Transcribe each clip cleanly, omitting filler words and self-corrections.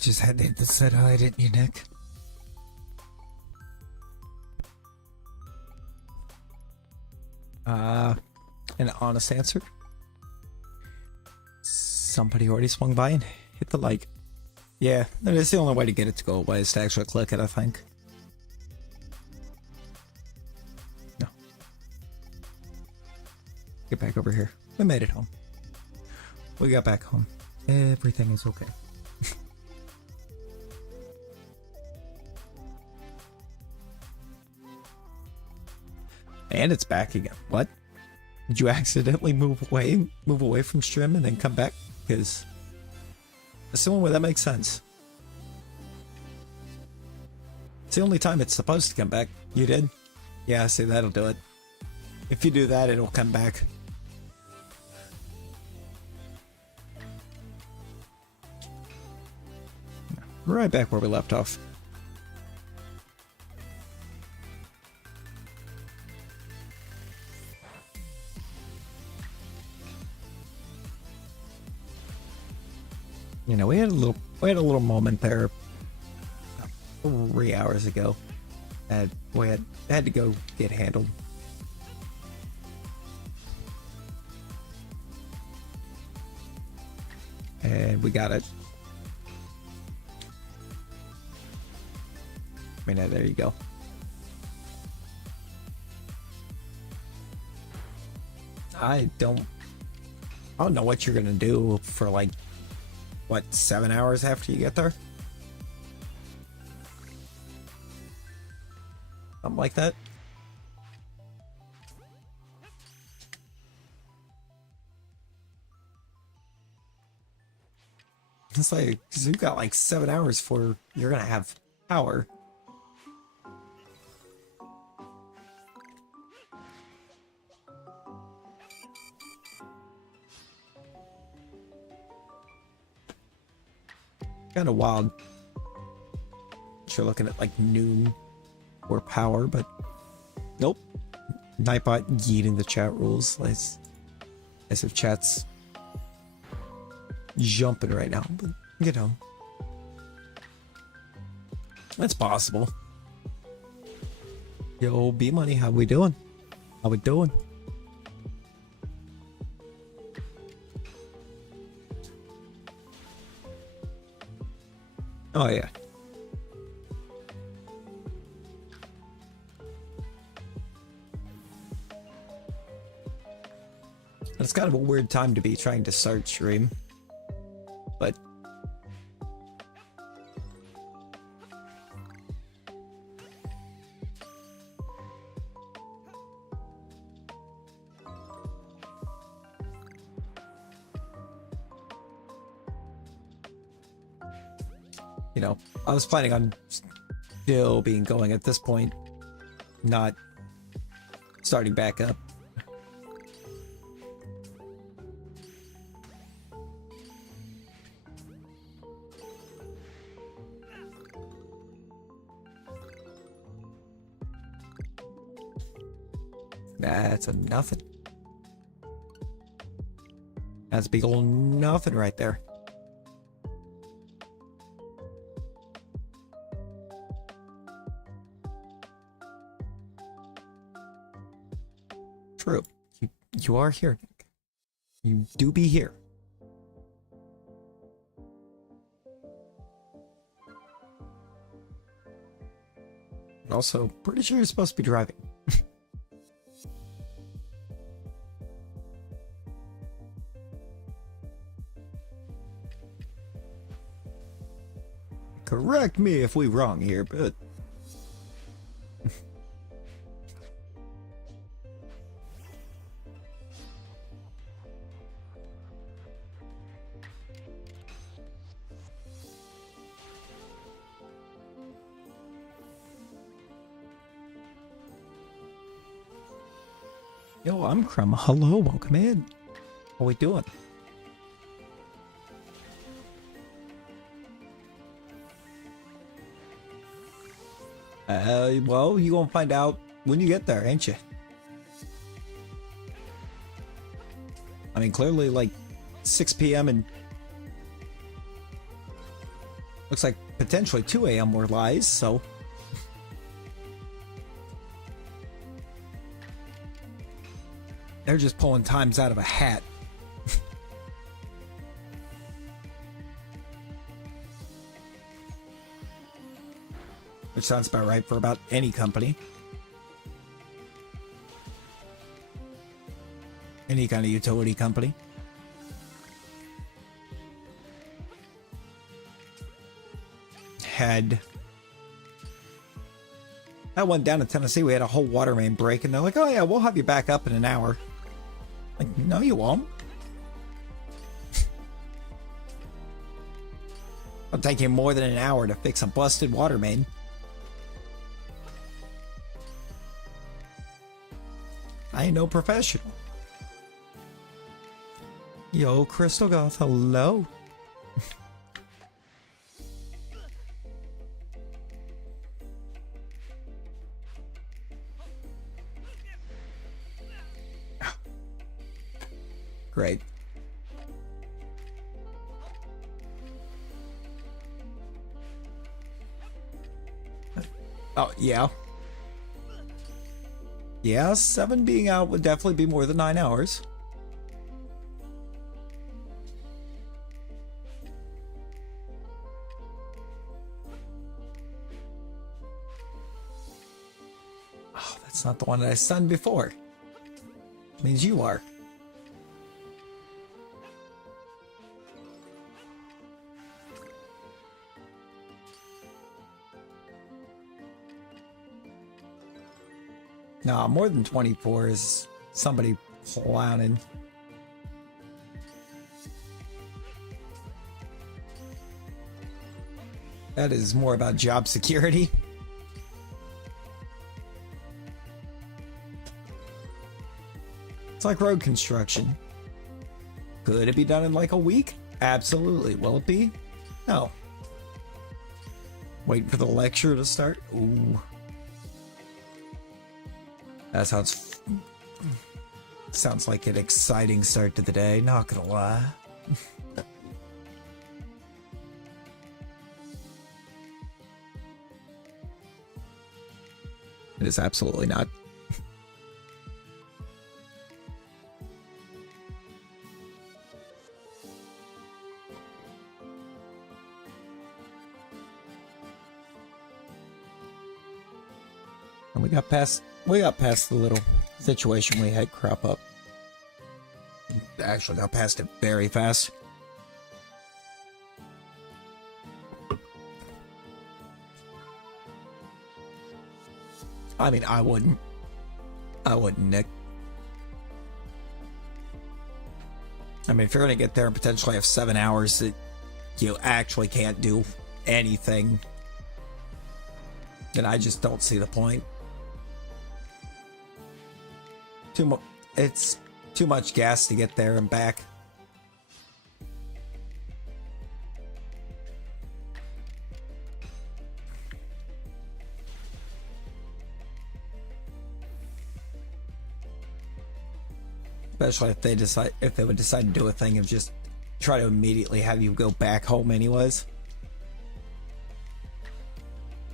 Just had to said hi, didn't you, Nick? An honest answer. Somebody already swung by and hit the like. Yeah, that is the only way to get it to go away is to actually click it, I think. No. Get back over here. We made it home. We got back home. Everything is okay. And it's back again. What? Did you accidentally move away from stream and then come back? Because that's the only way that makes sense. It's the only time it's supposed to come back. You did? Yeah, see, that'll do it. If you do that, it'll come back. Right back where we left off. You know, we had a little moment there 3 hours ago that we had to go get handled. And we got it. I mean, there you go. I don't know what you're gonna do for like, what, 7 hours after you get there? Something like that. It's like, cause you've got like 7 hours for you're gonna have power. Kind of wild. You're looking at like noon or power, but nope. Nightbot yeeting the chat rules as if chat's jumping right now, but you know, that's possible. Yo, B Money, how we doing? How we doing? Oh yeah. It's kind of a weird time to be trying to start stream, but you know, I was planning on still being going at this point, not starting back up. That's a nothing. That's a big old nothing right there. True. You are here, Nick. You do be here. Also, pretty sure you're supposed to be driving. Correct me if we're wrong here, but yo, I'm Crumb. Hello, welcome in. How we doing? Well, you gonna find out when you get there, ain't you? I mean, clearly, like 6 p.m. and Looks like potentially 2 a.m. more lies, so... They're just pulling times out of a hat. Which sounds about right for about any company. Any kind of utility company. I went down to Tennessee, we had a whole water main break, and they're like, oh yeah, we'll have you back up in an hour. Like, no you won't. It'll take you more than an hour to fix a busted water main. I ain't no professional. Yo, Crystal Goth, hello. Great. Oh, yeah. Yeah, 7 being out would definitely be more than 9 hours. Oh, that's not the one that I stunned before. Means you are. No, more than 24 is somebody clowning. That is more about job security. It's like road construction. Could it be done in like a week? Absolutely. Will it be? No. Waiting for the lecture to start? Ooh. That sounds like an exciting start to the day, not gonna lie. It is absolutely not. And we got past the little situation we had crop up. Actually got past it very fast. I mean, I wouldn't, Nick. I mean, if you're gonna get there and potentially have 7 hours that you actually can't do anything, then I just don't see the point. It's too much gas to get there and back. Especially if they would decide to do a thing of just try to immediately have you go back home anyways.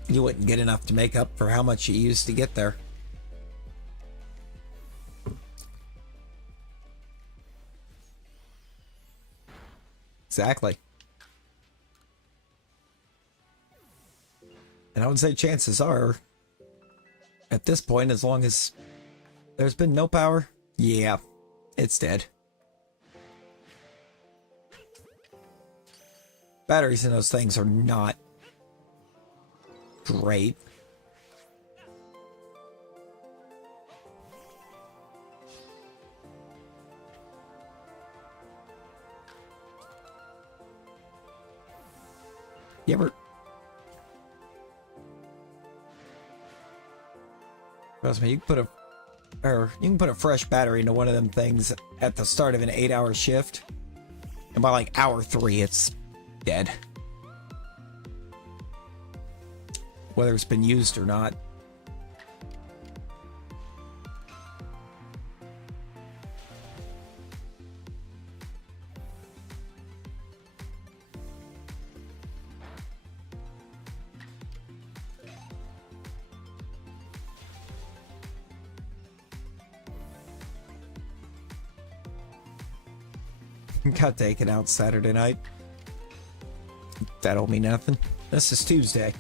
You wouldn't get enough to make up for how much you used to get there. Exactly. And I would say chances are, at this point, as long as there's been no power, yeah, it's dead. Batteries in those things are not great. You ever... Trust me, you can put a fresh battery into one of them things at the start of an 8-hour shift, and by like hour 3, it's dead. Whether it's been used or not. Got taken out Saturday night. That don't mean nothing. This is Tuesday.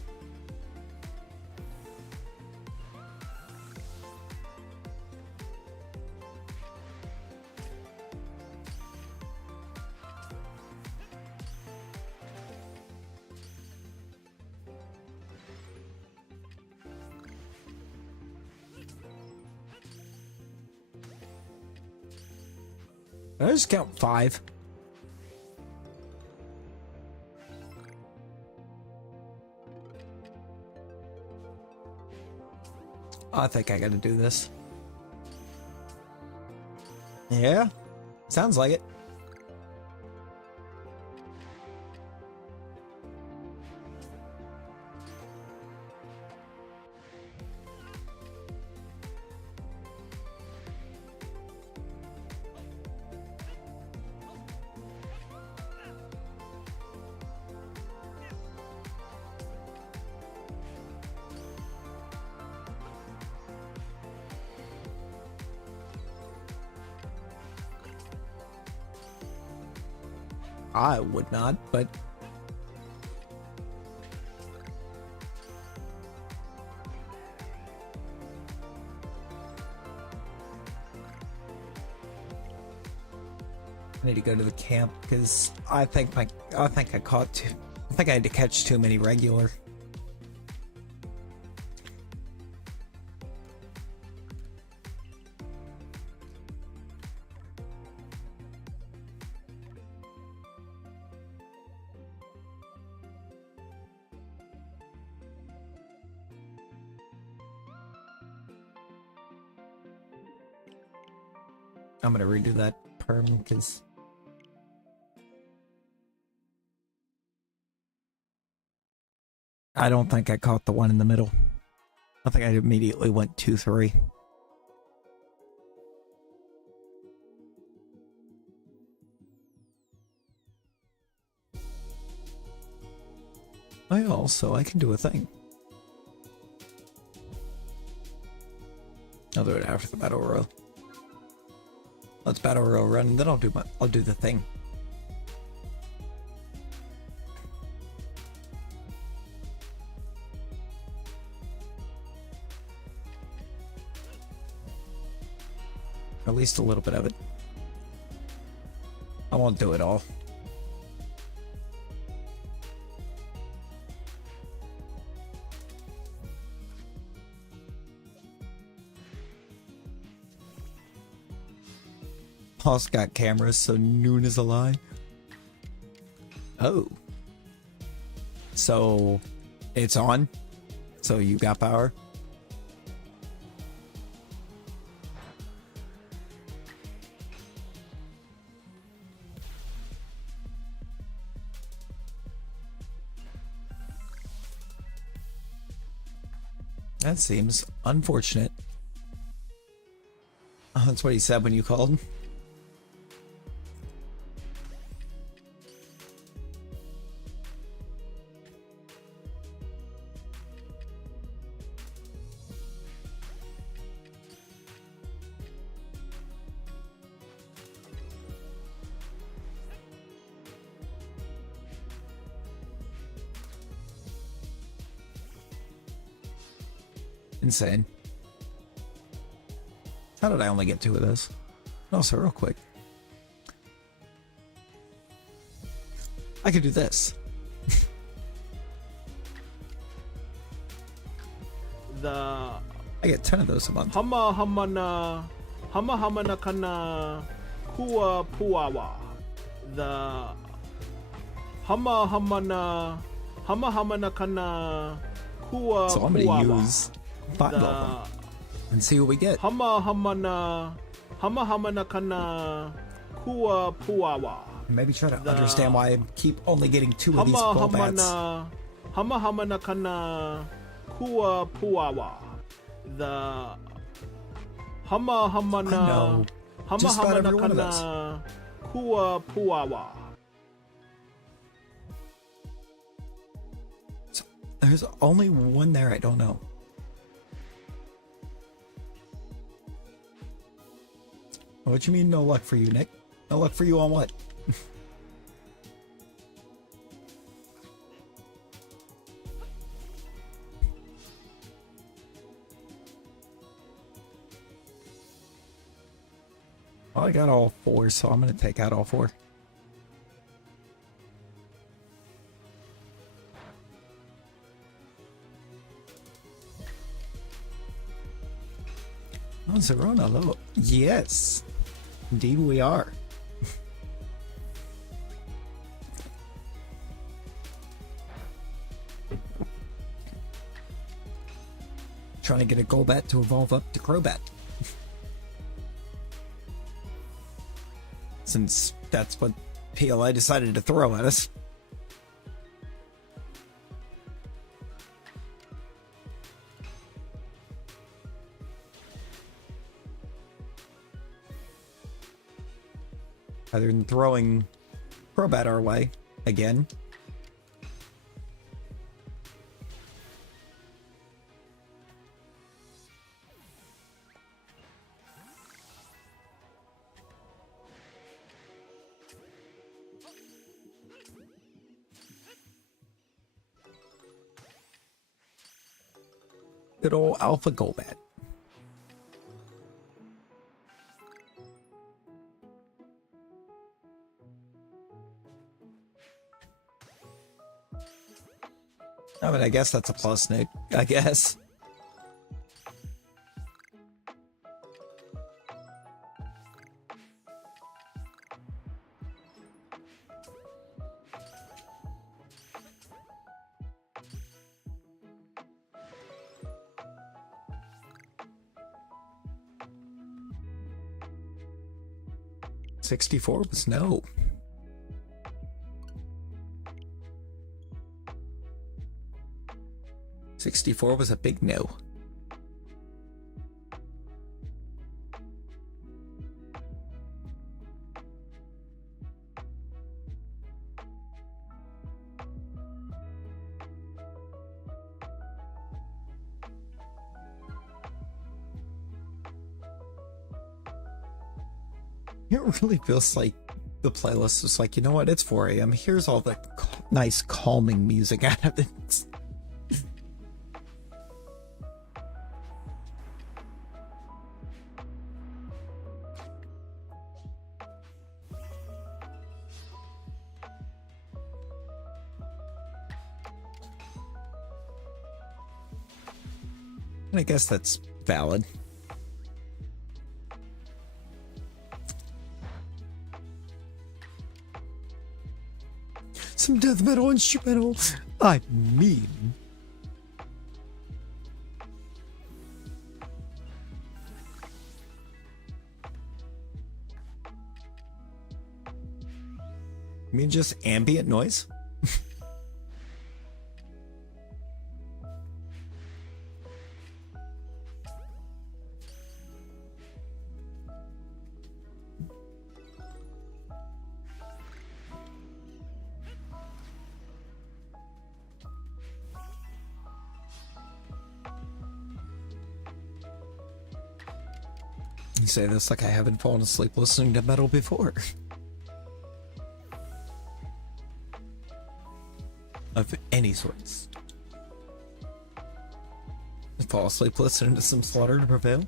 Did I just count 5? I think I gotta do this. Yeah, sounds like it. I would not, but I need to go to the camp because I think I caught too. I think I had to catch too many regular. I'm gonna redo that perm because I don't think I caught the one in the middle. I think I immediately went 2-3. I can do a thing. I'll do it after the battle royal. Let's battle royal run, then I'll do the thing. At least a little bit of it. I won't do it all. Hoss got cameras, so noon is a lie. Oh. So, it's on? So you got power? That seems unfortunate. Oh, that's what he said when you called. Insane. How did I only get 2 of those? Also, real quick. I could do this. I get 10 of those a month. Hamana kana kua puawa. The hamana kana kua puawa. So I'm gonna use 5 of them and see what we get. Hamana kana kua puawa. Maybe try to understand why I keep only getting 2 of these ball bats. Hamana kana kua puawa. The hamana Just about every one of those. kana kua puawa. So there's only one there I don't know. What you mean no luck for you, Nick? No luck for you on what? Well, I got all 4, so I'm going to take out all 4. Oh, Zerona, low. Yes, indeed we are. Trying to get a Golbat to evolve up to Crobat. Since that's what PLI decided to throw at us. Rather than throwing Crobat our way again. Good old Alpha Golbat. I mean, I guess that's a plus, Nick. I guess. $64 was no. $64 was a big no. It really feels like the playlist is like, you know what, it's 4 a.m. Here's all the nice calming music out of it. And I guess that's valid. Some death metal instrumental. I mean. I mean, just ambient noise. You say this like I haven't fallen asleep listening to metal before. Of any sorts. Fall asleep listening to some Slaughter to Prevail.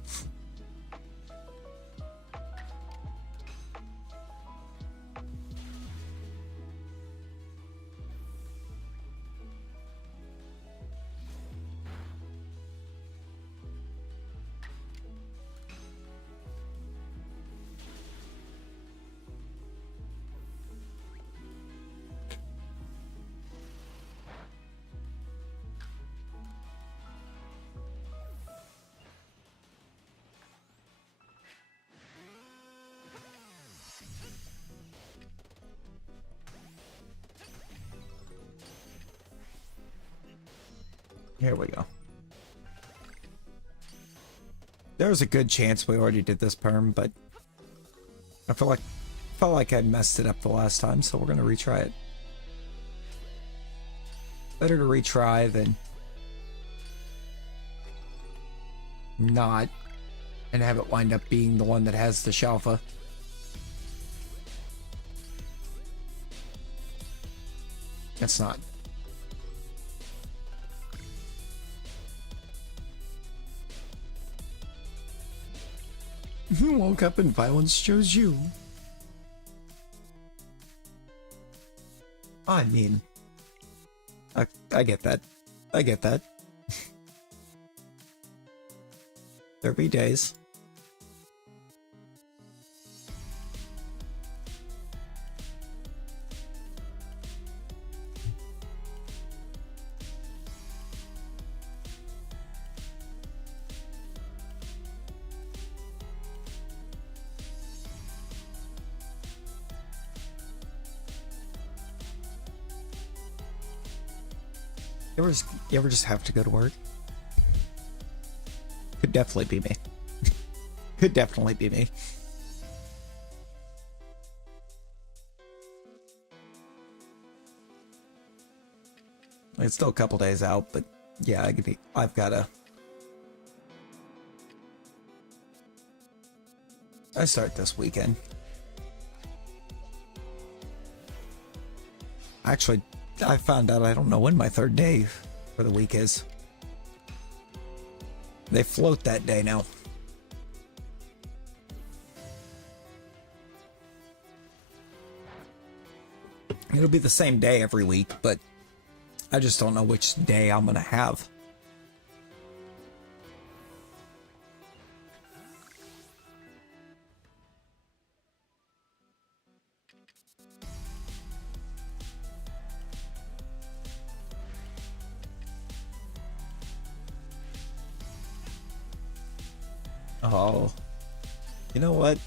Here we go. There's a good chance we already did this perm, but I felt like I messed it up the last time, so we're gonna retry it. Better to retry than not and have it wind up being the one that has the Shalpha. That's not. You woke up and violence chose you. I mean, I get that. I get that. There'll be days. You ever just have to go to work? Could definitely be me. Could definitely be me. It's still a couple days out, but yeah, I've gotta. I start this weekend. Actually, I found out I don't know when my third day for the week is. They float that day now. It'll be the same day every week, but I just don't know which day I'm gonna have. Oh, you know what?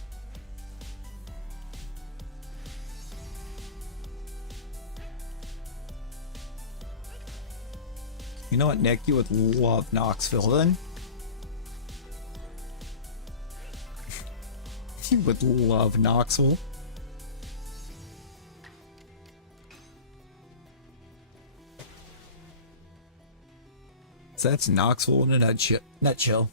You know what, Nick? You would love Knoxville then. You would love Knoxville. So that's Knoxville in a nutshell.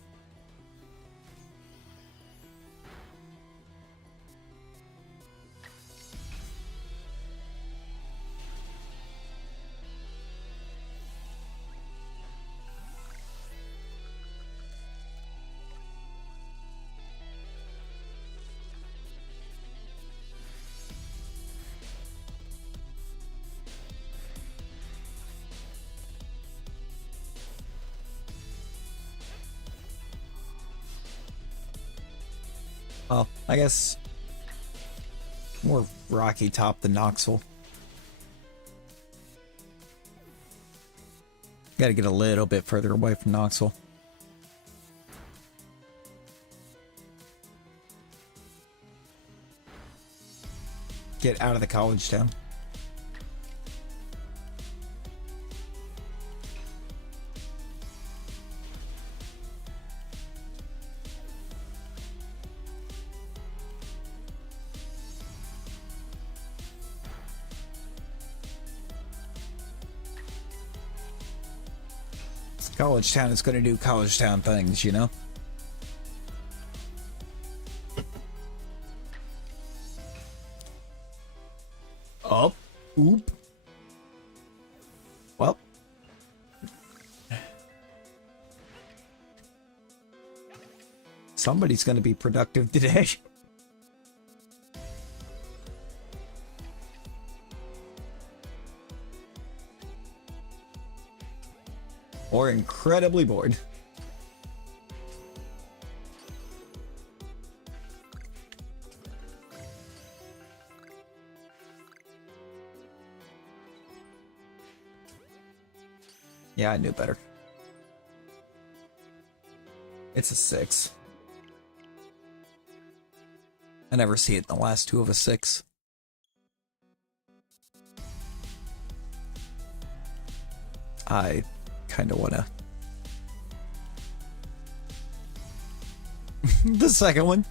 Well, I guess more Rocky Top than Knoxville. Gotta get a little bit further away from Knoxville. Get out of the college town. College town is going to do college town things, you know? Up. Oop. Well. Somebody's going to be productive today. Or incredibly bored. Yeah, I knew better. It's a 6. I never see it in the last two of a 6. I kind of want to. The second one.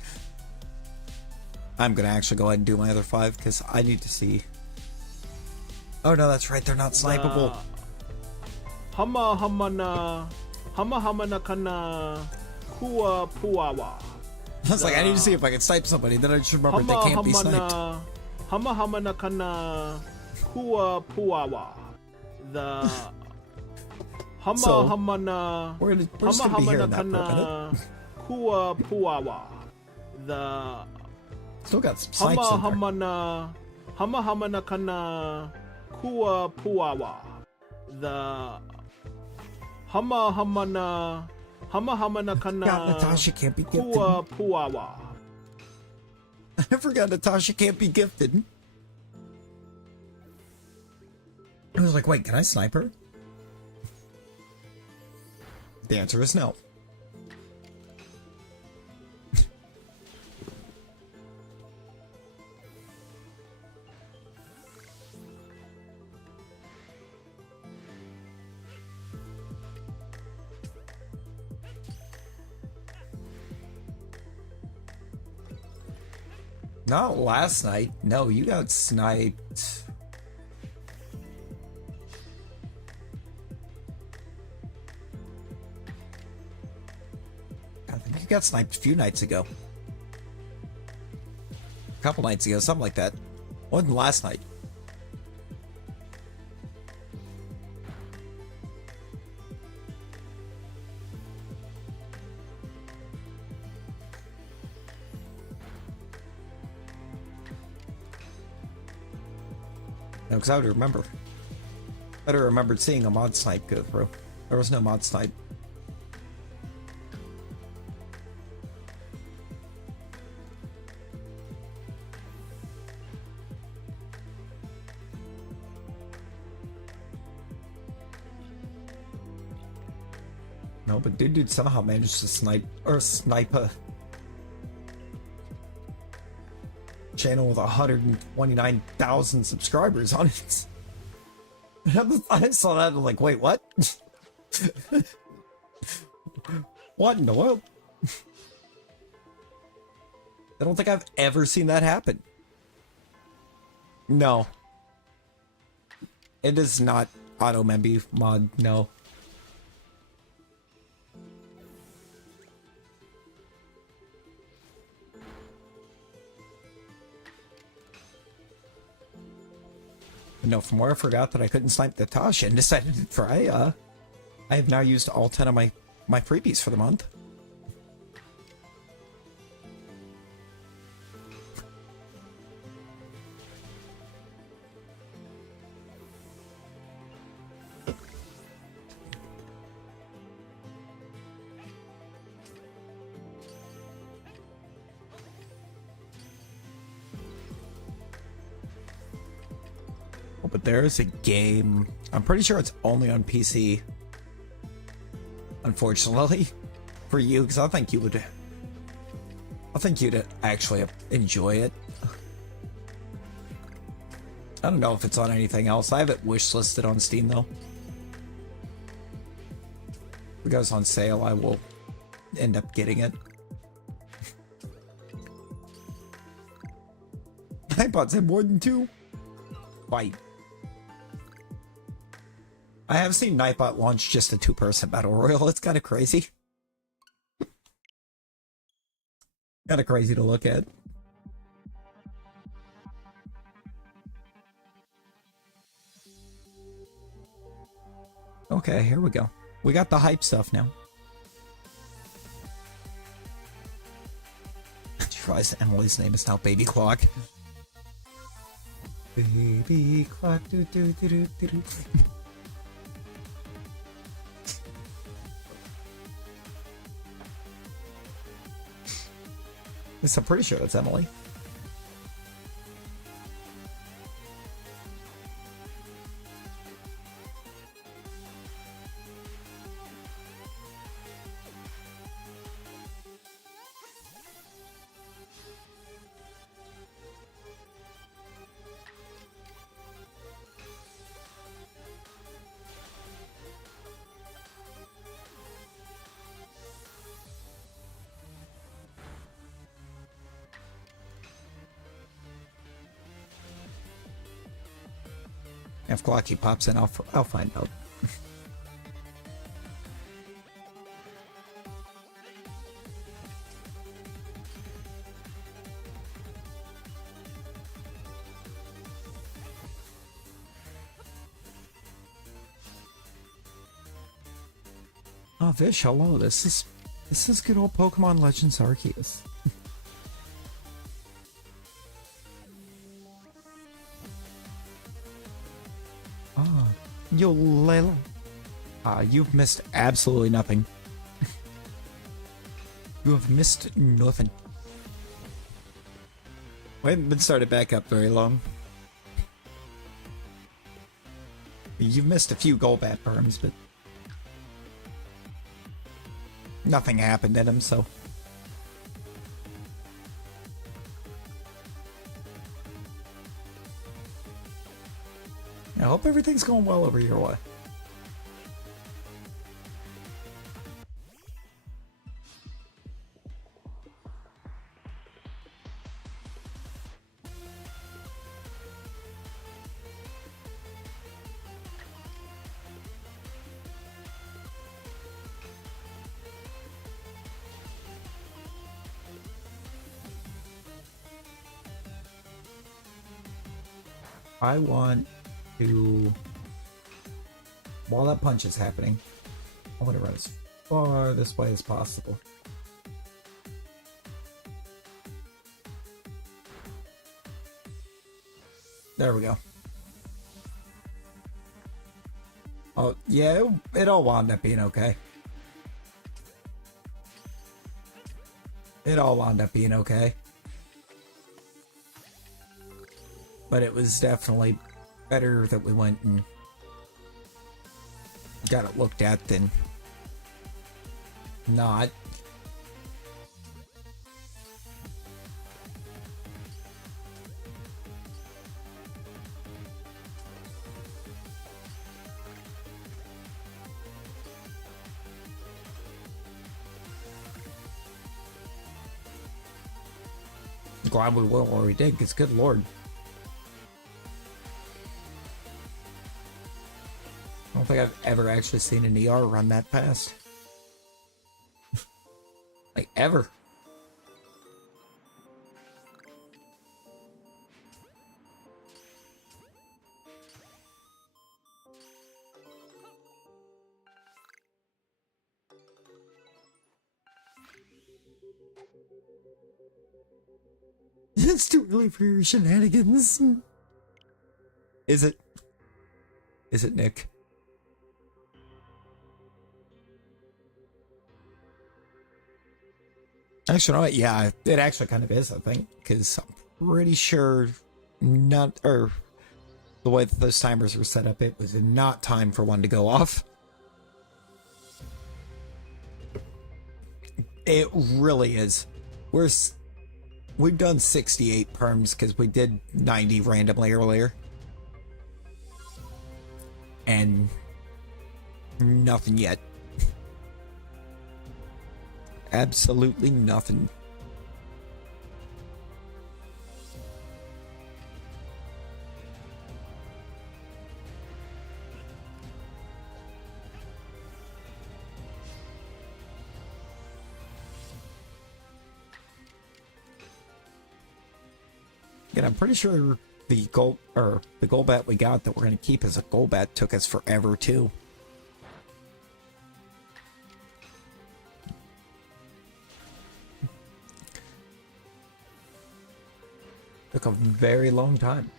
I'm going to actually go ahead and do my other 5 because I need to see. Oh no, that's right. They're not snipeable. Hama hamana kana kua puawa. I was like, I need to see if I can snipe somebody. Then I just remembered they can't be sniped. Hama hamana kana kua puawa. The We're just gonna be hearing that for a minute. Kua Puawa. The Still got some snipes in there. hama hamana kana kua puawa. The hama hamana kana God, Natasha can't be gifted. kua puawa. I forgot Natasha can't be gifted. I was like, wait, can I snipe her? The answer is no. Not last night. No, you got sniped. I think you got sniped a few nights ago. A couple nights ago, something like that. Wasn't last night. No, because I would remember. I'd have remembered seeing a mod snipe go through. There was no mod snipe. No, but dude somehow managed to snipe a channel with 129,000 subscribers on it. I saw that and I'm like, wait, what? What in the world? I don't think I've ever seen that happen. No. It is not Auto Memby mod, no. No, from where I forgot that I couldn't snipe Natasha and decided to try, I have now used all 10 of my freebies for the month. But there is a game. I'm pretty sure it's only on PC. Unfortunately, for you, because I think you'd actually enjoy it. I don't know if it's on anything else. I have it wish listed on Steam though. If it goes on sale, I will end up getting it. iPods have more than 2. Fight. I have seen Nightbot launch just a 2-person battle royale. It's kind of crazy. Kind of crazy to look at. Okay, here we go. We got the hype stuff now. I just realized Emily's name is now Baby Clock. Baby Clock. Do, do, do, do, do, do. I'm pretty sure that's Emily. If Glocky pops in, I'll find out. Oh, Vish, hello. This is good old Pokemon Legends Arceus. Ah, yo, Layla. You've missed absolutely nothing. You have missed nothing. We haven't been started back up very long. You've missed a few Golbat perms, but nothing happened in them, so. I hope everything's going well over your way. I want to, while that punch is happening, I want to run as far this way as possible. There we go. Oh, yeah, it all wound up being okay. It all wound up being okay. But it was definitely better that we went and got it looked at than not. Glad we went where we did, because good lord. I don't think I've ever actually seen an ER run that fast. Like, ever. It's too early for your shenanigans. Is it? Is it, Nick? Actually, you know what? Yeah, it actually kind of is, I think, because I'm pretty sure not, or the way that those timers were set up, it was not time for one to go off. It really is. We've done 68 perms because we did 90 randomly earlier. And nothing yet. Absolutely nothing. And I'm pretty sure the Golbat we got that we're gonna keep as a Golbat took us forever too. Took a very long time.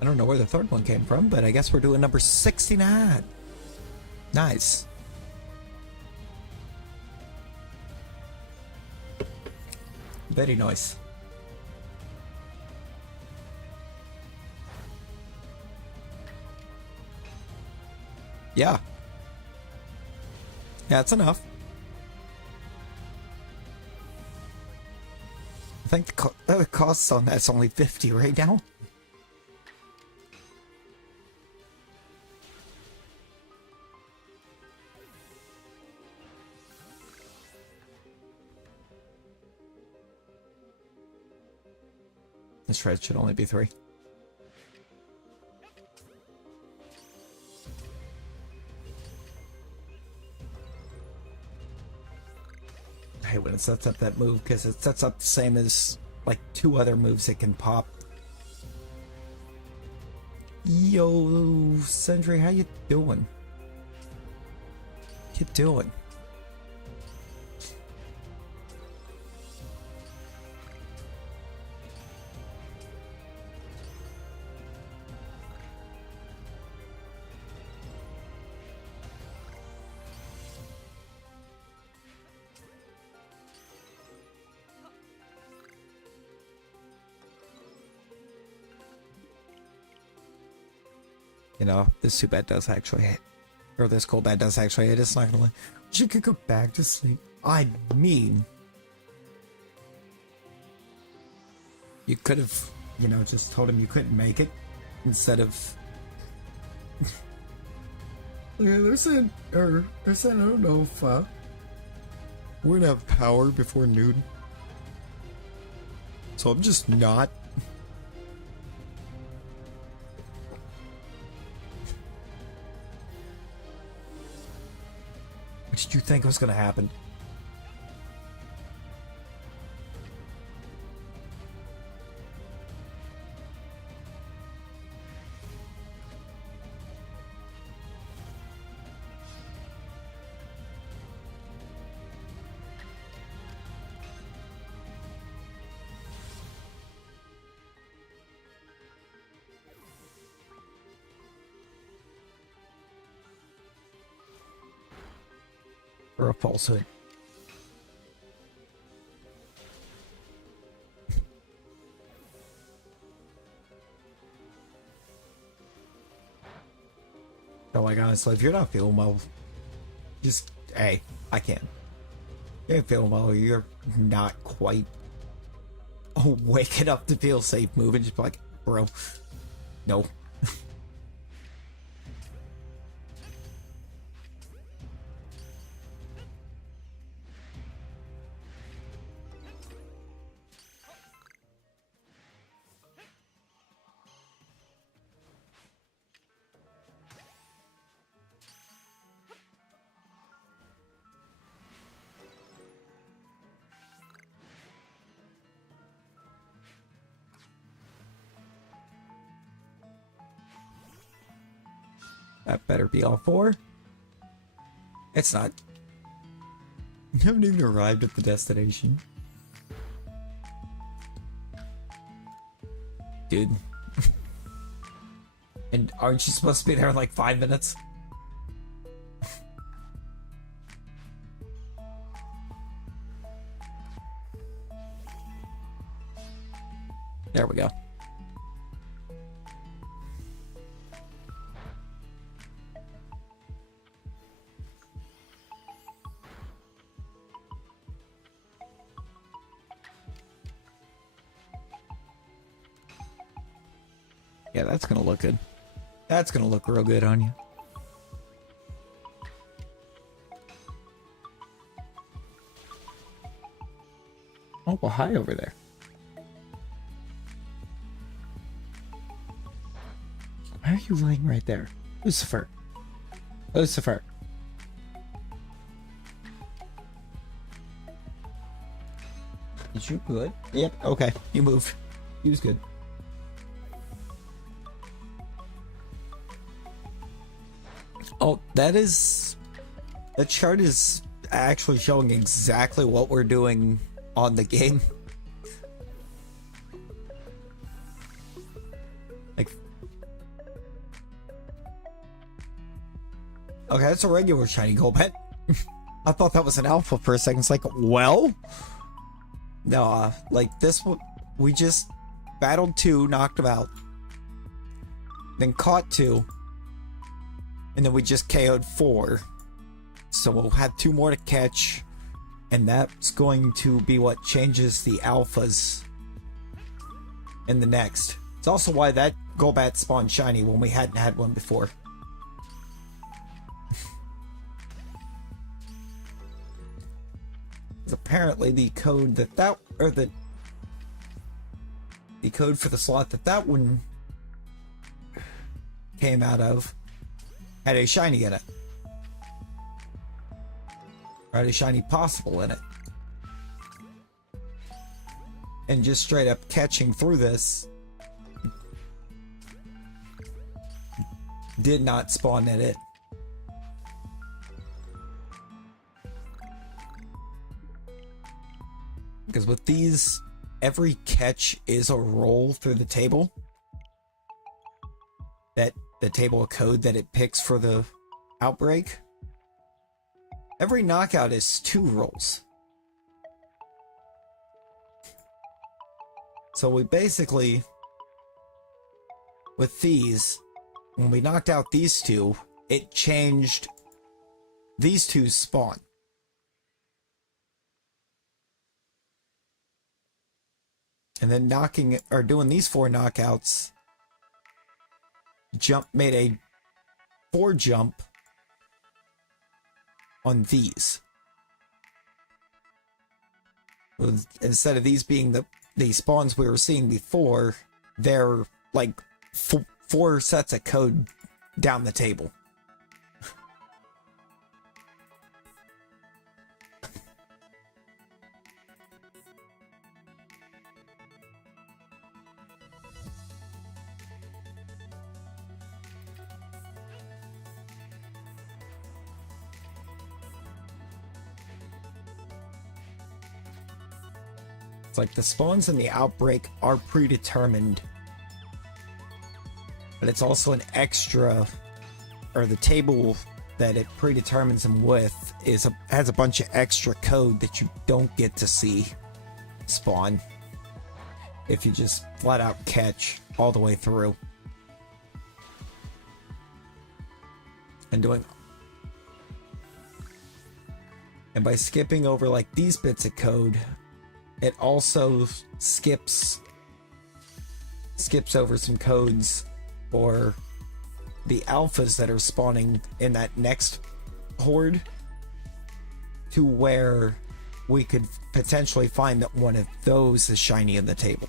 I don't know where the third one came from, but I guess we're doing number 69. Nice. Very nice. Yeah. Yeah, it's enough. I think the cost on that's only 50 right now. This shred should only be 3. I hate when it sets up that move because it sets up the same as like 2 other moves it can pop Yo, Sentry, how you doing? You doing? You know, this too bad does actually hit. Or this cold bad does actually hit. It's not gonna lie. You could go back to sleep. I mean, you could have, you know, just told him you couldn't make it instead of. Yeah, they're saying, I don't know if we're gonna have power before noon. So I'm just not. What did you think was gonna happen? Or a falsehood. So like honestly, if you're not feeling well, just hey, I can't. You're not feeling well, you're not quite awake enough to feel safe moving, just be like, bro, no. That better be all four. It's not. You haven't even arrived at the destination. Dude. And aren't you supposed to be there in like 5 minutes? There we go. Yeah, that's gonna look good. That's gonna look real good on you. Oh, well, hi over there. Why are you laying right there? Lucifer. Lucifer. Is you good? Yep, okay. You moved. He was good. Oh, that chart is actually showing exactly what we're doing on the game. Like, okay, that's a regular shiny gold pet. I thought that was an alpha for a second. It's like, well, no, like this one, we just battled 2, knocked him out, then caught 2. And then we just KO'd 4. So we'll have 2 more to catch. And that's going to be what changes the alphas in the next. It's also why that Golbat spawned shiny when we hadn't had one before. Because apparently the code the code for the slot that one came out of had a shiny in it. Or had a shiny possible in it. And just straight up catching through this did not spawn in it. Because with these, every catch is a roll through the table. That the table of code that it picks for the outbreak. Every knockout is 2 rolls. So we basically, with these, when we knocked out these 2, it changed these 2's spawn. And then doing these 4 knockouts, made a 4 jump on these. Instead of these being the spawns we were seeing before, they're like 4 sets of code down the table. It's like the spawns in the outbreak are predetermined, but it's also an extra, or the table that it predetermines them with has a bunch of extra code that you don't get to see spawn if you just flat out catch all the way through. And by skipping over like these bits of code, it also skips over some codes for the alphas that are spawning in that next horde, to where we could potentially find that one of those is shiny in the table.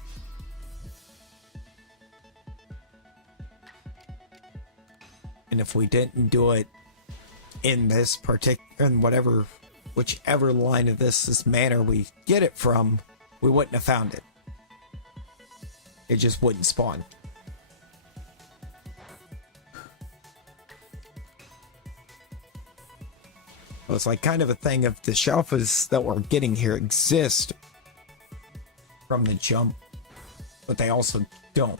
And if we didn't do it in this whichever line of this manner we get it from, we wouldn't have found it. It just wouldn't spawn. Well, it's like kind of a thing of the Shalphas that we're getting here exist from the jump, but they also don't.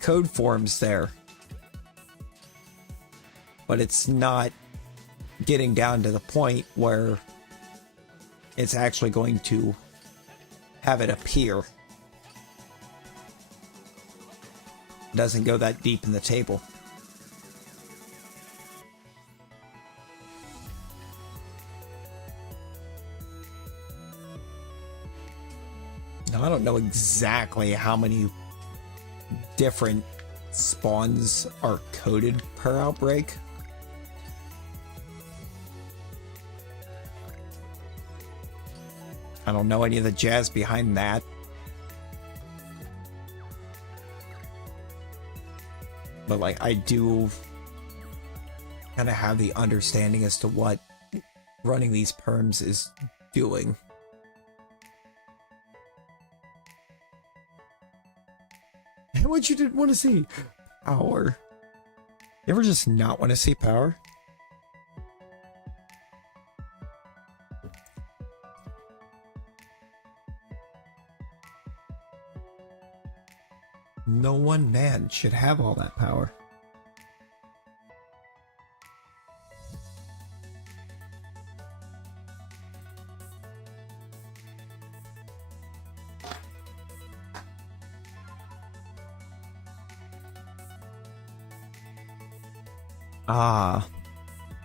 Code forms there, but it's not getting down to the point where it's actually going to have it appear. It doesn't go that deep in the table. Now, I don't know exactly how many different spawns are coded per outbreak. I don't know any of the jazz behind that. But like, I do kind of have the understanding as to what running these perms is doing. What you didn't want to see? Power. You ever just not want to see power? No one man should have all that power.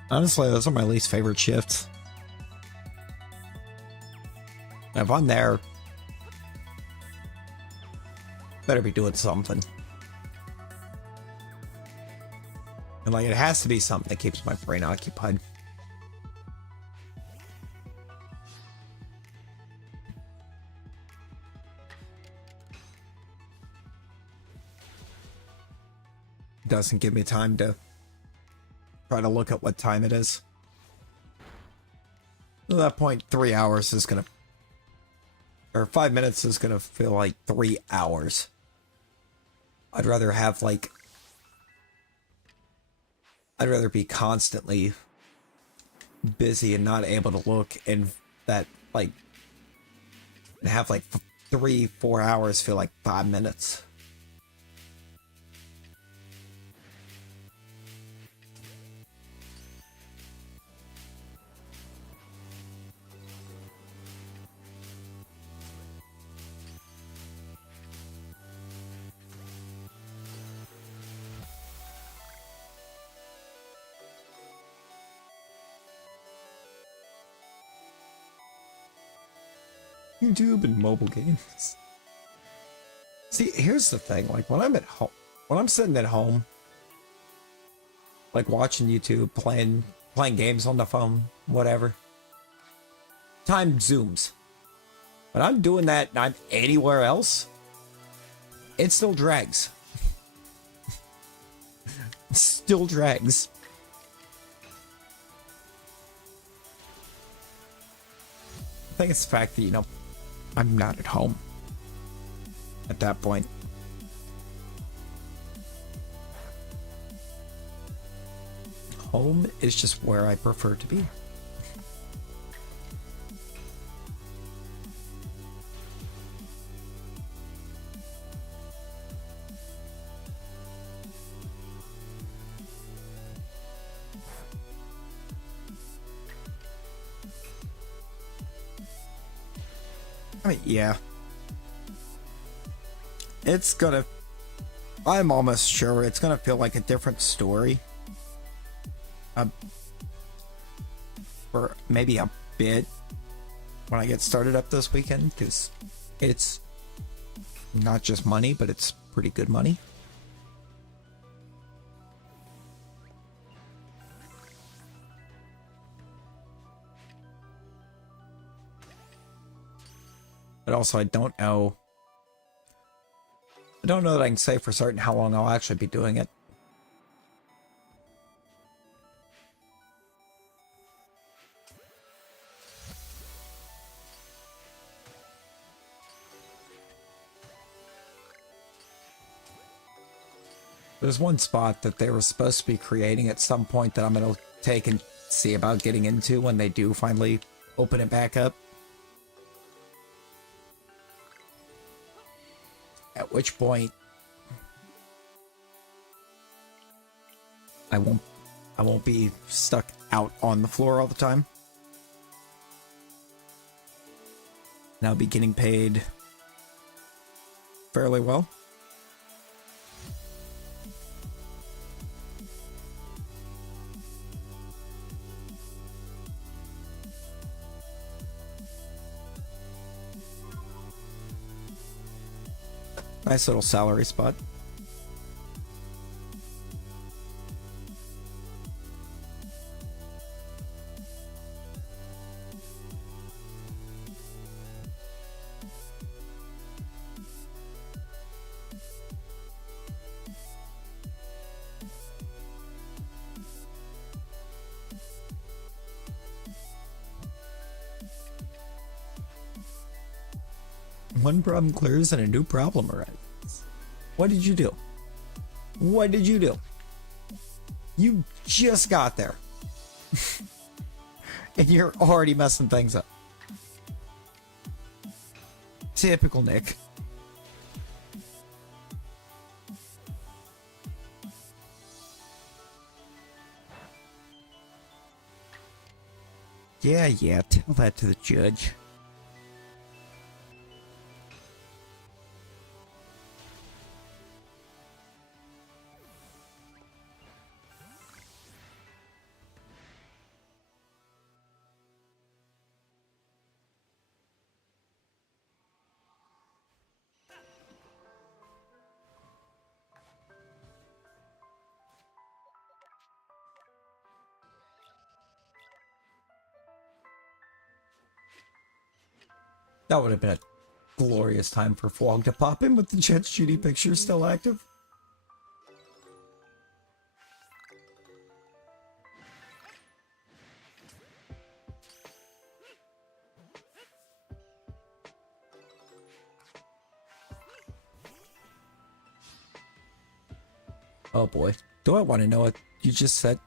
Honestly, those are my least favorite shifts. If I'm there, better be doing something. And like, it has to be something that keeps my brain occupied. Doesn't give me time to try to look at what time it is. At that point, 3 hours is gonna or 5 minutes is gonna feel like 3 hours. I'd rather have like, I'd rather be constantly busy and not able to look, and that like have like 3-4 hours feel like 5 minutes. YouTube and mobile games. See, here's the thing. Like when I'm at home, when I'm sitting at home, like watching YouTube, playing games on the phone, whatever, time zooms. When I'm doing that and I'm anywhere else, it still drags. It still drags. I think it's the fact that, you know, I'm not at home at that point. Home is just where I prefer to be. I mean, yeah. It's gonna... I'm almost sure it's gonna feel like a different story. For maybe a bit when I get started up this weekend, because it's not just money, but it's pretty good money. But also, I don't know that I can say for certain how long I'll actually be doing it. There's one spot that they were supposed to be creating at some point that I'm going to take and see about getting into when they do finally open it back up. At which point I won't be stuck out on the floor all the time. And I'll be getting paid fairly well. Nice little salary spot. One problem clears and a new problem arises. What did you do? What did you do? You just got there. And you're already messing things up. Typical Nick. Yeah, tell that to the judge. That would have been a glorious time for Fwog to pop in with the Jet Judy picture still active. Oh boy. Do I want to know what you just said?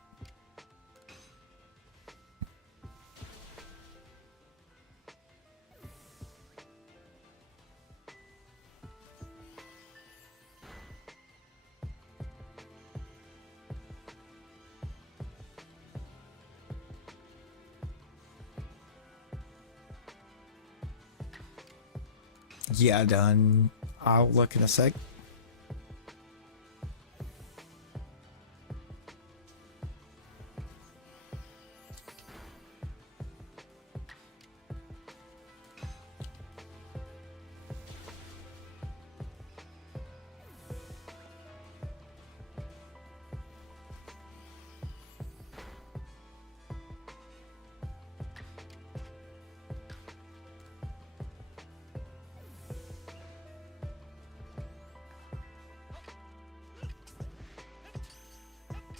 Yeah, done. I'll look in a sec.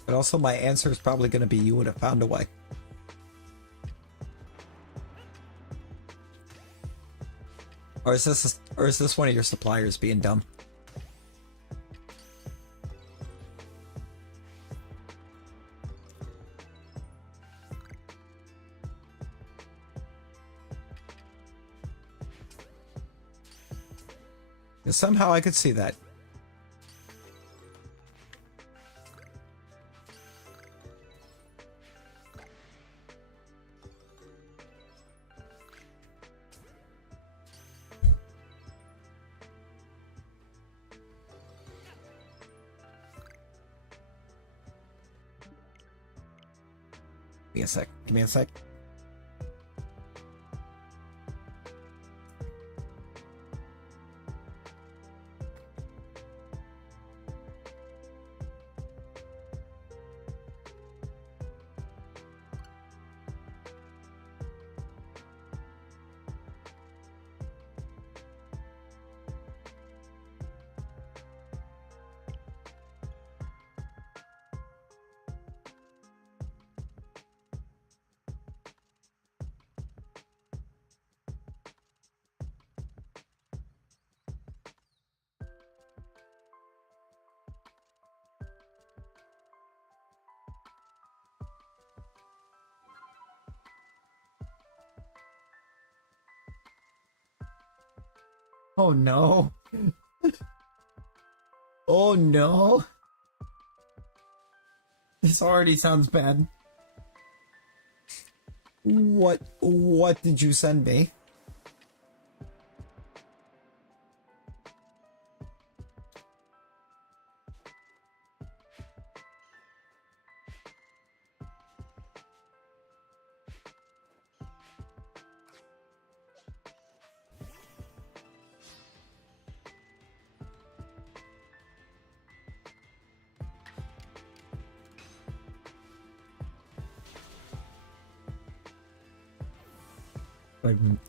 But also my answer is probably going to be you would have found a way. Or is this one of your suppliers being dumb? Somehow I could see that. Give me a sec. Give me a sec. Oh no. Oh no. This already sounds bad. What did you send me?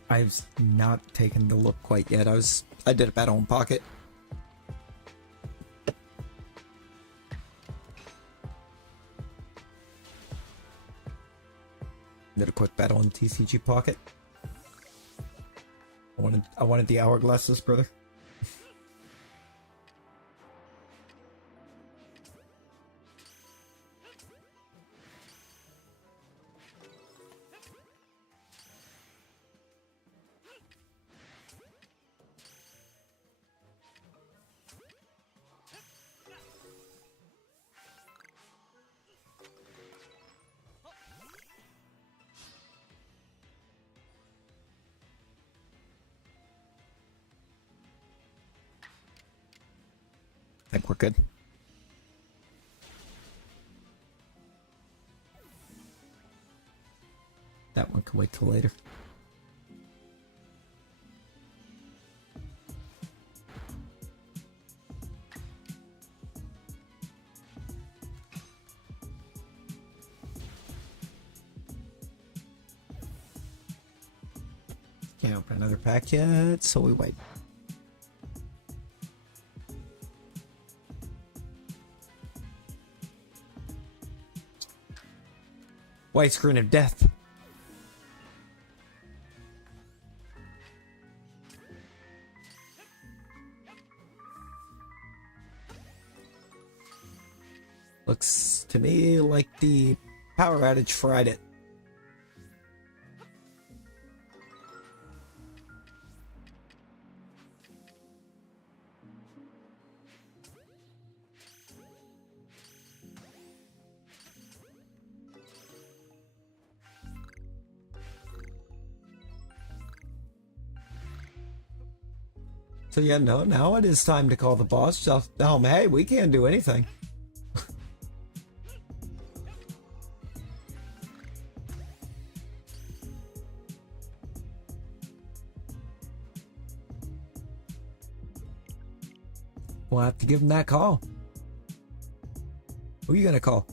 I've not taken the look quite yet. I did a battle in Pocket. Did a quick battle in TCG Pocket. I wanted the hourglasses, brother. I think we're good. That one can wait till later. Can't open another pack yet, so we wait. White screen of death. Looks to me like the power outage fried it. So yeah, no, now it is time to call the boss. Just tell him, hey, we can't do anything. We'll have to give him that call. Who are you gonna call?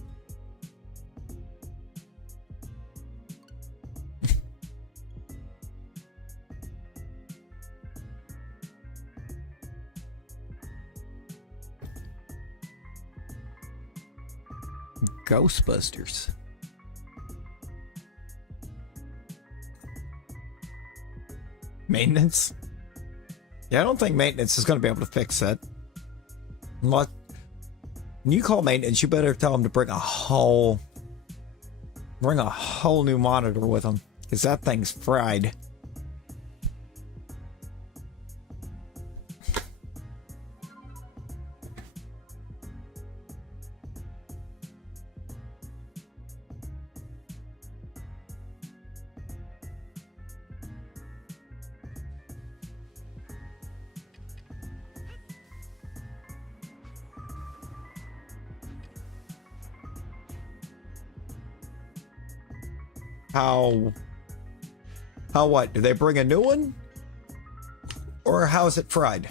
Ghostbusters. Maintenance? Yeah, I don't think maintenance is going to be able to fix it. When you call maintenance, you better tell them to bring a whole new monitor with them, because that thing's fried. How what? Do they bring a new one? Or how's it fried?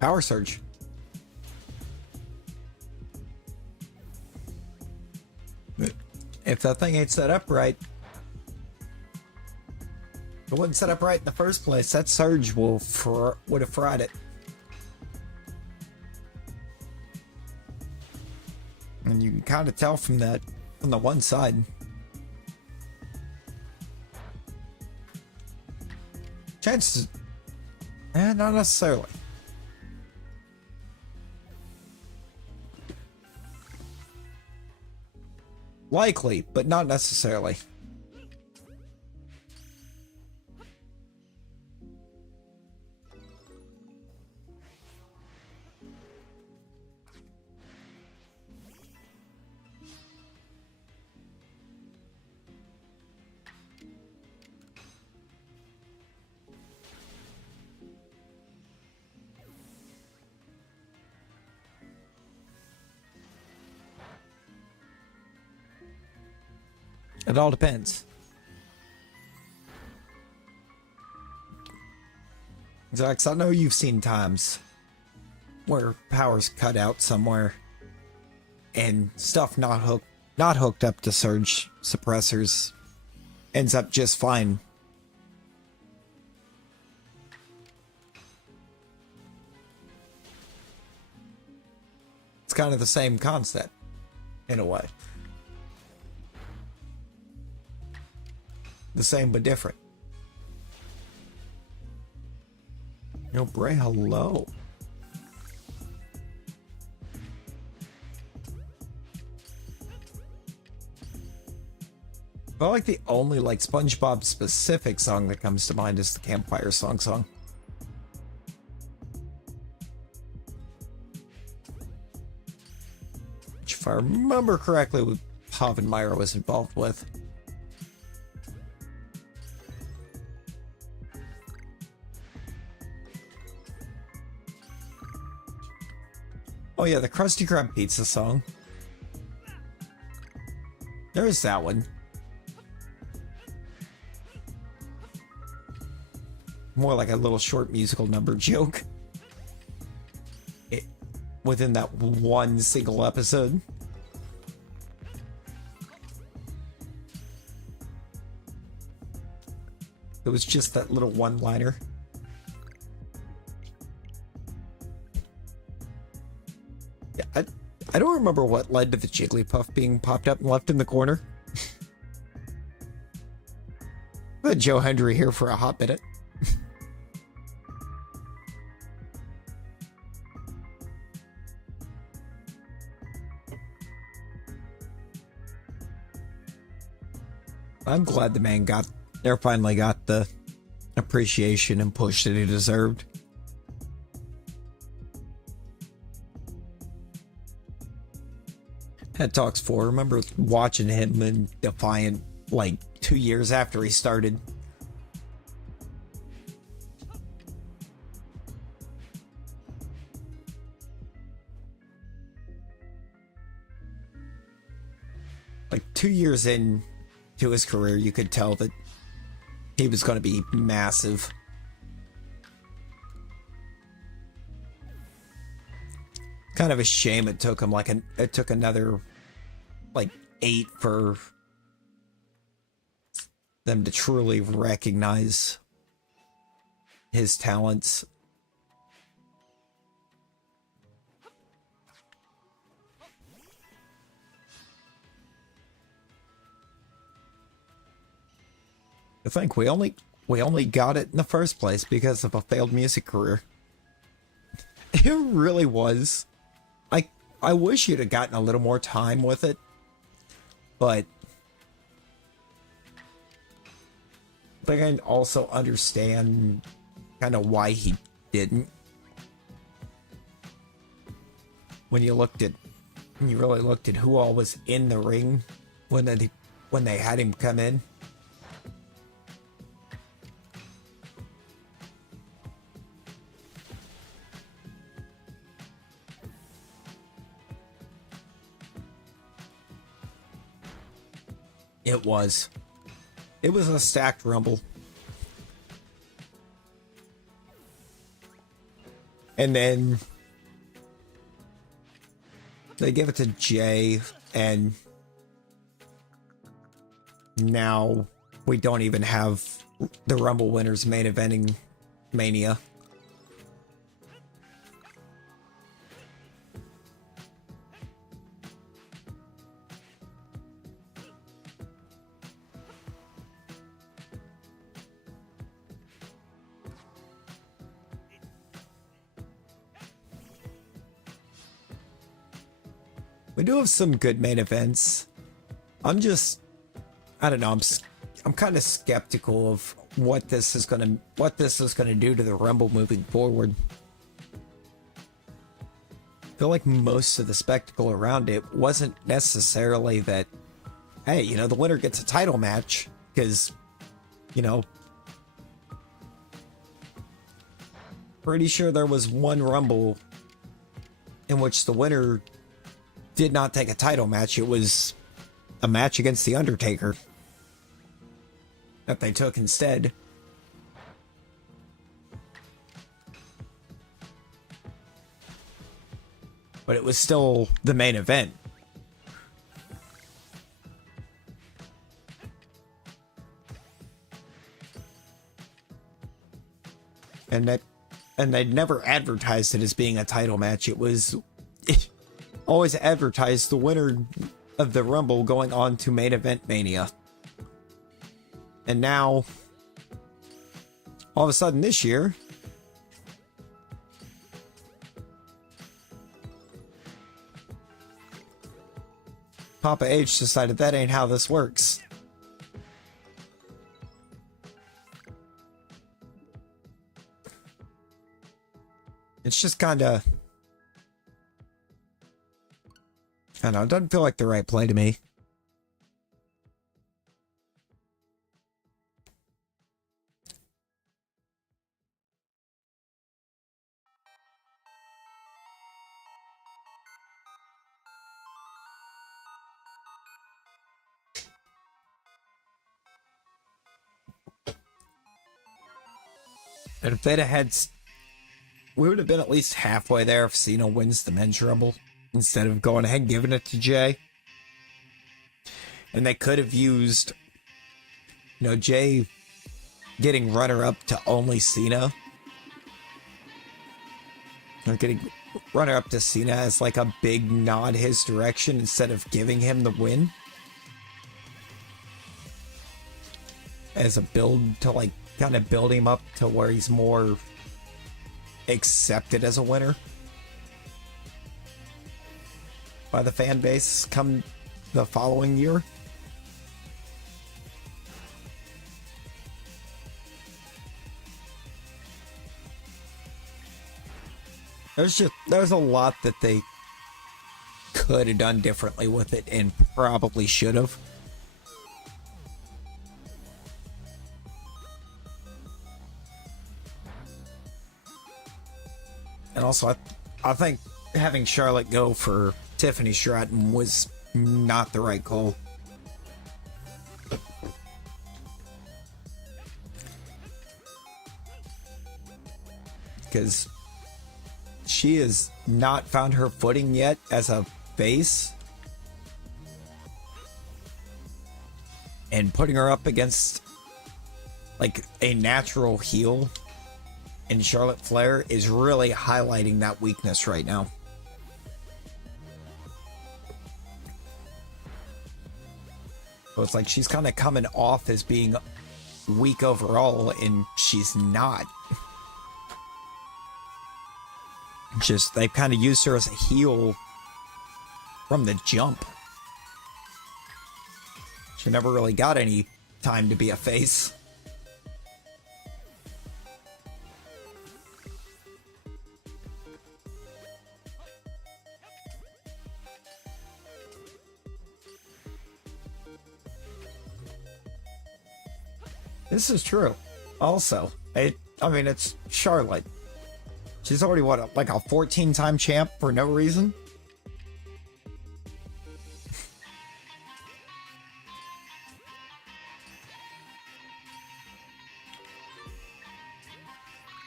Power surge. If that thing ain't set up right, it wasn't set up right in the first place, that surge would have fried it. And you can kind of tell from that, from the one side. Chances, not necessarily. Likely, but not necessarily. It all depends. Zax, I know you've seen times where power's cut out somewhere and stuff not hooked up to surge suppressors ends up just fine. It's kind of the same concept in a way. The same but different. Yo, Bray, hello. I feel like the only SpongeBob specific song that comes to mind is the Campfire song. Which, if I remember correctly, Povenmire was involved with. Oh yeah, the Krusty Krab pizza song. There's that one. More like a little short musical number joke. Within that one single episode. It was just that little one-liner. I don't remember what led to the Jigglypuff being popped up and left in the corner. had Joe Hendry here for a hot minute. I'm glad the man finally got the appreciation and push that he deserved. Head Talks 4, remember watching him in Defiant like 2 years after he started. Like 2 years into his career, you could tell that he was going to be massive. Kind of a shame it took him it took another like 8 for them to truly recognize his talents. I think we only got it in the first place because of a failed music career. It really was. I wish you'd have gotten a little more time with it, but I can also understand kind of why he didn't. When you really looked at who all was in the ring when they had him come in. It was a stacked Rumble. And then they give it to Jay, and now we don't even have the Rumble winners main eventing Mania. We do have some good main events. I don't know, I'm kind of skeptical of what this is gonna do to the Rumble moving forward. I feel like most of the spectacle around it wasn't necessarily that, hey, the winner gets a title match, because, pretty sure there was one Rumble in which the winner did not take a title match. It was a match against The Undertaker that they took instead. But it was still the main event. And they'd never advertised it as being a title match. It was always advertised the winner of the Rumble going on to main event Mania. And now, all of a sudden this year, Papa H decided that ain't how this works. It's just kind of, I don't know, it doesn't feel like the right play to me. And if they'd have had, we would have been at least halfway there if Cena wins the men's Rumble instead of going ahead and giving it to Jay. And they could have used, Jay getting runner-up to only Cena. Or getting runner-up to Cena as like a big nod his direction instead of giving him the win. as a build to like kind of build him up to where he's more accepted as a winner by the fan base come the following year. There's a lot that they could have done differently with it and probably should have. And also, I think having Charlotte go for Tiffany Stratton was not the right call. Because she has not found her footing yet as a face. And putting her up against like a natural heel and Charlotte Flair is really highlighting that weakness right now. So it's like she's kind of coming off as being weak overall, and she's not. Just, they've kind of used her as a heel from the jump. She never really got any time to be a face. This is true. Also, I mean, it's Charlotte. She's already, what, like a 14-time champ for no reason?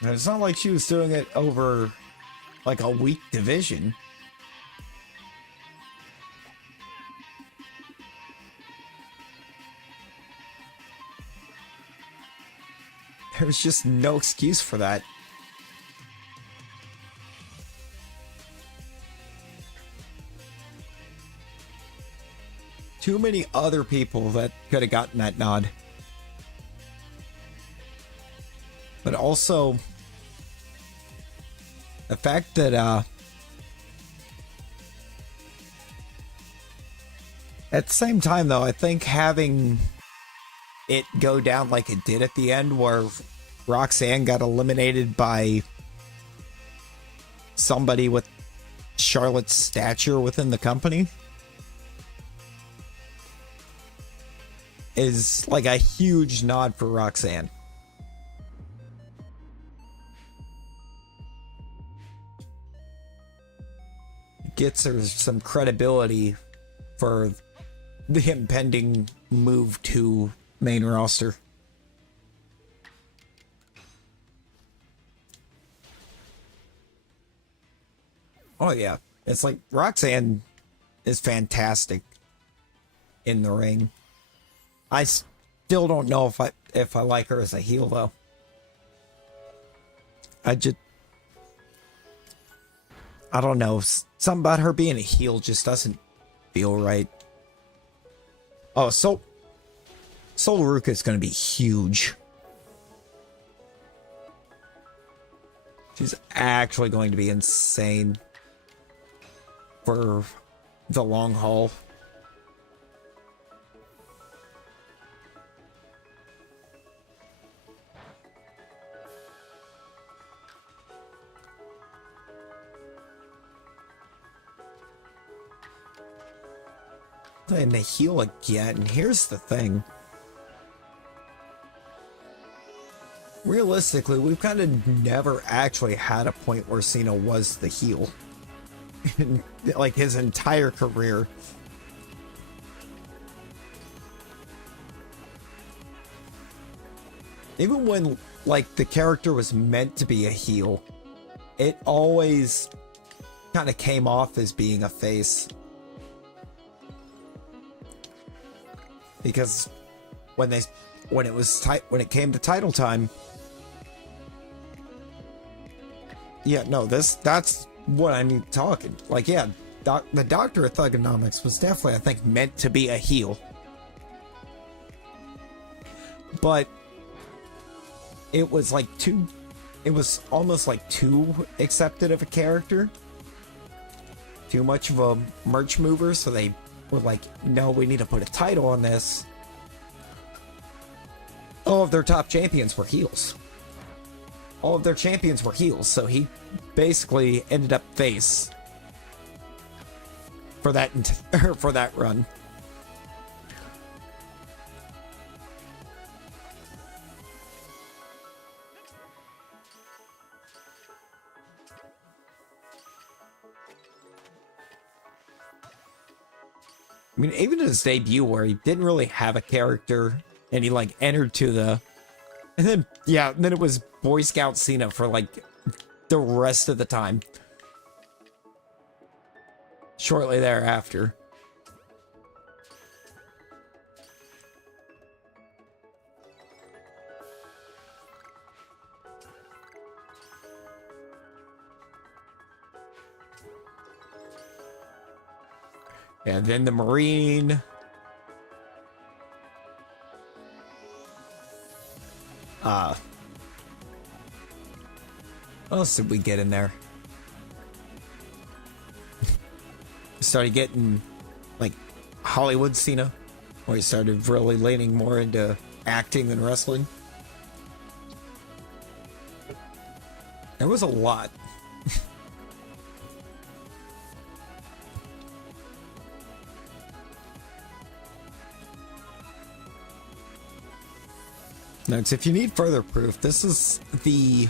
And it's not like she was doing it over, like, a weak division. There's just no excuse for that. Too many other people that could have gotten that nod. But also, the fact that, at the same time though, I think having it go down like it did at the end, where Roxanne got eliminated by somebody with Charlotte's stature within the company, is like a huge nod for Roxanne. Gets her some credibility for the impending move to main roster. Oh yeah, it's like Roxanne is fantastic in the ring. I still don't know if I like her as a heel though. I don't know. Something about her being a heel just doesn't feel right. Oh, so Sol Ruka is going to be huge. She's actually going to be insane for the long haul. And they heal again. Here's the thing. Realistically, we've kind of never actually had a point where Cena was the heel in like his entire career. Even when like the character was meant to be a heel, it always kind of came off as being a face. Because when it came to title time, yeah, no, that's what I need talking. Like, yeah, the Doctor of Thugonomics was definitely, I think, meant to be a heel. but it was like too, it was almost like too accepted of a character, too much of a merch mover, so they were like, no, we need to put a title on this. All of their top champions were heels. All of their champions were heels, so he basically ended up face for that for that run. I mean, even in his debut where he didn't really have a character and he like entered to the, and then yeah, then it was Boy Scout Cena for like the rest of the time. Shortly thereafter. And then the Marine. What else did we get in there? Started getting like Hollywood Cena, where he started really leaning more into acting than wrestling. There was a lot. Notes, if you need further proof, this is the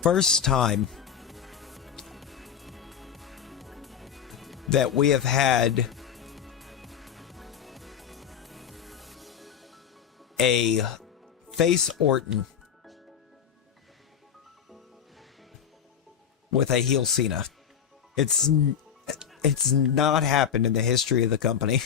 first time that we have had a face Orton with a heel Cena. It's not happened in the history of the company.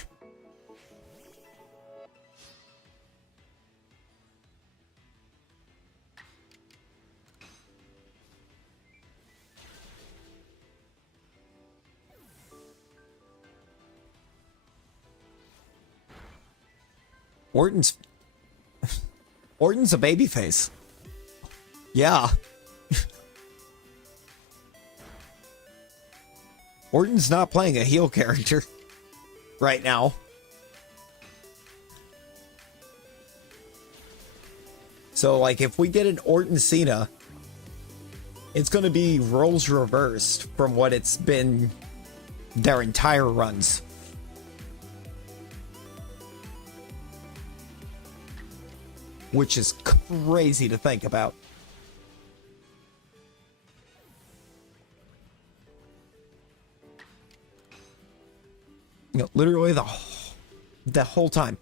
Orton's a babyface. Yeah. Orton's not playing a heel character right now. So, like, if we get an Orton Cena, it's going to be roles reversed from what it's been their entire runs. Which is crazy to think about. You know, literally the whole time.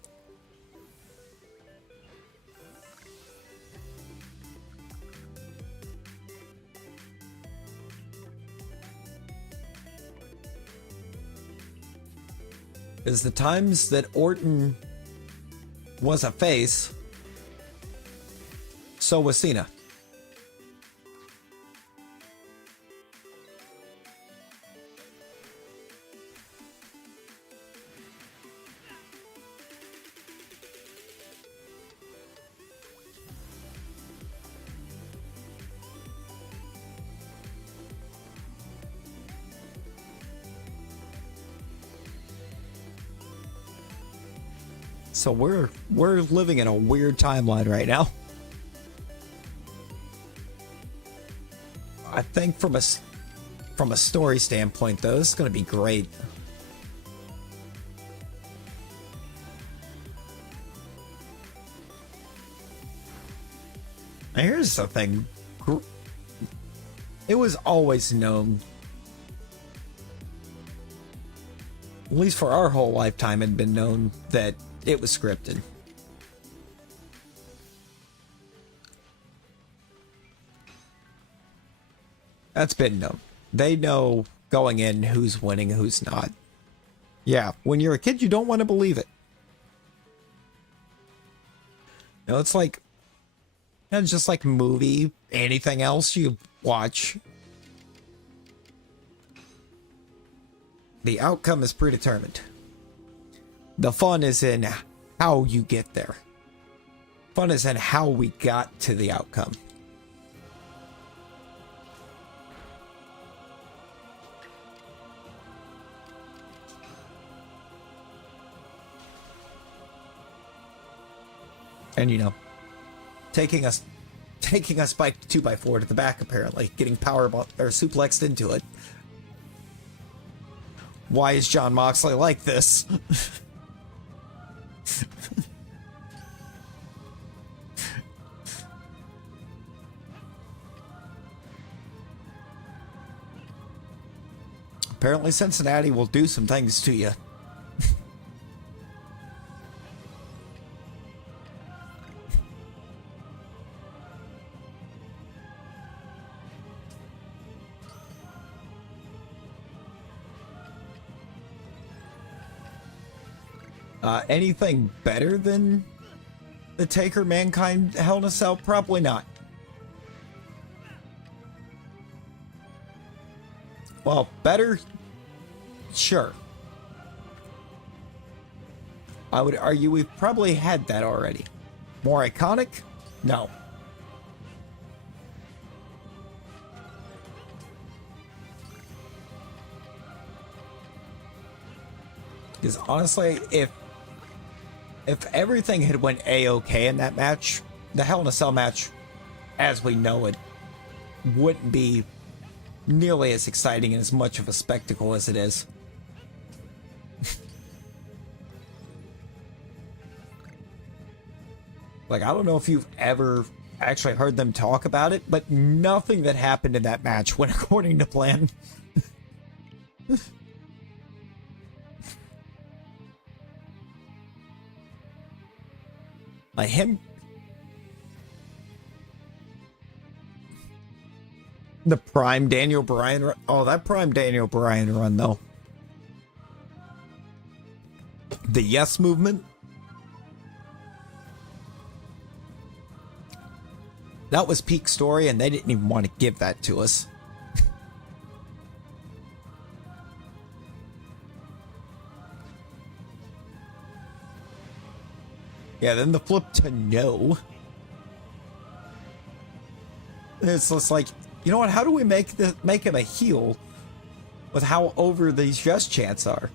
Is the times that Orton was a face, so was Cena. So we're living in a weird timeline right now. I think from a story standpoint, though, this is going to be great. Now, here's the thing. It was always known, at least for our whole lifetime, it had been known that it was scripted. That's been known. They know going in who's winning, who's not. Yeah, when you're a kid, you don't want to believe it. You know, it's like, it's just like movie, anything else you watch. The outcome is predetermined. The fun is in how you get there. Fun is in how we got to the outcome. And you know, taking a spiked 2x4 to the back, apparently getting power or suplexed into it. Why is John Moxley like this? Apparently Cincinnati will do some things to you. Anything better than the Taker Mankind Hell in a Cell? Probably not. Well, better? Sure. I would argue we've probably had that already. More iconic? No. Because honestly, if everything had went A-OK in that match, the Hell in a Cell match, as we know it, wouldn't be nearly as exciting and as much of a spectacle as it is. Like, I don't know if you've ever actually heard them talk about it, but nothing that happened in that match went according to plan. Like him, the prime Daniel Bryan run. Oh, that prime Daniel Bryan run though. The yes movement. That was peak story, and they didn't even want to give that to us. Yeah, then the flip to no. It's just like, you know what? How do we make him a heel with how over these just chants are?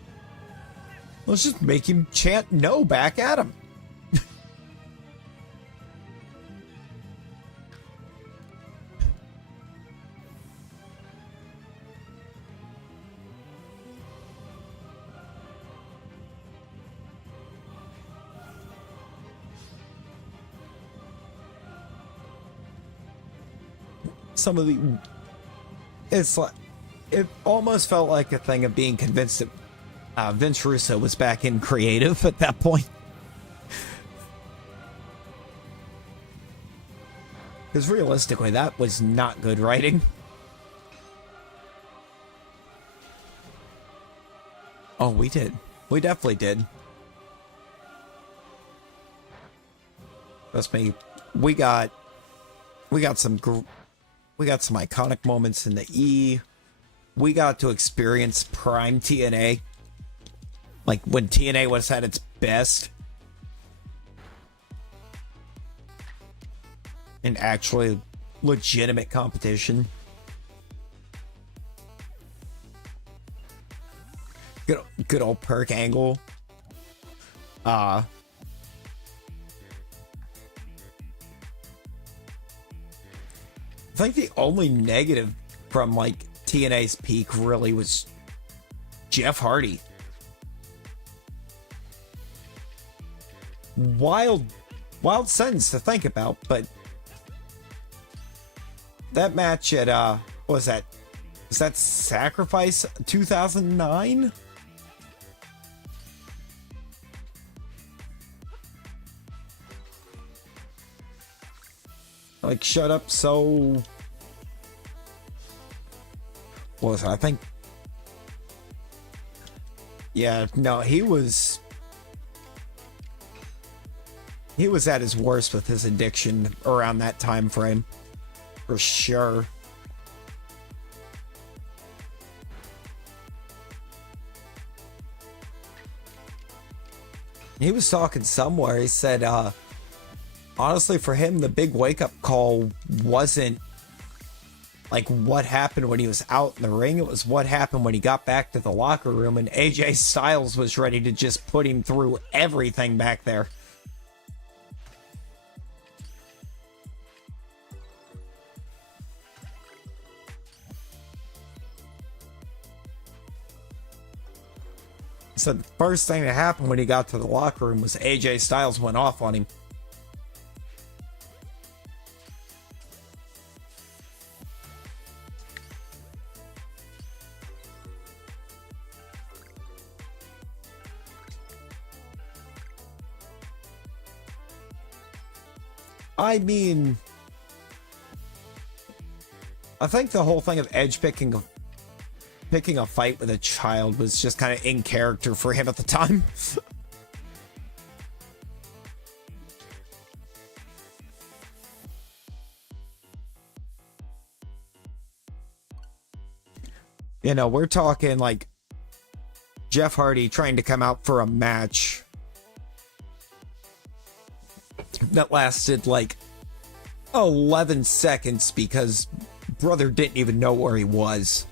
Let's just make him chant no back at him. Some of the, it's like, it almost felt like a thing of being convinced that Vince Russo was back in creative at that point. Because realistically, that was not good writing. Oh, we did. We definitely did. Trust me, we got some iconic moments in the E. We got to experience prime TNA. Like when TNA was at its best. And actually legitimate competition. Good old Perk Angle. I think the only negative from like TNA's peak really was Jeff Hardy. Wild sentence to think about, but that match at what was that? Was that Sacrifice 2009? Like, shut up, so... What was it? I think... Yeah, no, he was at his worst with his addiction around that time frame. For sure. He was talking somewhere. He said, honestly, for him, the big wake-up call wasn't like what happened when he was out in the ring. It was what happened when he got back to the locker room and AJ Styles was ready to just put him through everything back there. So the first thing that happened when he got to the locker room was AJ Styles went off on him. I mean, I think the whole thing of Edge picking a fight with a child was just kind of in character for him at the time. You know, we're talking like Jeff Hardy trying to come out for a match that lasted like 11 seconds because brother didn't even know where he was.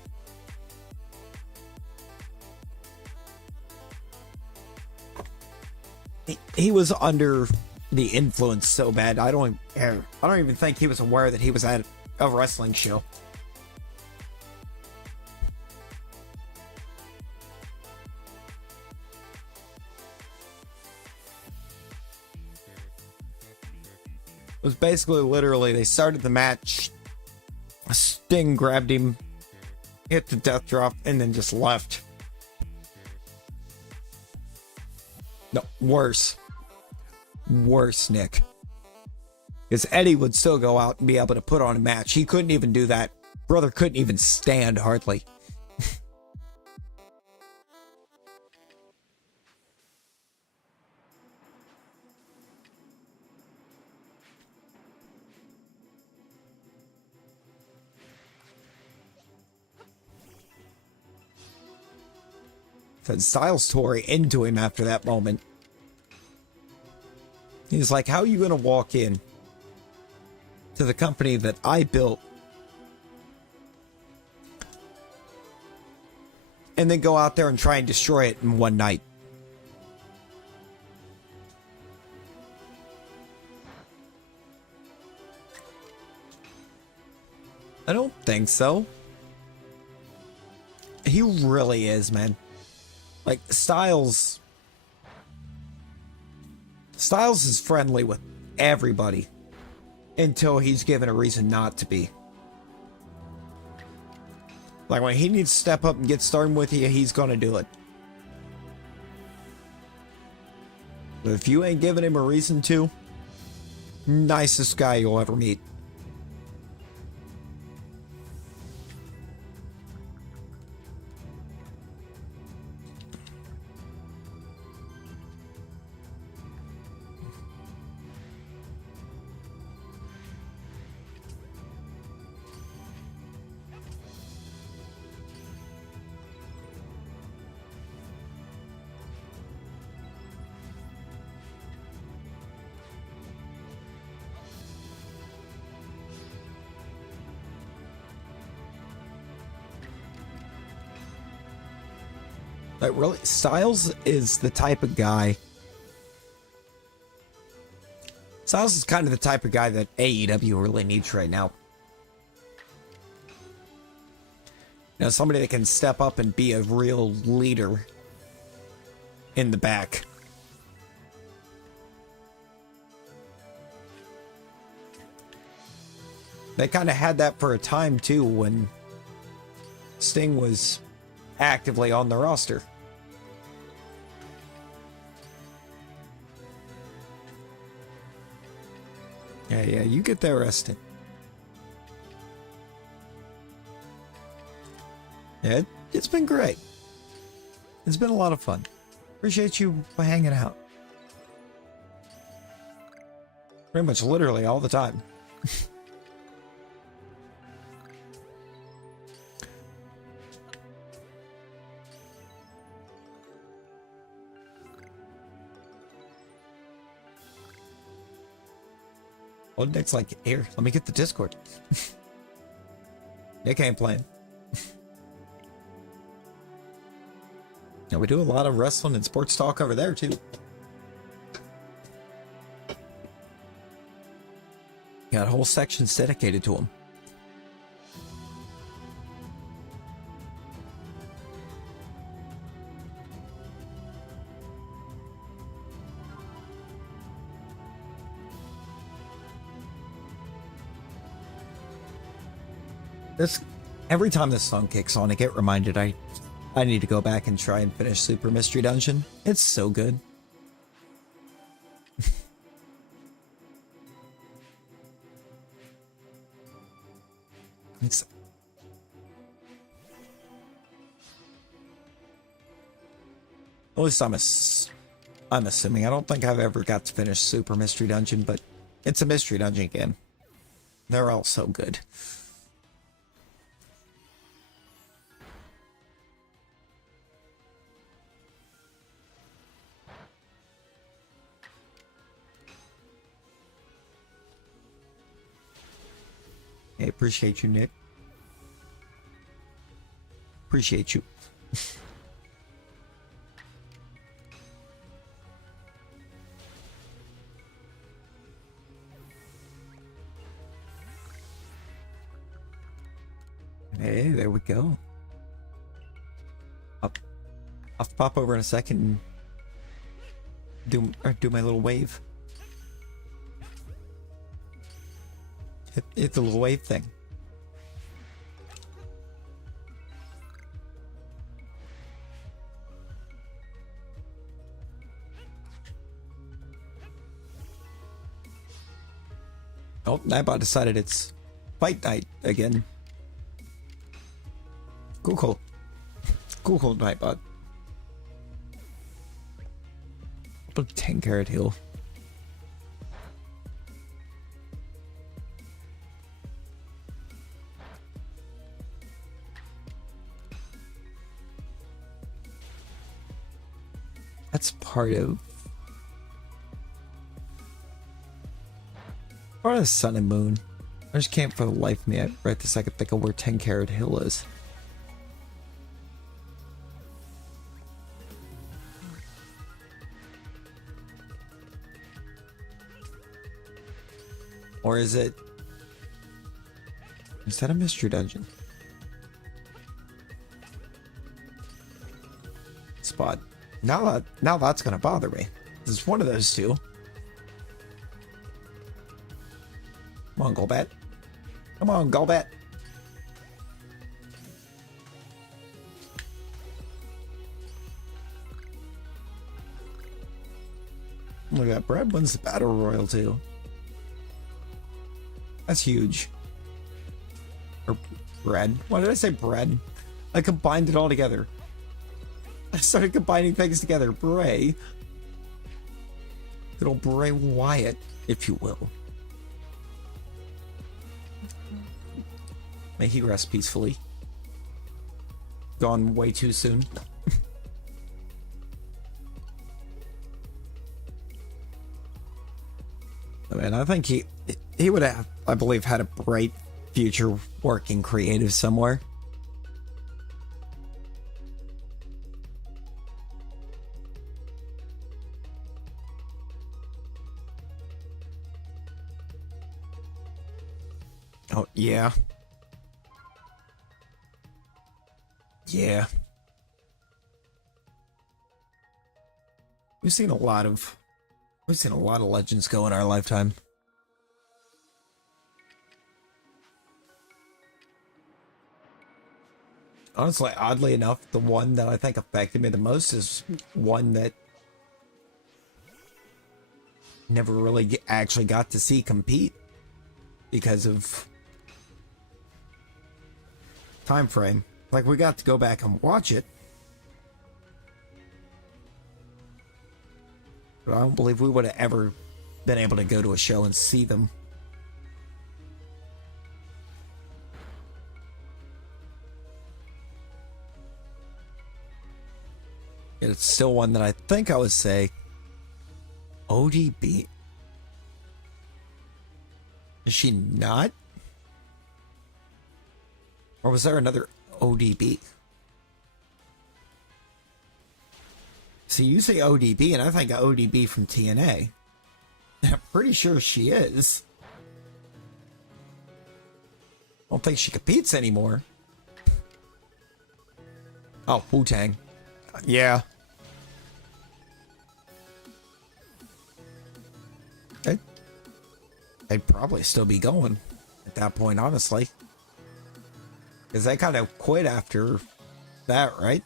He was under the influence so bad. I don't even think he was aware that he was at a wrestling show. It was basically literally they started the match, Sting grabbed him, hit the death drop, and then just left. No, worse, Nick. Because Eddie would still go out and be able to put on a match. He couldn't even do that. Brother couldn't even stand hardly. Styles tore into him after that moment. He's like, how are you going to walk in to the company that I built and then go out there and try and destroy it in one night? I don't think so. He really is, man. Like, Styles is friendly with everybody until he's given a reason not to be. Like, when he needs to step up and get started with you, he's gonna do it. But if you ain't giving him a reason to, nicest guy you'll ever meet. Like, really, Styles is the type of guy. Styles is kind of the type of guy that AEW really needs right now. You know, somebody that can step up and be a real leader in the back. They kind of had that for a time too when Sting was actively on the roster. Yeah, you get that rested. Yeah, it's been great. It's been a lot of fun. Appreciate you hanging out. Pretty much literally all the time. Well, Nick's like, here, let me get the Discord. Nick ain't playing. Yeah, we do a lot of wrestling and sports talk over there, too. Got whole sections dedicated to them. Every time this song kicks on, I get reminded I need to go back and try and finish Super Mystery Dungeon. It's so good. At least I'm assuming. I don't think I've ever got to finish Super Mystery Dungeon, but it's a Mystery Dungeon game. They're all so good. Hey, appreciate you, Nick. Appreciate you. Hey, there we go. I'll pop over in a second and do my little wave. Hit the little wave thing. Oh, Nightbot decided it's fight night again. Cool, Nightbot. But 10 carat heal. That's part of the Sun and Moon. I just can't for the life of me right this second think of where 10 carat hill is. Or is that a mystery dungeon? Spot. Now that's gonna bother me. It's one of those two. Come on, Golbat. Come on, Golbat. Look at that. Brad wins the Battle Royal too. That's huge. Or bread. Why did I say bread? I combined it all together. I started combining things together. Bray. Good old Bray Wyatt, if you will. May he rest peacefully. Gone way too soon. I mean, I think he would have, I believe, had a bright future working creative somewhere. Oh, yeah. Yeah. We've seen a lot of legends go in our lifetime. Honestly, oddly enough, the one that I think affected me the most is one that never really actually got to see compete because of time frame. Like, we got to go back and watch it, but I don't believe we would have ever been able to go to a show and see them. It's still one that I think I would say ODB. Is she not? Or was there another ODB? See, you say ODB, and I think ODB from TNA. And I'm pretty sure she is. I don't think she competes anymore. Oh, Wu-Tang. Yeah. They'd probably still be going at that point, honestly. Because they kind of quit after that, right?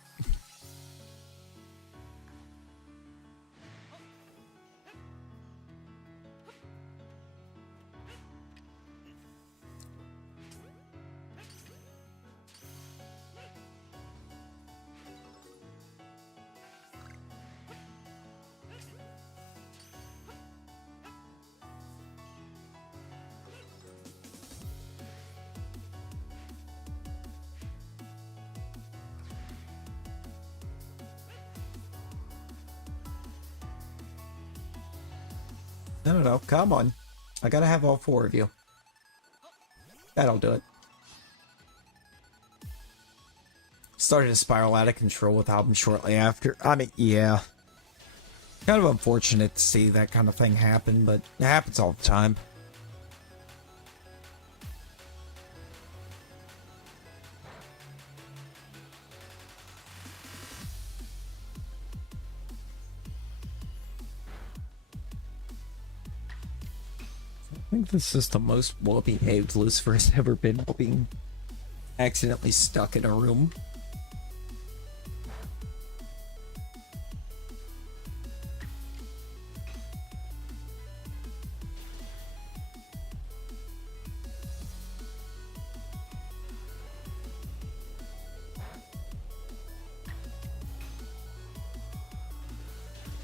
No, come on. I gotta have all four of you. That'll do it. Started to spiral out of control with album shortly after. I mean, yeah. Kind of unfortunate to see that kind of thing happen, but it happens all the time. I think this is the most well-behaved Lucifer has ever been, being accidentally stuck in a room.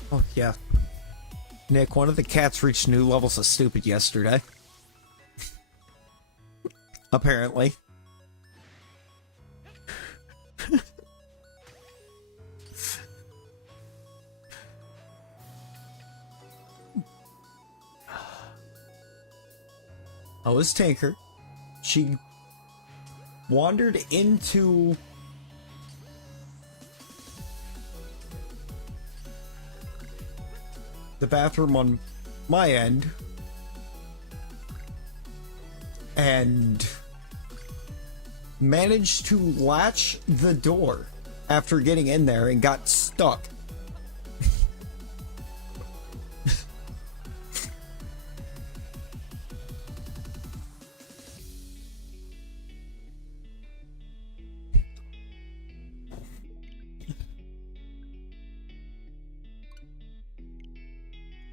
Oh, yeah. Nick, one of the cats reached new levels of stupid yesterday. Apparently. I was Tinker. She wandered into the bathroom on my end and managed to latch the door after getting in there and got stuck.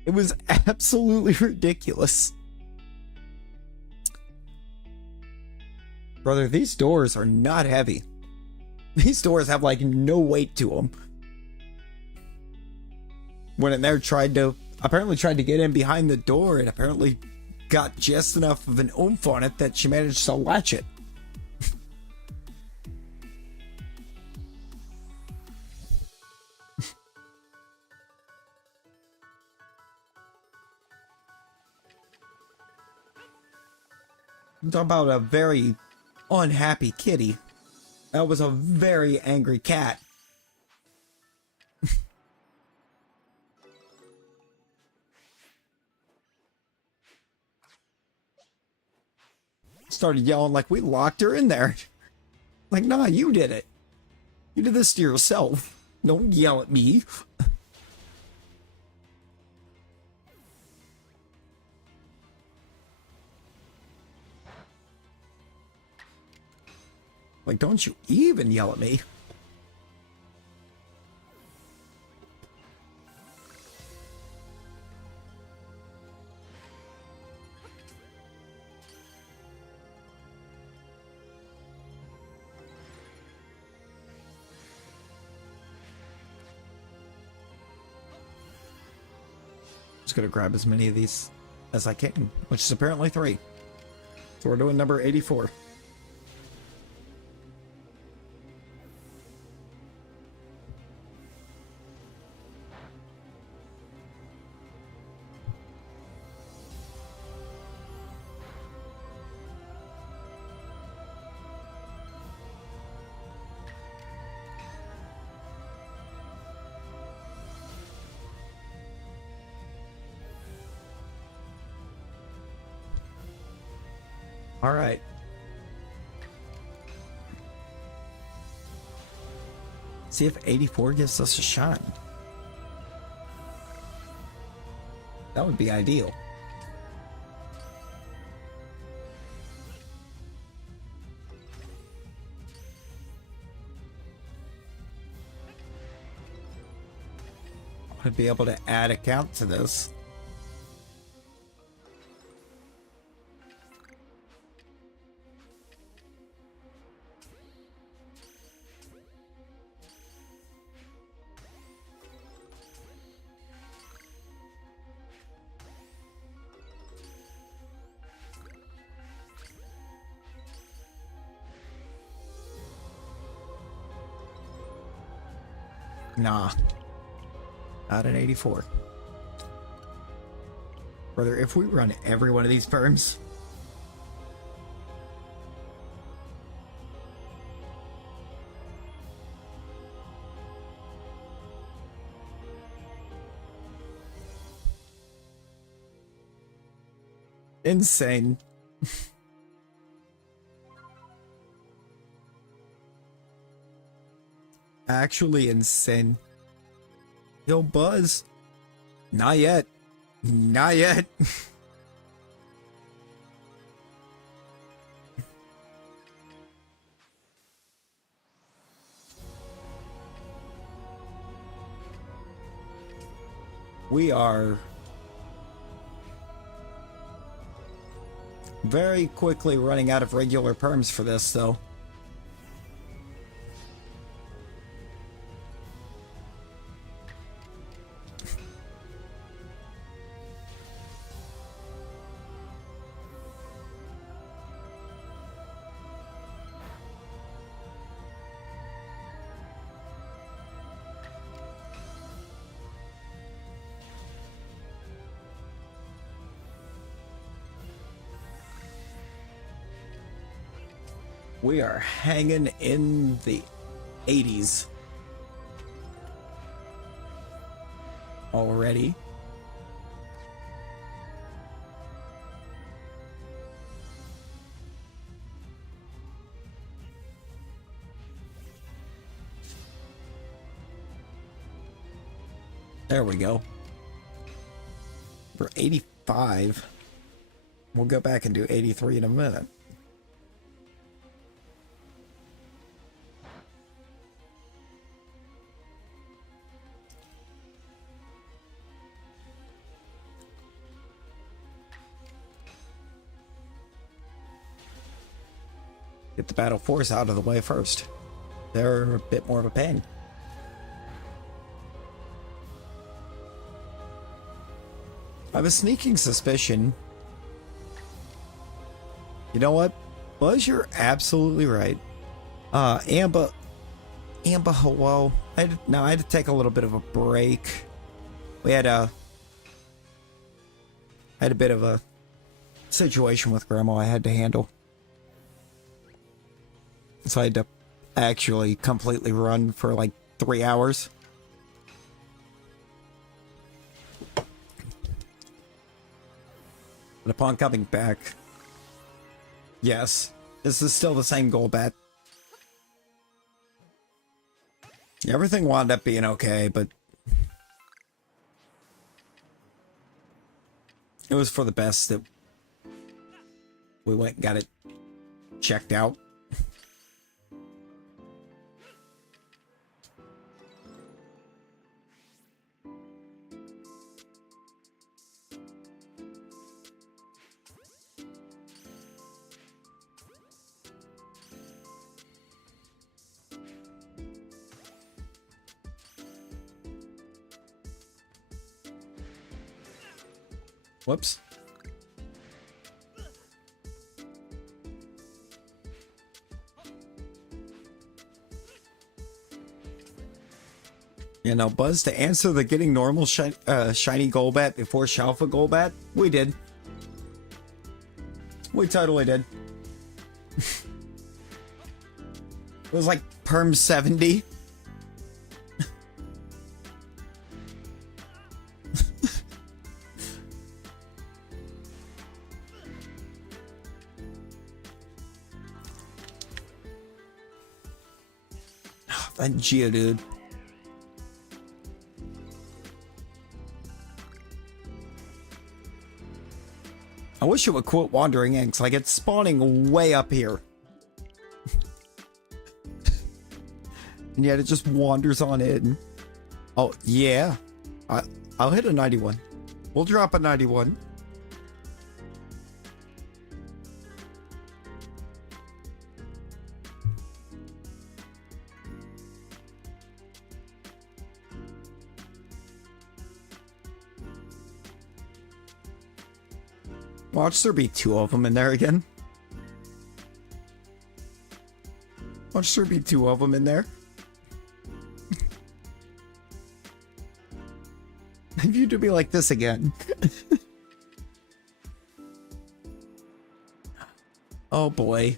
It was absolutely ridiculous. Brother, these doors are not heavy. These doors have like no weight to them. Went in there, apparently tried to get in behind the door, and apparently got just enough of an oomph on it that she managed to latch it. I'm talking about a very unhappy kitty. That was a very angry cat. Started yelling like we locked her in there. Like, nah, you did it. You did this to yourself. Don't yell at me. Like, don't you even yell at me. Just gonna grab as many of these as I can, which is apparently 3. So we're doing number 84. All right. See if 84 gives us a shot. That would be ideal. I'd be able to add a count to this. Nah. Not an 84. Brother, if we run every one of these firms, insane. Actually insane. Yo, Buzz. Not yet. Not yet. We are very quickly running out of regular perms for this, though. We are hanging in the 80s already. There we go. For 85, we'll go back and do 83 in a minute. Get the battle force out of the way first. They're a bit more of a pain. I have a sneaking suspicion. You know what? Buzz, you're absolutely right. Amber, hello. I had to take a little bit of a break. I had a bit of a situation with Grandma I had to handle. So I had to actually completely run for like 3 hours. But upon coming back, yes, this is still the same Golbat. Everything wound up being okay, but it was for the best that we went and got it checked out. Whoops. You know, Buzz, to answer the getting normal shiny Golbat before Shalpha Golbat, we did. We totally did. It was like Perm 70. that Geodude. I wish it would quit wandering in, because like it's spawning way up here. And yet it just wanders on in. Oh, yeah. I'll hit a 91. We'll drop a 91. Watch there be 2 of them in there again. Watch there be 2 of them in there. If you do me like this again. Oh boy.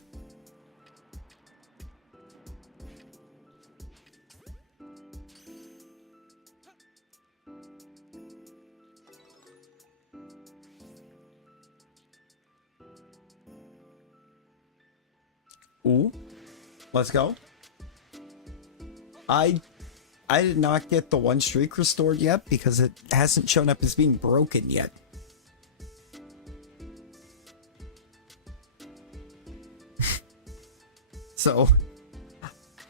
Ooh. Let's go. I did not get the 1 streak restored yet because it hasn't shown up as being broken yet. So,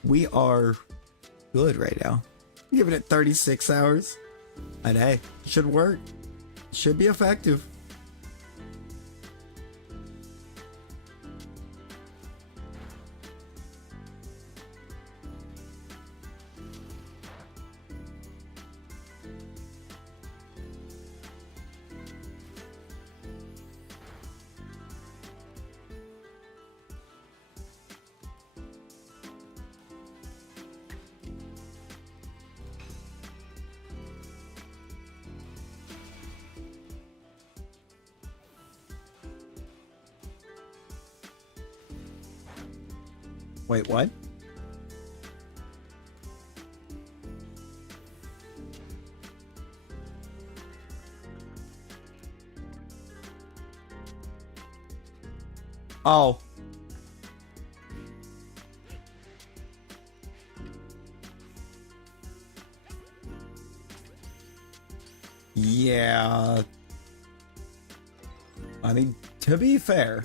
we are good right now. Giving it 36 hours. And hey, should work. Should be effective. Wait, what? Oh. Yeah. I mean, to be fair,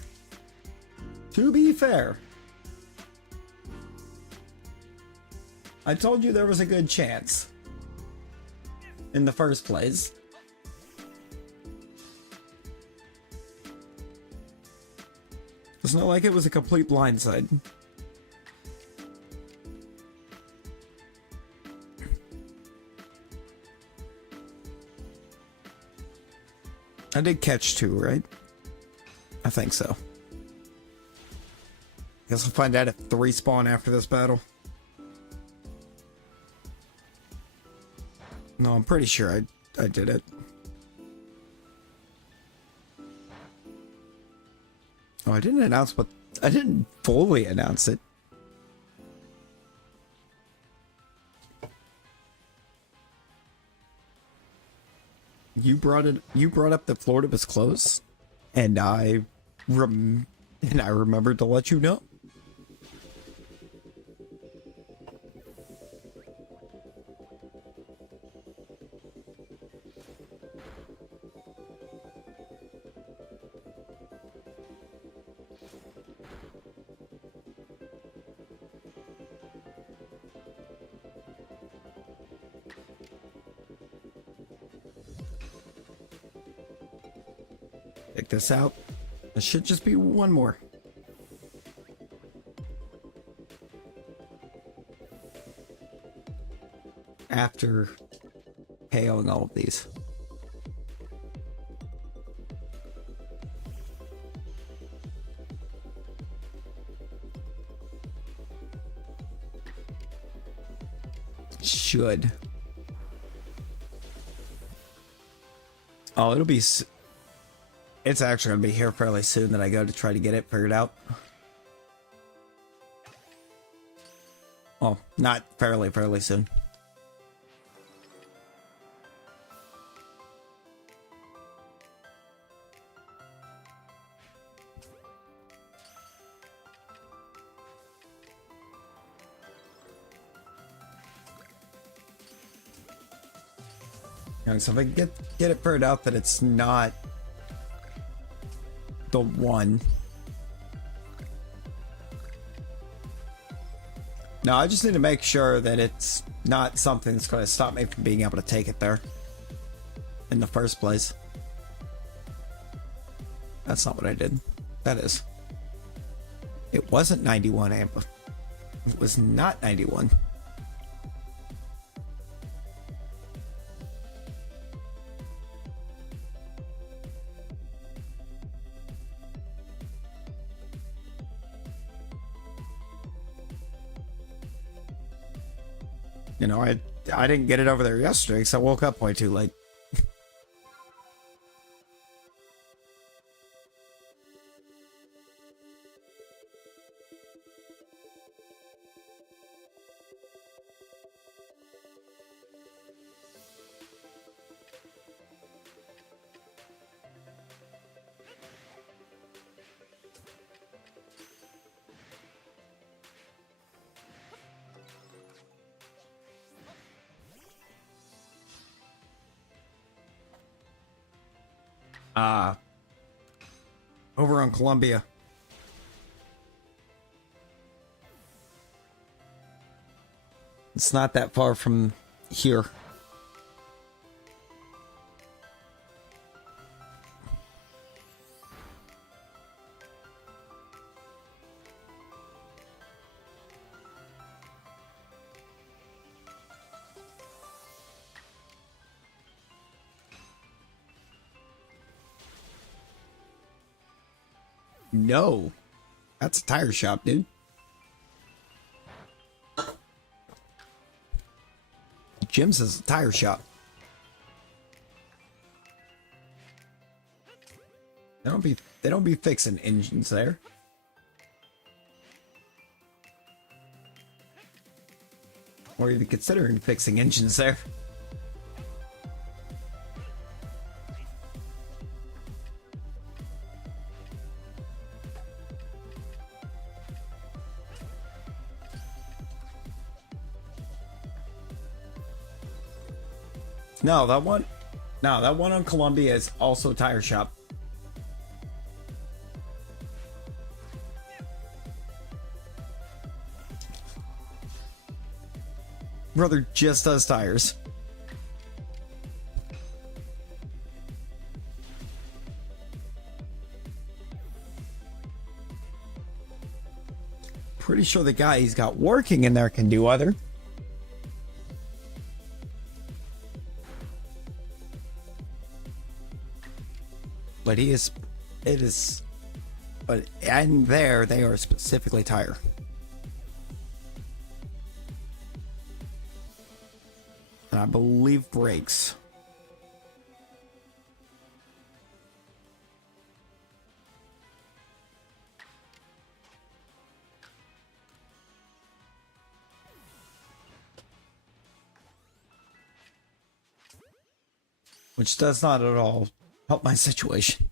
I told you there was a good chance in the first place. It's not like it was a complete blindside. I did catch 2, right? I think so. Guess we'll find out if 3 spawn after this battle. No, I'm pretty sure I did it. Oh, I didn't announce what... I didn't fully announce it. You brought up that Florida was close, and I remembered to let you know. Check this out. There should just be 1 more. After KOing all of these. Should. Oh, it'll be... It's actually going to be here fairly soon that I go to try to get it figured out. Well, not fairly soon. So if I get it figured out that it's not the one. No, I just need to make sure that it's not something that's going to stop me from being able to take it there in the first place. That's not what I did. That is. It wasn't 91 amp. It was not 91. You know, I didn't get it over there yesterday because I woke up way too late. Over on Columbia. It's not that far from here. No, that's a tire shop, dude. Jim's is a tire shop. They don't be fixing engines there. Or even considering fixing engines there. No, that one on Columbia is also tire shop. Brother just does tires. Pretty sure the guy he's got working in there can do other. But and there they are specifically tire. And I believe brakes. Which does not at all help my situation.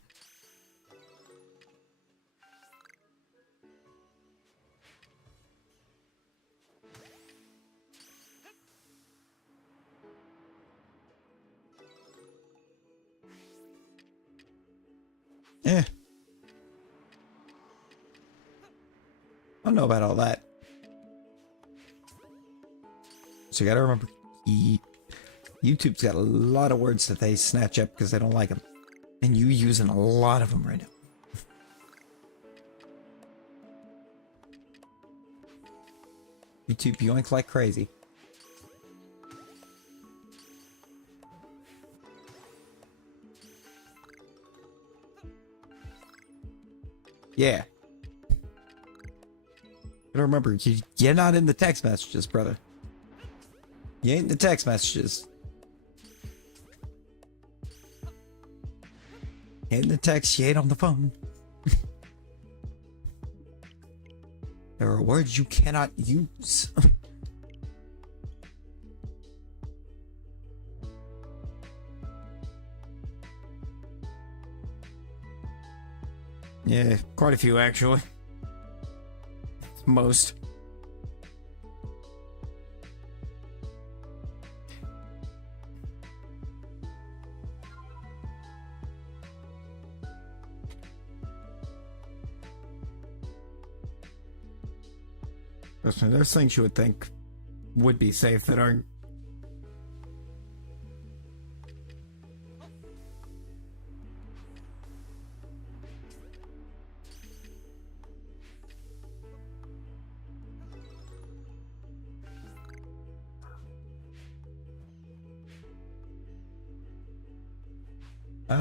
I don't know about all that. So you gotta remember, YouTube's got a lot of words that they snatch up because they don't like them. And you using a lot of them right now. YouTube yoink like crazy. Yeah. Gotta remember, you're not in the text messages, brother. You ain't in the text messages. You ain't in the text, you ain't on the phone. There are words you cannot use. Yeah, quite a few actually. Most. There's things you would think would be safe that aren't.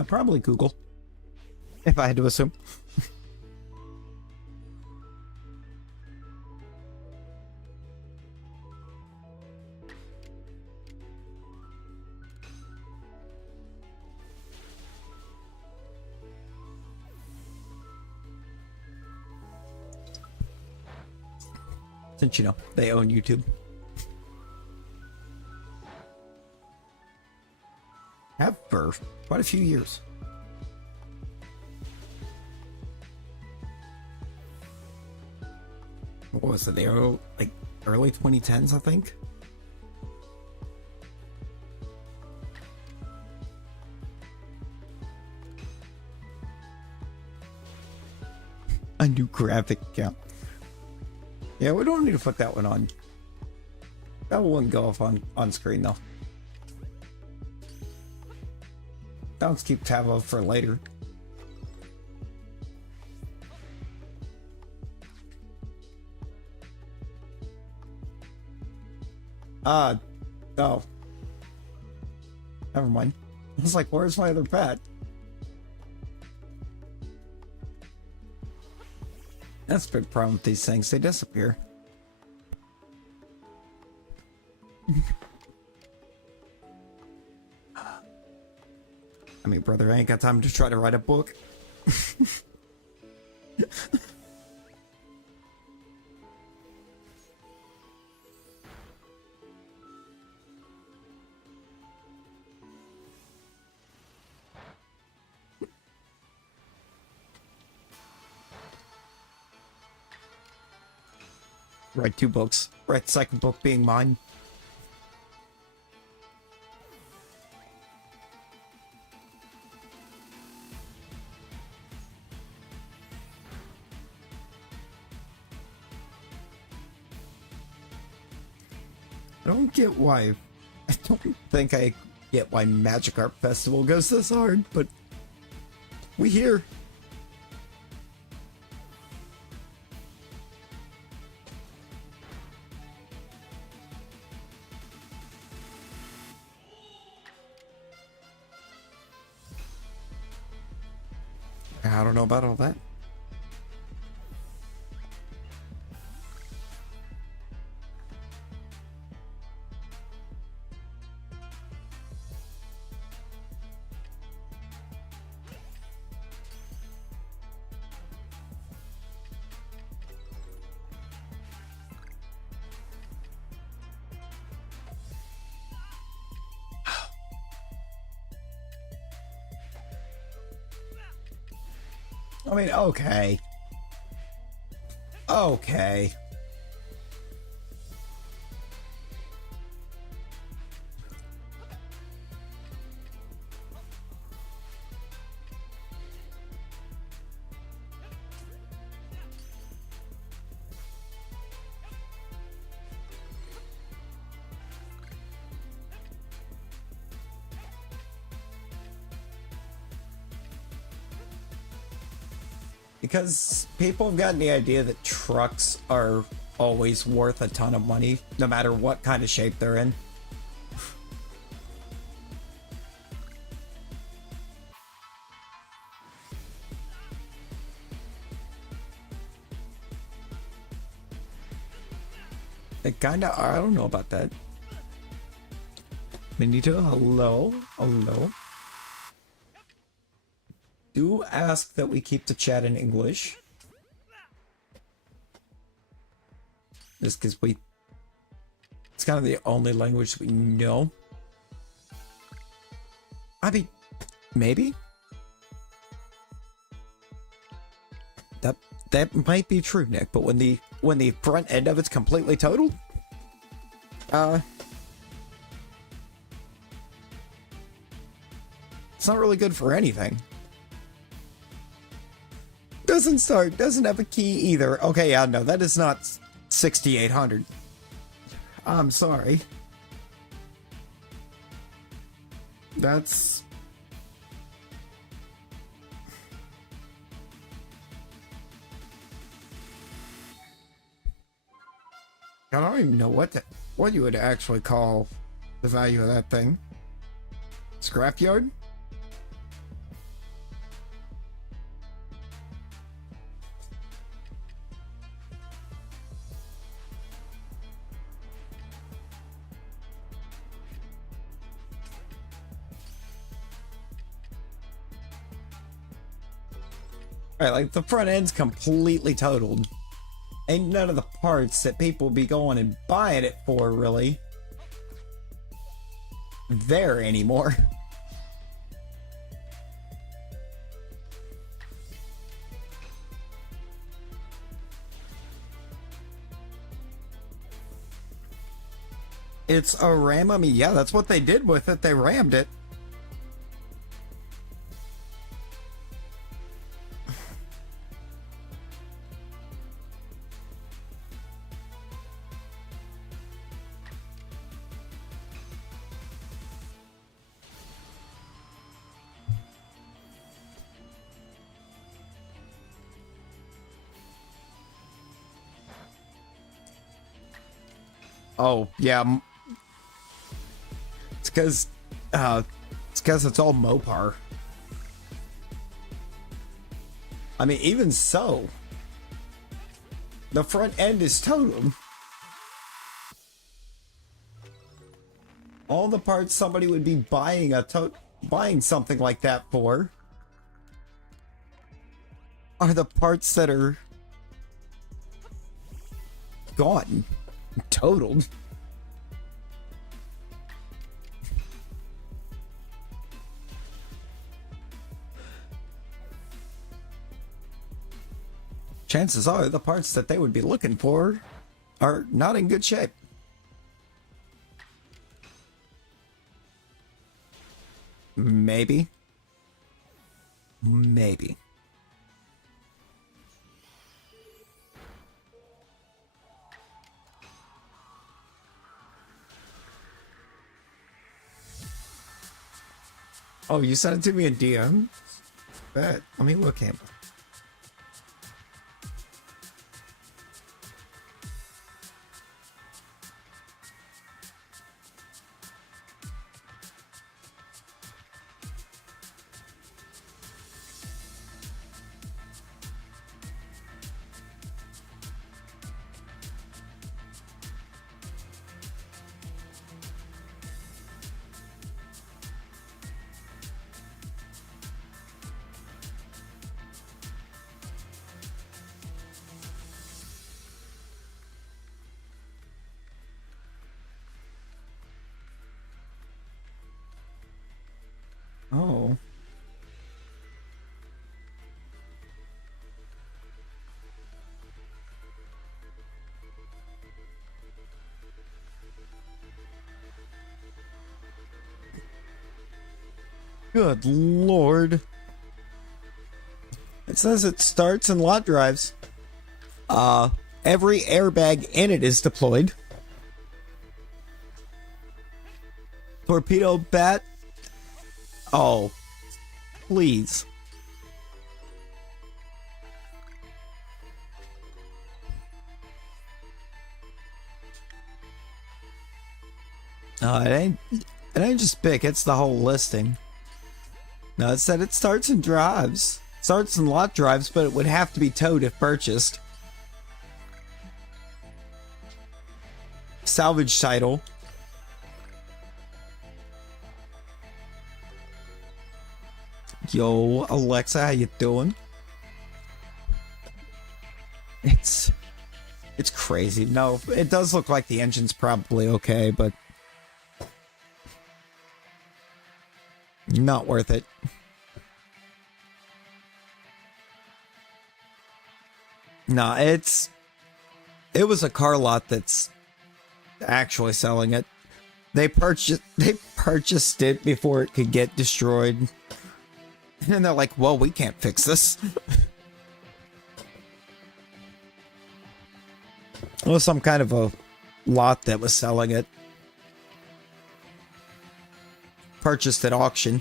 Probably Google, if I had to assume. Since, you know, they own YouTube. Have for quite a few years. What was it? They were like early 2010s, I think. A new graphic account. Yeah, we don't need to put that one on. That one wouldn't go off on screen though. That one's keep tab of for later. Oh. Never mind. I was like, where's my other pet? That's a big problem with these things. They disappear. I mean, brother, I ain't got time to try to write a book. Write 2 books. Write the second book being mine. I don't get why. I don't think I get why Magic Art Festival goes this hard, but we here. I don't know about all that. I mean, okay. Okay. Because people have gotten the idea that trucks are always worth a ton of money, no matter what kind of shape they're in. It kinda, I don't know about that. Benito, hello? Hello? Do ask that we keep the chat in English. Just because it's kind of the only language we know. I mean, maybe. That might be true, Nick, but when the front end of it's completely totaled, it's not really good for anything. Doesn't have a key either. Okay, yeah, no, that is not 6,800. I'm sorry. That's... I don't even know what you would actually call the value of that thing. Scrapyard? Right, like the front end's completely totaled. Ain't none of the parts that people be going and buying it for really there anymore. It's a ram. I mean, yeah, that's what they did with it. They rammed it. Oh, yeah. It's because it's all Mopar. I mean, even so, the front end is totaled. All the parts somebody would be buying buying something like that for are the parts that are gone, totaled. Chances are the parts that they would be looking for are not in good shape. Maybe. Maybe. Oh, you sent it to me in DM? Bet. Let me look at it. Oh. Good Lord. It says it starts in lot drives. Every airbag in it is deployed. Torpedo bat. Oh, please. It ain't just pick, it's the whole listing. No, it said it starts in drives. Starts in lot drives, but it would have to be towed if purchased. Salvage title. Yo, Alexa, how you doing? It's crazy. No, it does look like the engine's probably okay, but not worth it. Nah, it was a car lot that's actually selling it. They purchased it before it could get destroyed. And they're like, well, we can't fix this. It was some kind of a lot that was selling it. Purchased at auction.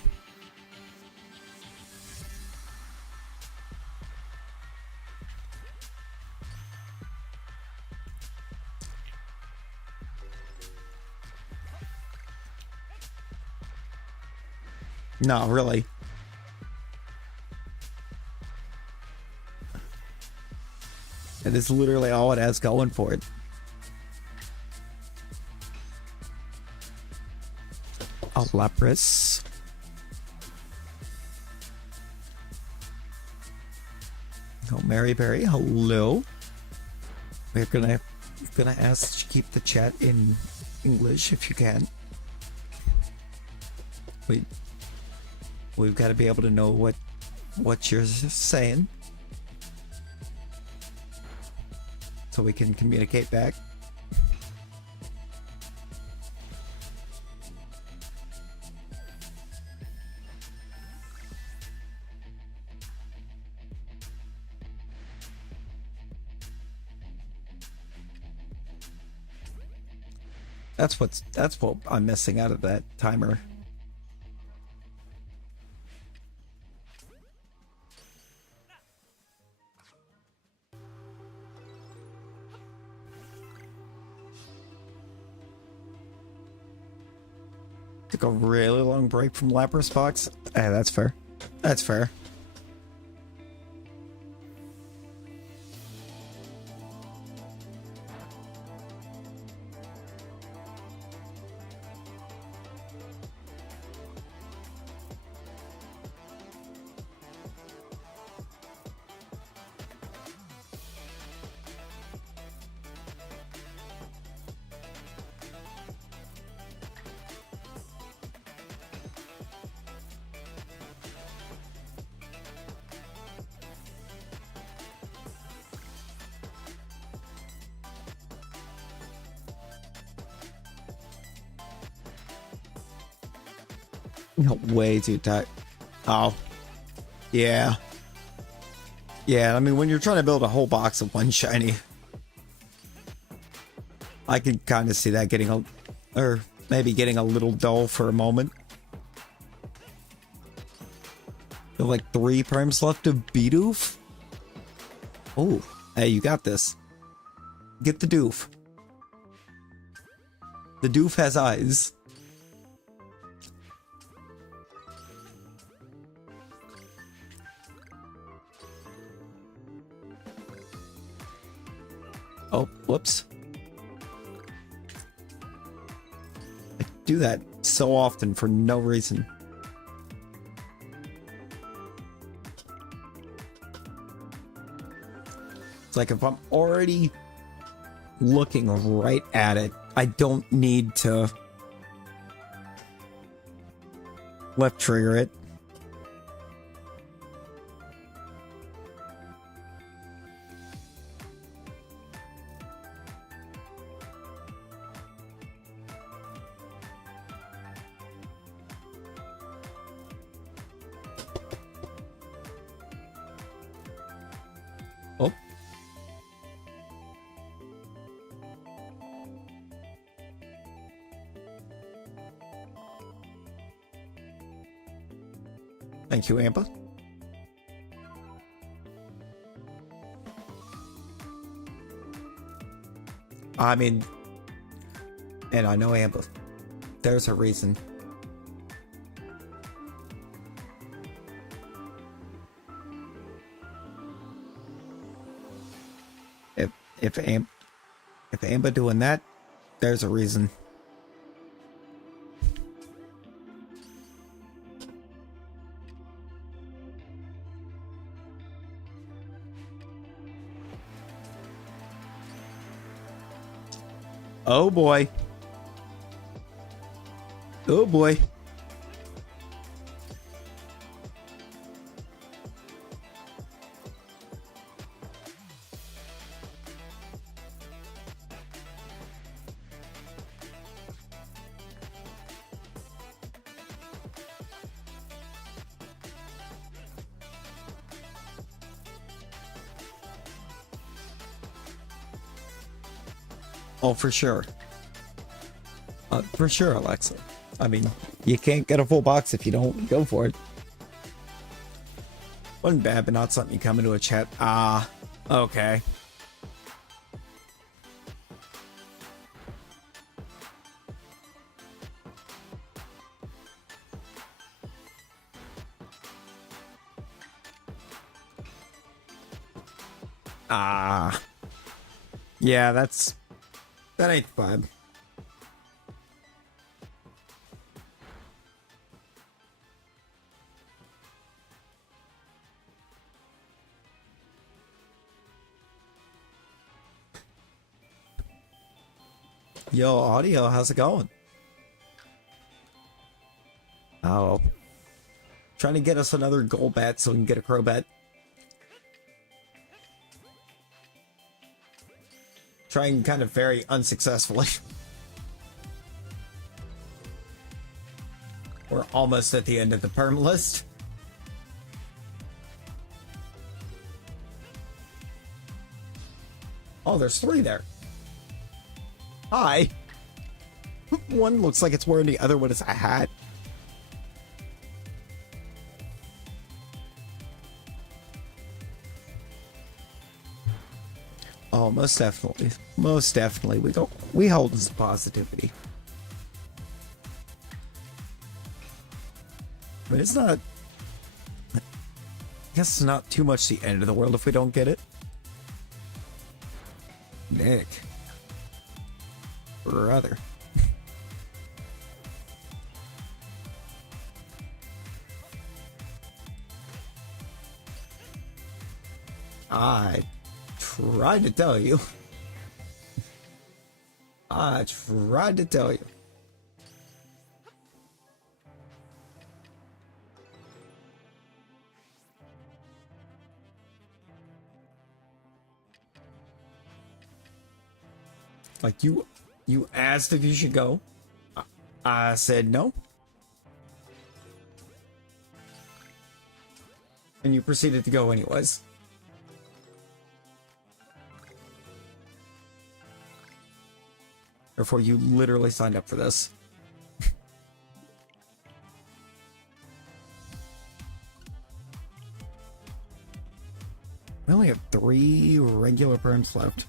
No, really. It is literally all it has going for it. A Lapras. Oh, Mary Berry, hello. We're gonna ask to keep the chat in English if you can. We've got to be able to know what you're saying, so we can communicate back. That's what I'm missing out of that timer. Took a really long break from Lapras box. Hey, that's fair. That's fair. Way too tight. Oh. Yeah. Yeah, I mean, when you're trying to build a whole box of one shiny, I can kind of see that getting or maybe getting a little dull for a moment. There are like 3 primes left of Bidoof. Oh, hey, you got this. Get the Doof. The Doof has eyes. Oh, whoops. I do that so often for no reason. It's like if I'm already looking right at it, I don't need to left trigger it. Oh. Thank you, Amber. I mean, and I know Amber. There's a reason. If Amber doing that, there's a reason. Oh boy. Oh boy. Oh, for sure. For sure, Alexa. I mean, you can't get a full box if you don't go for it. Wasn't bad, but not something you come into a chat. Ah, okay. Ah. Yeah, that ain't the vibe. Yo, audio, how's it going? Oh. Trying to get us another gold bet so we can get a crow bet. Trying kind of very unsuccessfully. We're almost at the end of the perm list. Oh, there's 3 there. Hi. One looks like it's wearing, the other one is a hat. Oh, most definitely. Most definitely. We hold some positivity. But it's not, I guess it's not too much the end of the world if we don't get it. Nick. Brother. I tried to tell you. I tried to tell you. Like you asked if you should go. I said no. And you proceeded to go anyways. Therefore, you literally signed up for this. We only have 3 regular perms left.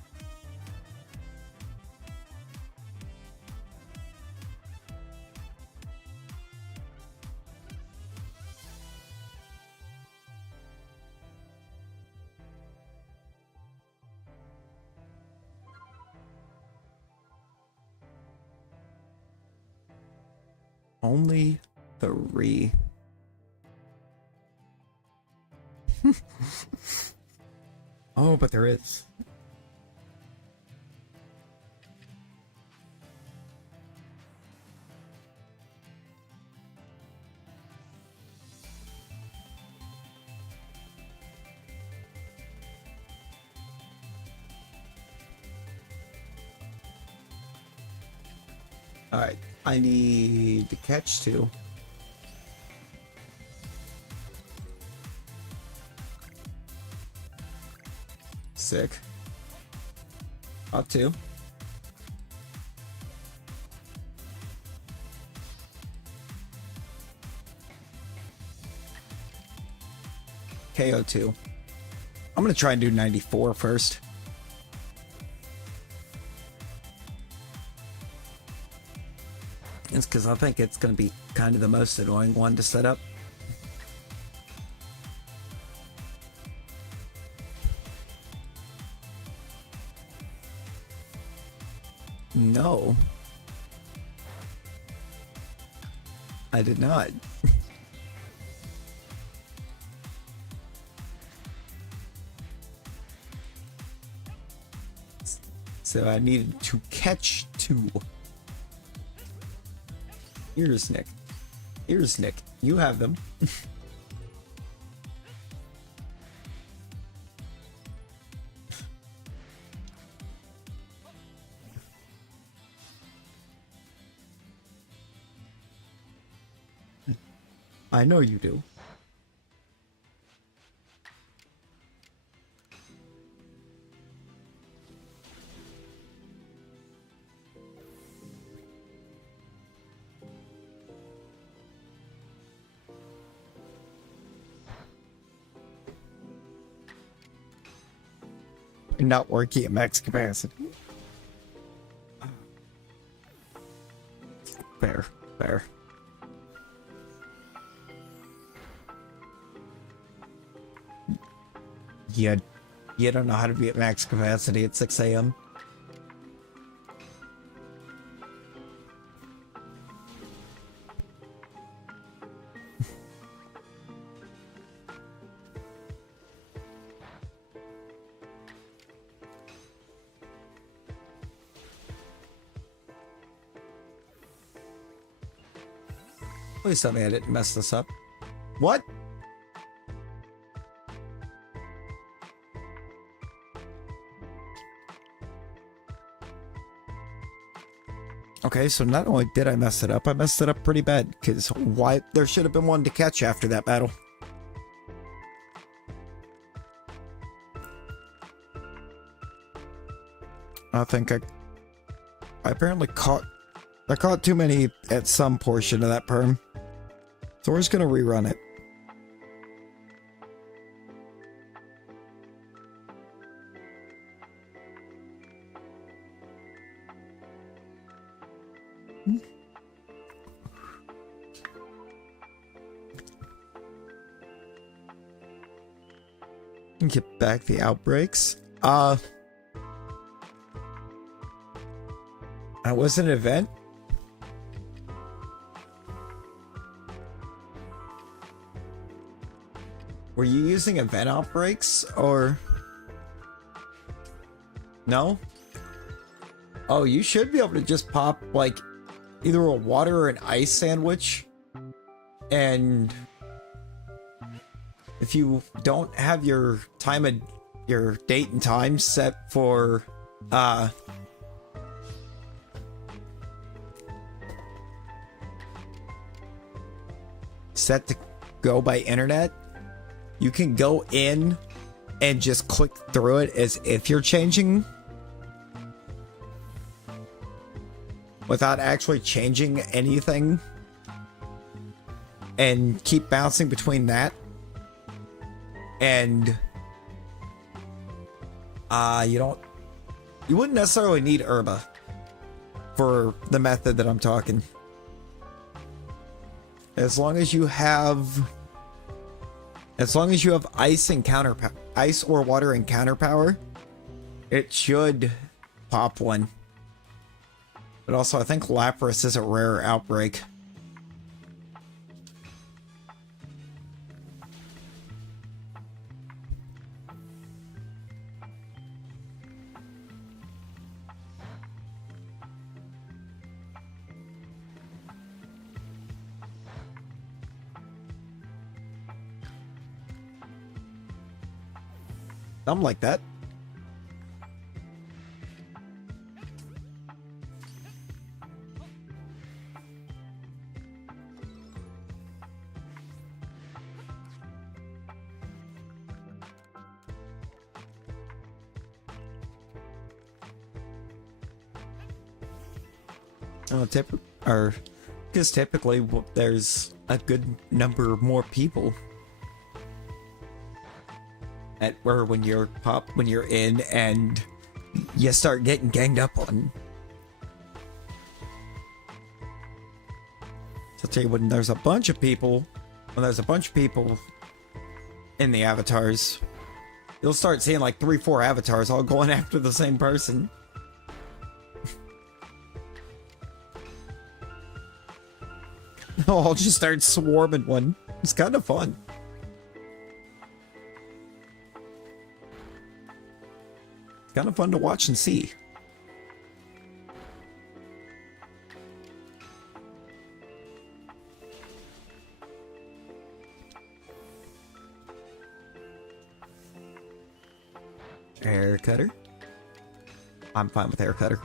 Only 3. Oh, but there is. Alright, I need to catch 2. Sick. Up 2. KO 2. I'm gonna try and do 94 first. It's because I think it's gonna be kind of the most annoying one to set up. No. I did not. So I needed to catch 2. Here's Nick. Here's Nick. You have them. I know you do. not working at max capacity. Fair, fair. You don't know how to be at max capacity at 6 a.m. Please tell me I didn't mess this up. What? Okay, so not only did I mess it up, I messed it up pretty bad, because why? There should have been one to catch after that battle. I think I apparently caught too many at some portion of that perm. So we're just gonna rerun it. Get back the outbreaks. That was an event. Were you using event outbreaks or no? Oh, you should be able to just pop like either a water or an ice sandwich, and if you don't have your your date and time set for set to go by internet, you can go in and just click through it as if you're changing without actually changing anything, and keep bouncing between that. And you wouldn't necessarily need herba for the method that I'm talking. As long as you have ice and ice or water and counter power, it should pop one. But also I think Lapras is a rare outbreak. Something like that. Because typically there's a good number more people at where when you're in and you start getting ganged up on. So I'll tell you, when there's a bunch of people in the avatars, you'll start seeing like 3-4 avatars all going after the same person. I'll just start swarming one. It's kind of fun. It's kind of fun to watch and see. Hair cutter. I'm fine with hair cutter.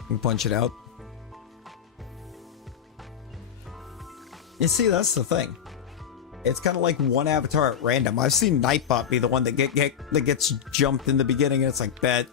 You can punch it out. You see, that's the thing. It's kind of like one avatar at random. I've seen Nightbot be the one that gets jumped in the beginning, and it's like, bet.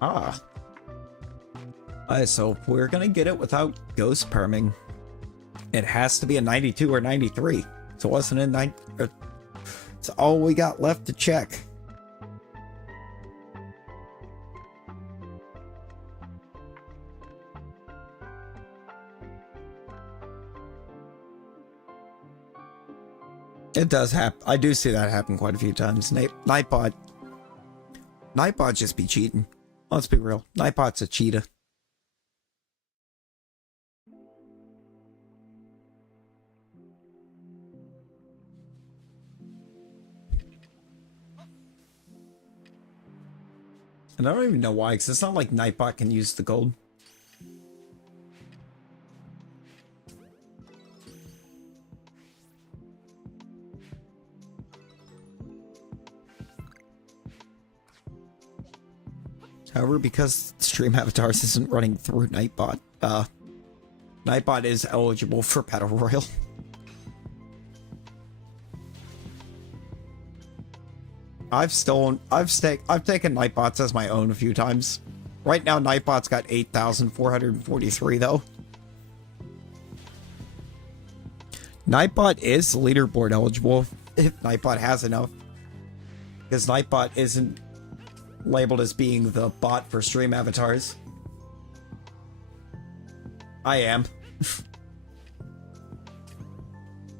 Ah. So we're gonna get it without ghost perming. It has to be a 92 or 93. So it wasn't a 9. It's all we got left to check. It does happen. I do see that happen quite a few times. Nightbot just be cheating. Let's be real. Nightbot's a cheetah. And I don't even know why, because it's not like Nightbot can use the gold. However, because Stream Avatars isn't running through Nightbot, Nightbot is eligible for Battle Royale. I've taken Nightbots as my own a few times. Right now, Nightbot's got 8,443 though. Nightbot is leaderboard eligible if Nightbot has enough. Because Nightbot isn't labeled as being the bot for Stream Avatars. I am.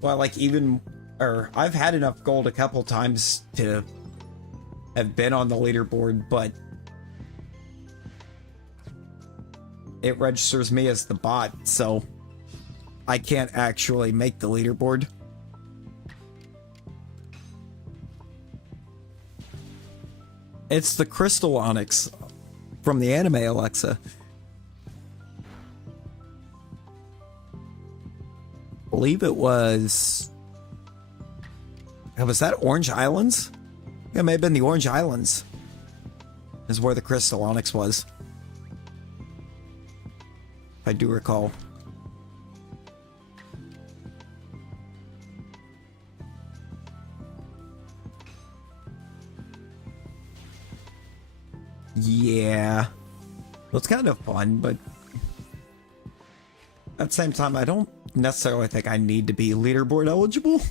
Well, like I've had enough gold a couple times to have been on the leaderboard, but it registers me as the bot, so I can't actually make the leaderboard. It's the Crystal Onyx from the anime, Alexa. I believe it was... Was that Orange Islands? It may have been the Orange Islands. Is where the Crystal Onyx was. If I do recall. Yeah. Well, it's kind of fun, but at the same time, I don't necessarily think I need to be leaderboard eligible.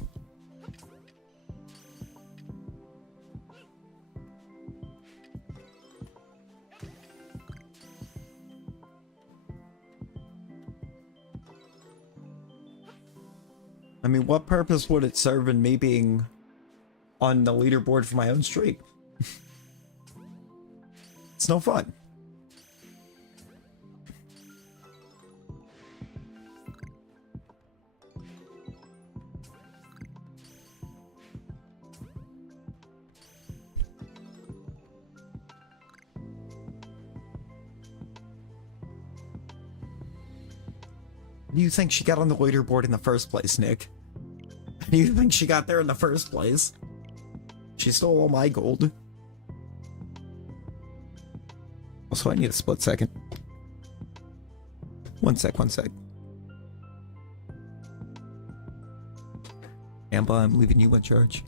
I mean, what purpose would it serve in me being on the leaderboard for my own streak? It's no fun. How do you think she got on the leaderboard in the first place, Nick? How do you think she got there in the first place? She stole all my gold. Also, I need a split second. One sec. Amber, I'm leaving you in charge.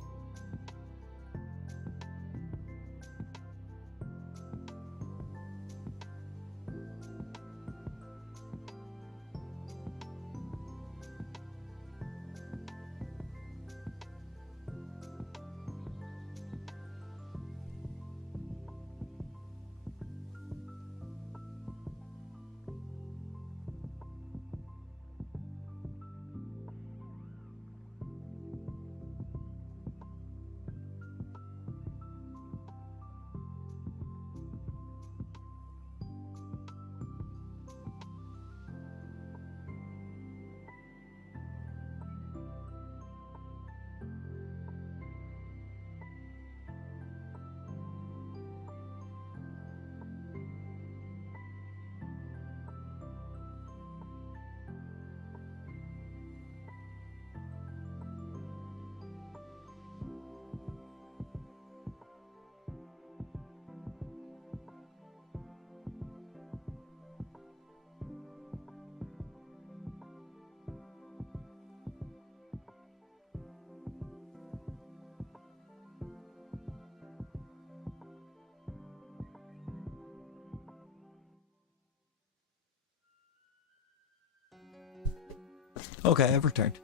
Okay, I've returned.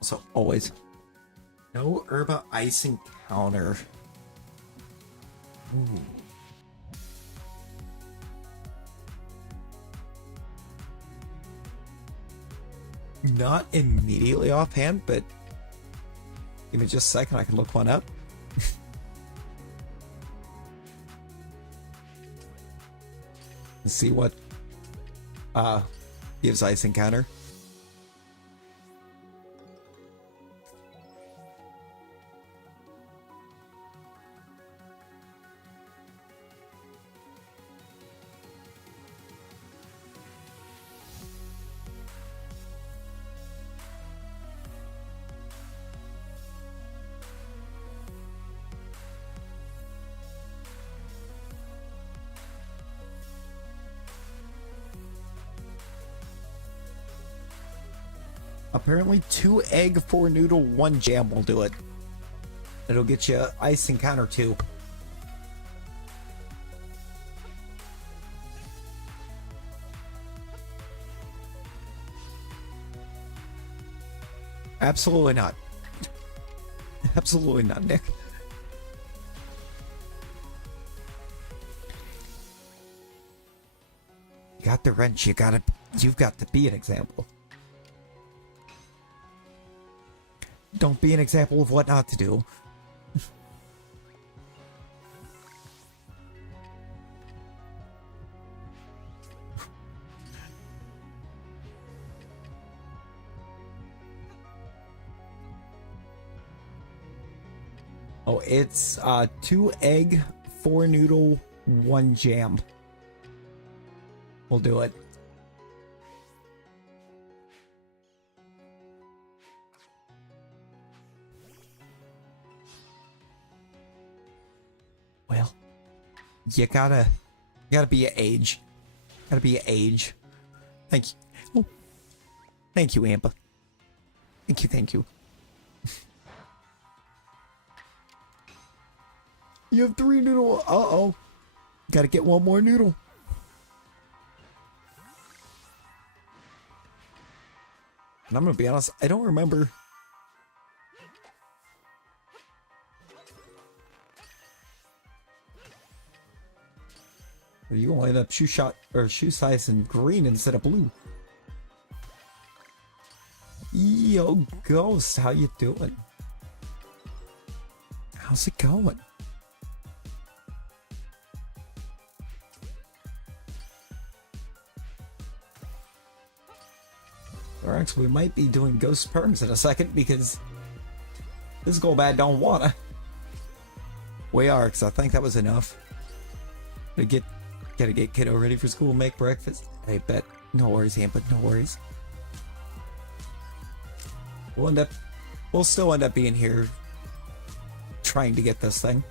So always no herba ice encounter. Ooh. Not immediately offhand, but give me just a second, I can look one up. And see what gives ice encounter. Apparently 2 egg, 4 noodle, 1 jam will do it. It'll get you ice encounter 2. Absolutely not. Absolutely not, Nick. You got the wrench, you've got to be an example. Don't be an example of what not to do. Oh, it's 2 egg, 4 noodle, 1 jam. We'll do it. Well, you gotta be your age. Gotta be your age. Thank you. Oh, thank you, Amber. Thank you. You have 3 noodle. Uh-oh. Gotta get 1 more noodle. And I'm gonna be honest, I don't remember. You gonna end up shoe size in green instead of blue. Yo, Ghost, how you doing? How's it going? Alright, we might be doing ghost perms in a second because this go bad don't wanna. We are, because I think that was enough. Gotta get kiddo ready for school, make breakfast. Hey, bet. No worries, Amber, no worries. We'll still end up being here trying to get this thing.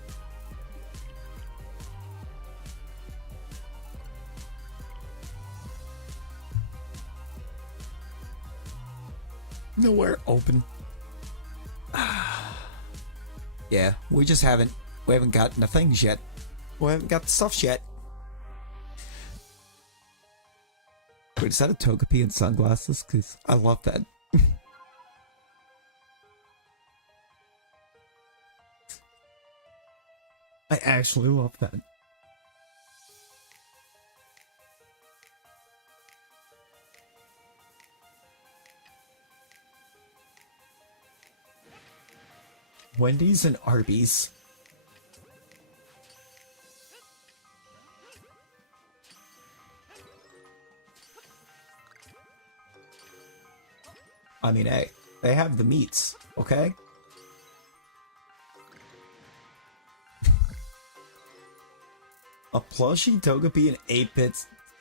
Nowhere open. Yeah, we haven't gotten the things yet. We haven't got the stuff yet. Wait, is that a Togepi and sunglasses? Because I love that. I actually love that. Wendy's and Arby's. I mean, hey, they have the meats, okay? A plushie Togepi and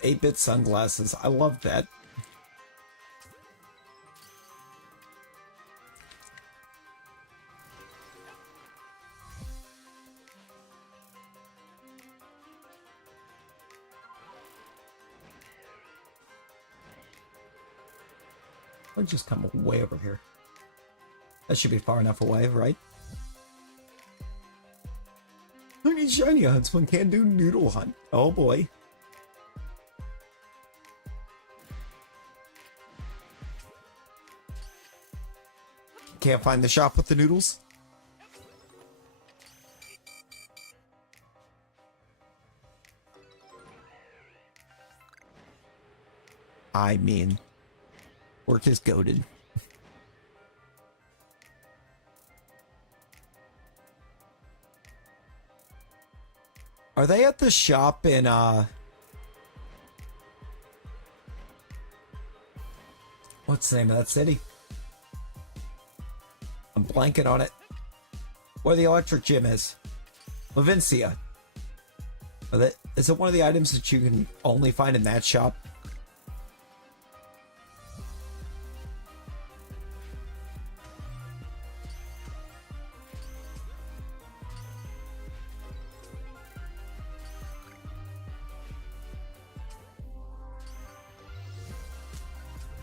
8-bit sunglasses. I love that. I'll just come way over here. That should be far enough away, right? Who needs shiny hunts when can't do noodle hunt? Oh boy. can't find the shop with the noodles? I mean, work is goated. Are they at the shop in, what's the name of that city? I'm blanking on it. Where the electric gym is. Levincia. Is it one of the items that you can only find in that shop?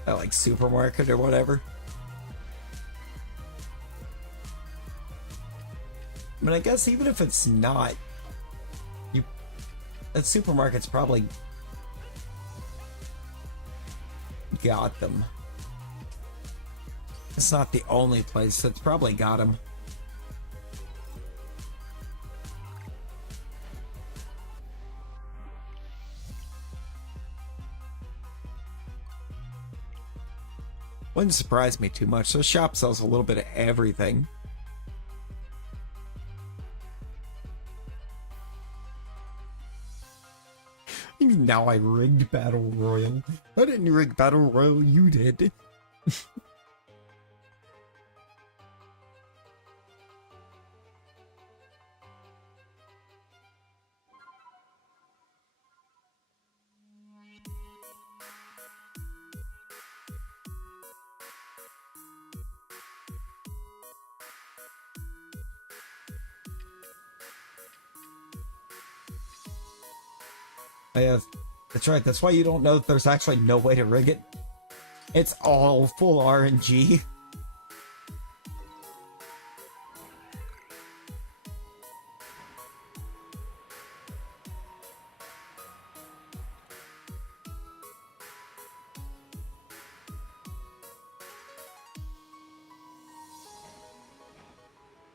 That like supermarket or whatever. I mean, I guess even if it's not, that supermarket's probably got them. It's not the only place that's probably got them. Wouldn't surprise me too much. So shop sells a little bit of everything. Now I rigged Battle Royale. I didn't rig Battle Royale, you did. Yeah, that's right. That's why you don't know that there's actually no way to rig it. It's all full RNG.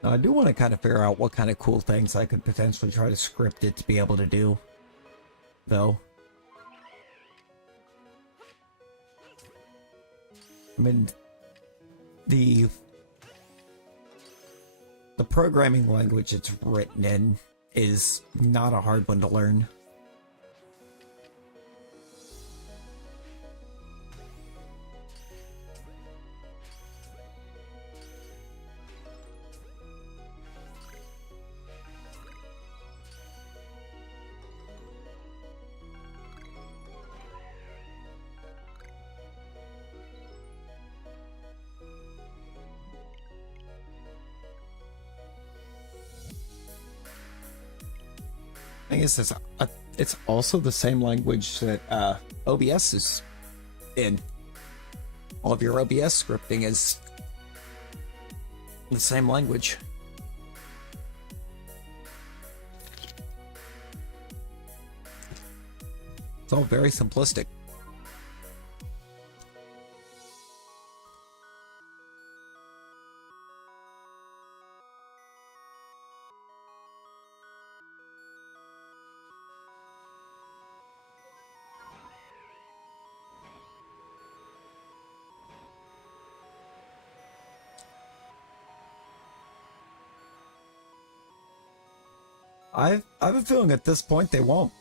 Now, I do want to kind of figure out what kind of cool things I could potentially try to script it to be able to do, though. I mean, the programming language it's written in is not a hard one to learn. I guess it's also the same language that OBS is in. All of your OBS scripting is the same language. It's all very simplistic. I have a feeling at this point they won't.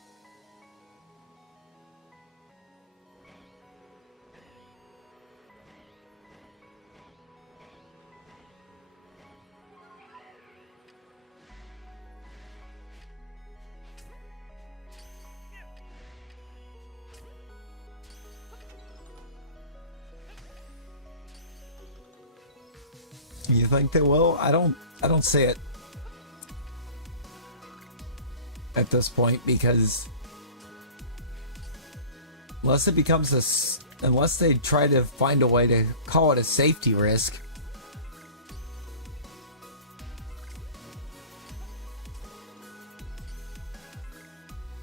You think they will? I don't see it at this point, because unless it becomes unless they try to find a way to call it a safety risk,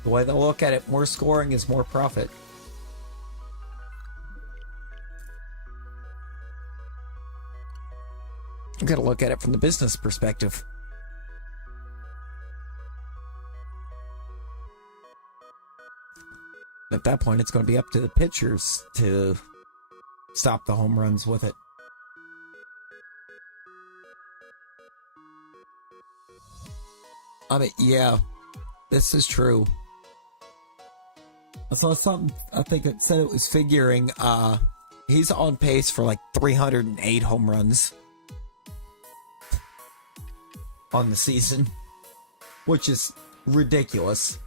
the way they'll look at it, more scoring is more profit. I'm gonna look at it from the business perspective. At that point, it's going to be up to the pitchers to stop the home runs with it. I mean, yeah, this is true. I saw something, I think it said it was figuring, he's on pace for like 308 home runs on the season, which is ridiculous.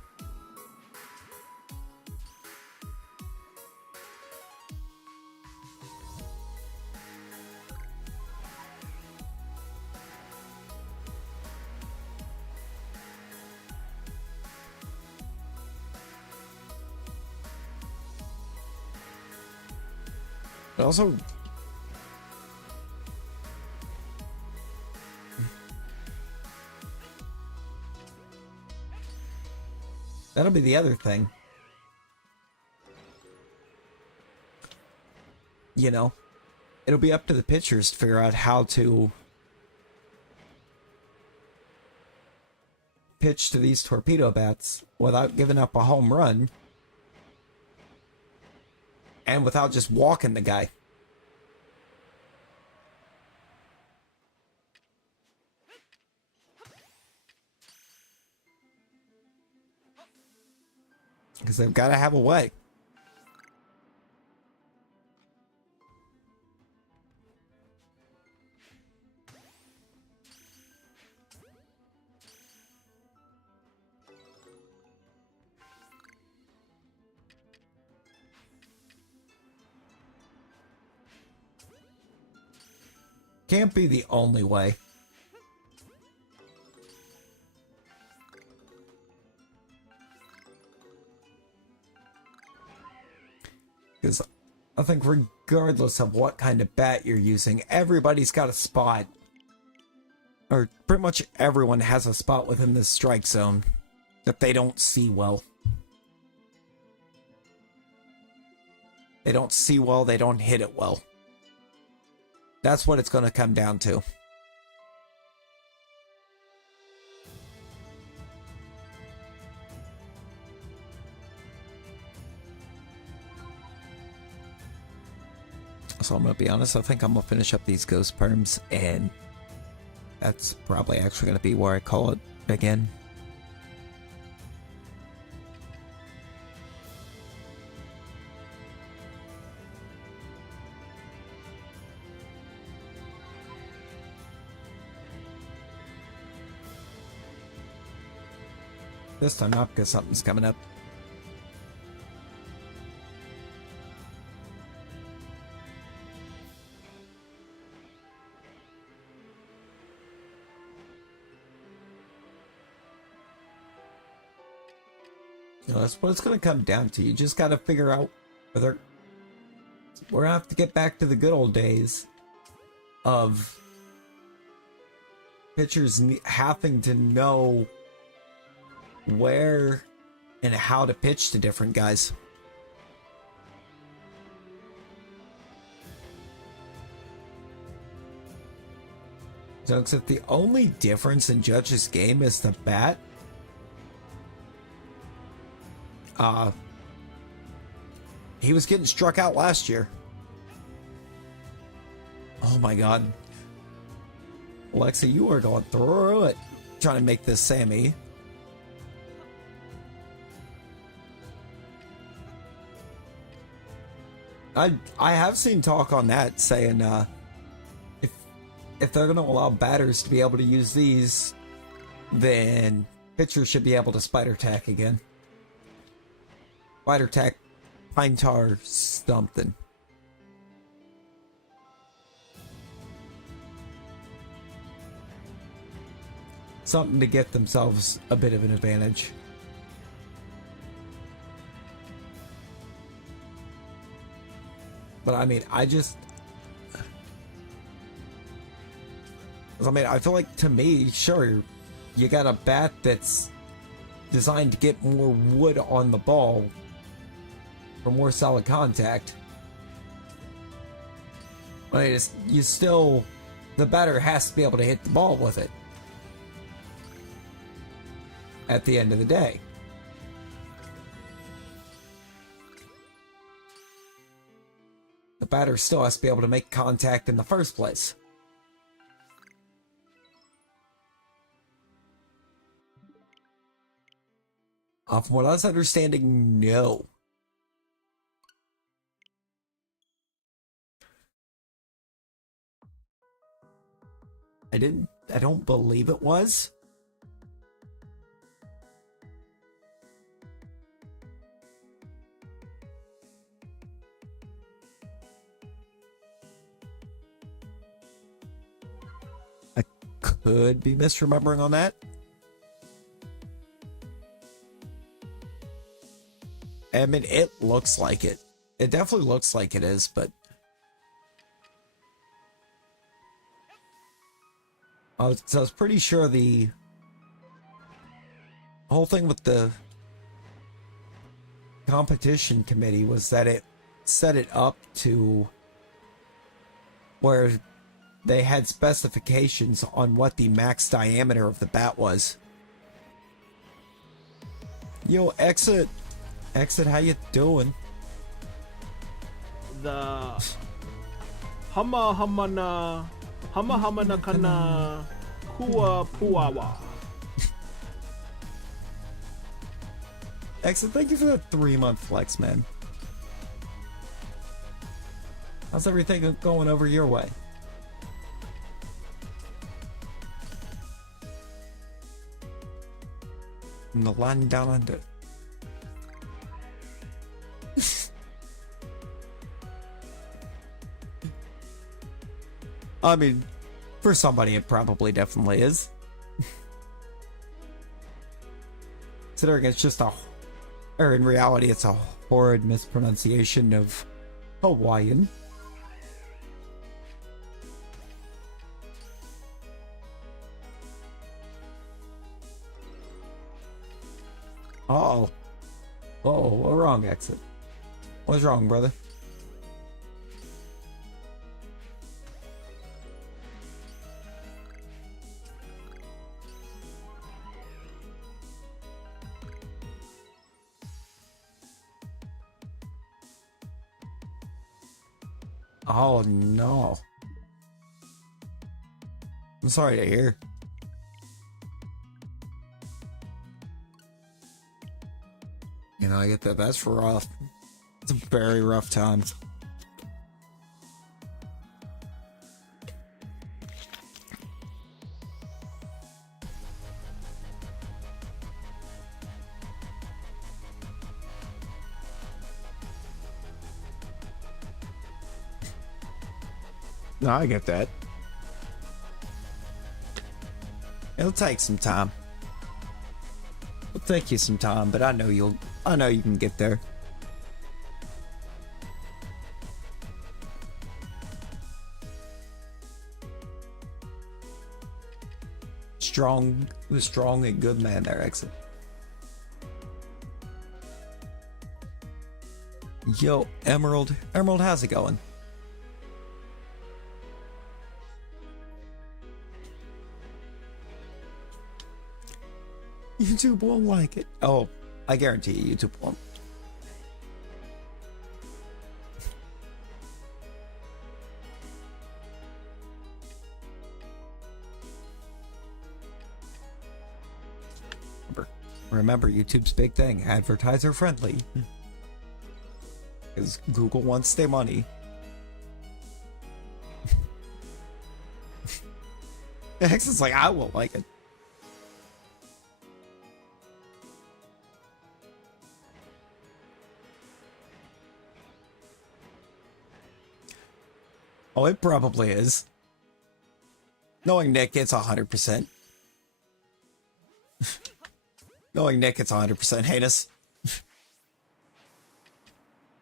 But also, that'll be the other thing. You know, it'll be up to the pitchers to figure out how to pitch to these torpedo bats without giving up a home run. And without just walking the guy. Because they've got to have a way. Can't be the only way. Because I think regardless of what kind of bat you're using, everybody's got a spot. Or pretty much everyone has a spot within this strike zone that they don't see well. They don't see well, they don't hit it well. That's what it's going to come down to. So I'm going to be honest, I think I'm going to finish up these ghost perms, and that's probably actually going to be where I call it again. This time not, because something's coming up. You know, that's what it's going to come down to. You just got to figure out whether we're going to have to get back to the good old days of pitchers having to know where and how to pitch to different guys. So except the only difference in Judge's game is the bat. He was getting struck out last year. Oh my god. Alexa, you are going through it trying to make this Sammy. I have seen talk on that saying if they're going to allow batters to be able to use these, then pitchers should be able to spider tack again. Spider tack, pine tar, something. Something to get themselves a bit of an advantage. But I mean, I feel like, to me, sure, you got a bat that's designed to get more wood on the ball for more solid contact. But you still the batter has to be able to hit the ball with it at the end of the day. The batter still has to be able to make contact in the first place. From what I was understanding, no. I don't believe it was. I could be misremembering on that. I mean, it looks like it. It definitely looks like it is, but so I was pretty sure the whole thing with the competition committee was that it set it up to where they had specifications on what the max diameter of the bat was. Yo, Exit, how you doing? The hama hamana kana kua puawa. Exit, thank you for that 3-month flex, man. How's everything going over your way? From the land down under. I mean, for somebody it probably definitely is. Considering it's just or in reality it's a horrid mispronunciation of Hawaiian. Uh-oh. Uh-oh, what's wrong, Exit? What's wrong, brother? Oh no. I'm sorry to hear. You know, I get that. That's rough. It's a very rough time. No, I get that. It'll take some time. It'll take you some time, but I know you can get there. The strong and good man there, Exit. Yo, Emerald, how's it going? YouTube won't like it. Oh, I guarantee you, YouTube won't. Remember, YouTube's big thing, advertiser friendly. Because Google wants their money. X is like, I won't like it. Oh, it probably is. Knowing Nick, it's 100%. Knowing Nick, it's 100% heinous.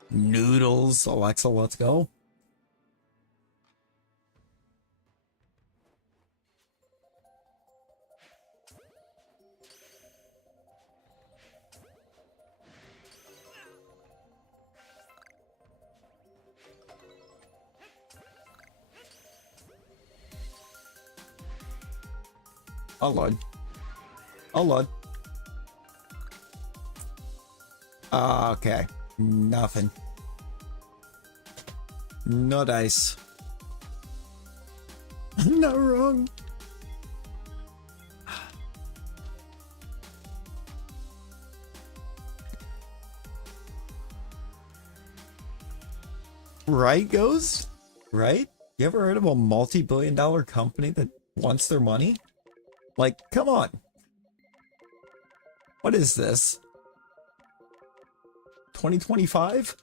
Noodles, Alexa, let's go. Oh lord. Oh lord. Okay. Nothing. No dice. I'm not wrong. Right, Ghost? Right? You ever heard of a multi-billion-dollar company that wants their money? Like, come on. What is this? 2025?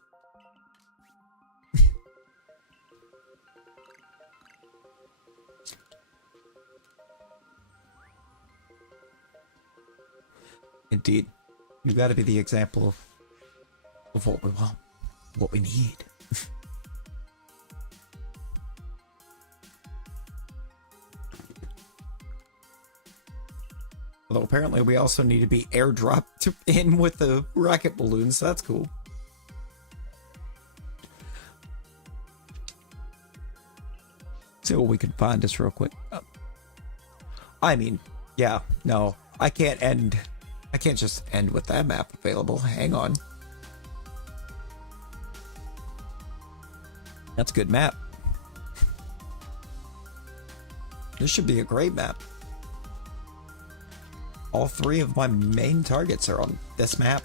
Indeed. You gotta be the example of what we want, what we need. Although apparently we also need to be airdropped in with the rocket balloons, so that's cool. See what we can find just real quick. I mean, yeah, no, I can't just end with that map available. Hang on. That's a good map. This should be a great map. All three of my main targets are on this map.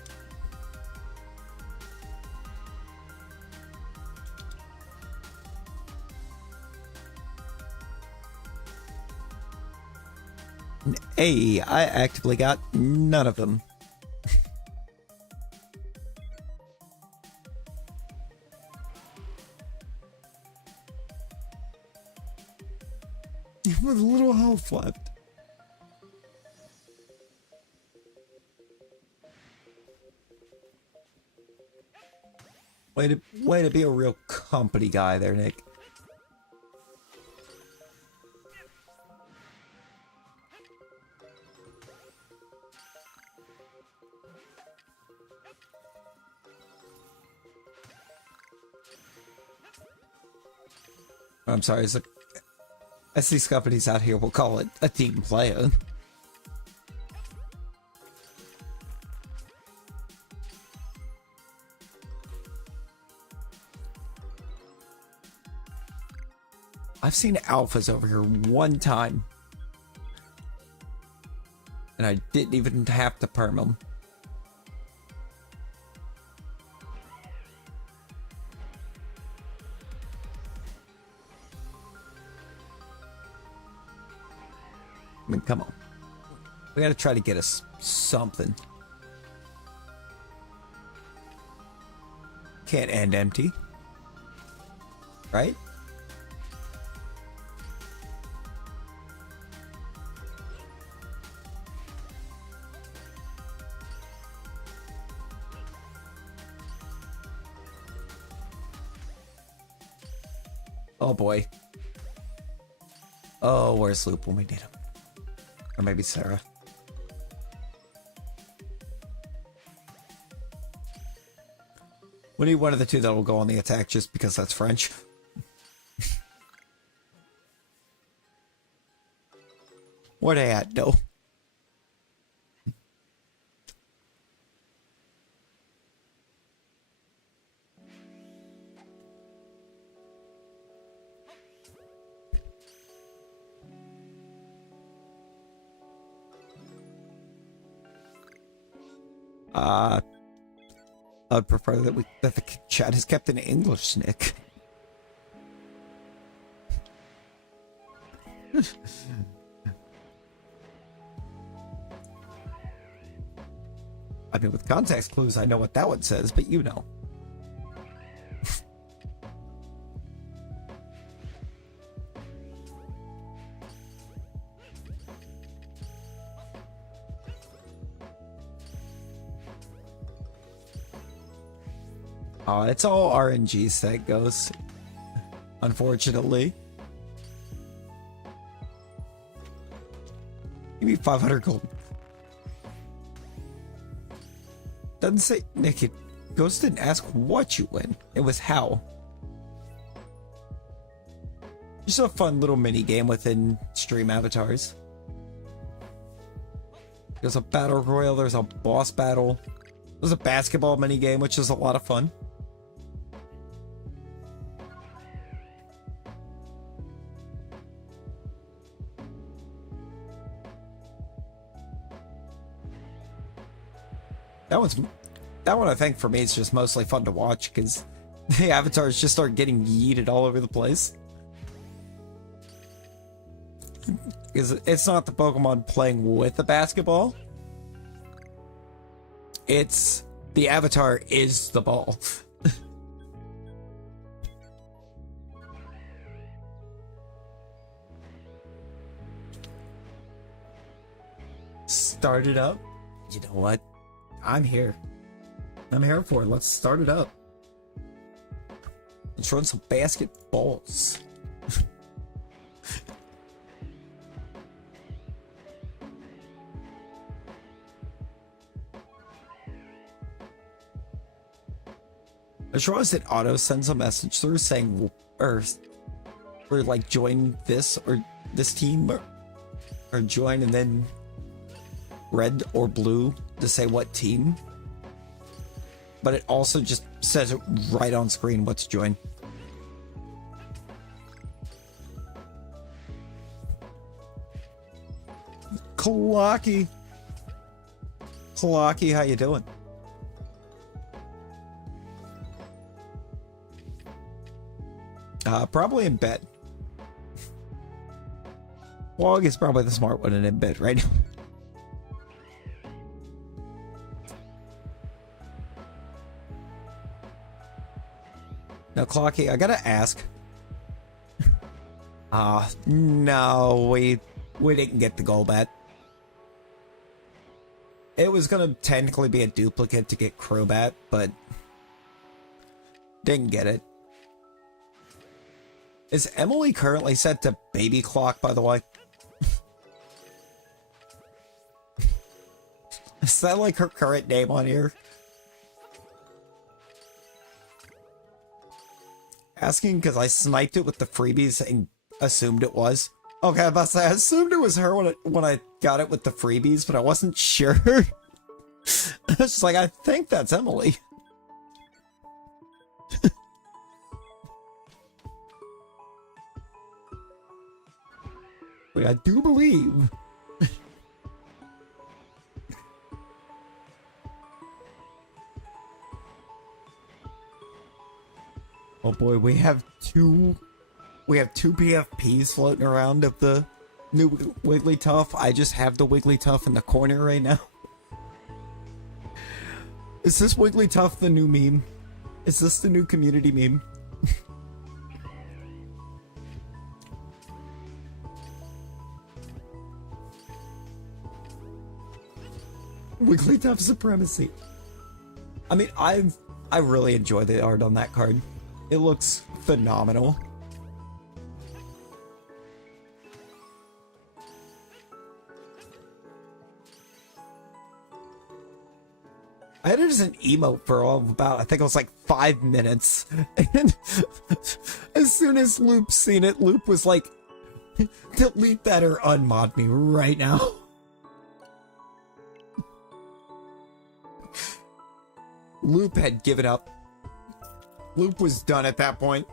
Hey, I actively got none of them. With a little health left. Way to be a real company guy there, Nick. I'm sorry, as these companies out here will call it a team player. I've seen alphas over here one time. And I didn't even have to perm them. I mean, come on. We gotta try to get us something. Can't end empty. Right? Oh boy. Oh, where's Loop when we need him? Or maybe Sarah. We need one of the two that will go on the attack just because that's French. Where they at, though? I'd prefer that the chat is kept in English, Nick. I mean, with context clues, I know what that one says, but you know. Oh, it's all RNG that goes. Unfortunately. Give me 500 gold. Doesn't say, Nick, it Ghost didn't ask what you win. It was how. Just a fun little mini game within stream avatars. There's a battle royal, there's a boss battle. There's a basketball mini game, which is a lot of fun. That one I think for me is just mostly fun to watch because the avatars just start getting yeeted all over the place. Because it's not the Pokemon playing with the basketball. It's the avatar is the ball. Start it up. You know what? I'm here. I'm here for it. Let's start it up. Let's run some basketballs. I sure did auto sends a message through saying, or like join this or this team, or join and then red or blue to say what team. But it also just says it right on screen what to join. Clocky, how you doing? Probably in bed. Wog is probably the smart one and in bed right now. Now, Clocky, I gotta ask. No, we didn't get the Golbat. It was gonna technically be a duplicate to get Crobat, but didn't get it. Is Emily currently set to Baby Clock, by the way? Is that like her current name on here? Asking because I sniped it with the freebies and assumed it was. Okay, I was about to say, I assumed it was her when I got it with the freebies, but I wasn't sure. I was just like, I think that's Emily. Wait, I do believe. Oh boy, we have two PFPs floating around of the new Wigglytuff. I just have the Wigglytuff in the corner right now. Is this Wigglytuff the new meme? Is this the new community meme? Wigglytuff supremacy. I mean, I really enjoy the art on that card. It looks phenomenal. I had it as an emote for all of about, I think it was like 5 minutes. And as soon as Loop seen it, Loop was like, delete that or unmod me right now. Loop had given up. Loop was done at that point.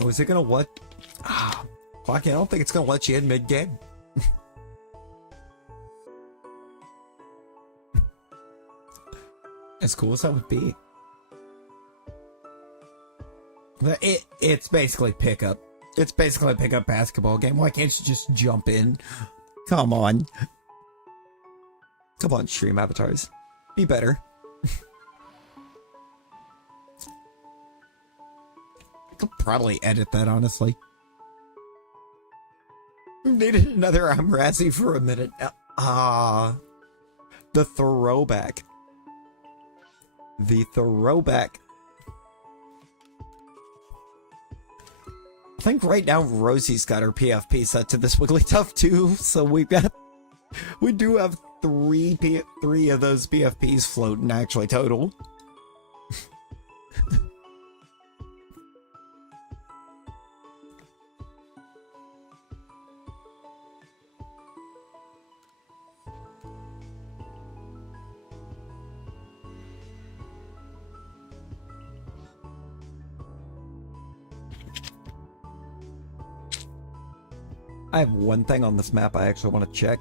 Oh, is it gonna what? Fuck, I don't think it's gonna let you in mid-game. As cool as that would be. It's basically pickup. It's basically a pickup basketball game. Why can't you just jump in? Come on. Come on, stream avatars. Be better. I could probably edit that, honestly. We needed another Amrazi for a minute. The throwback. The throwback. I think right now Rosie's got her PFP set to this Wigglytuff too, so we do have three of those PFPs floating actually total. I have one thing on this map I actually want to check.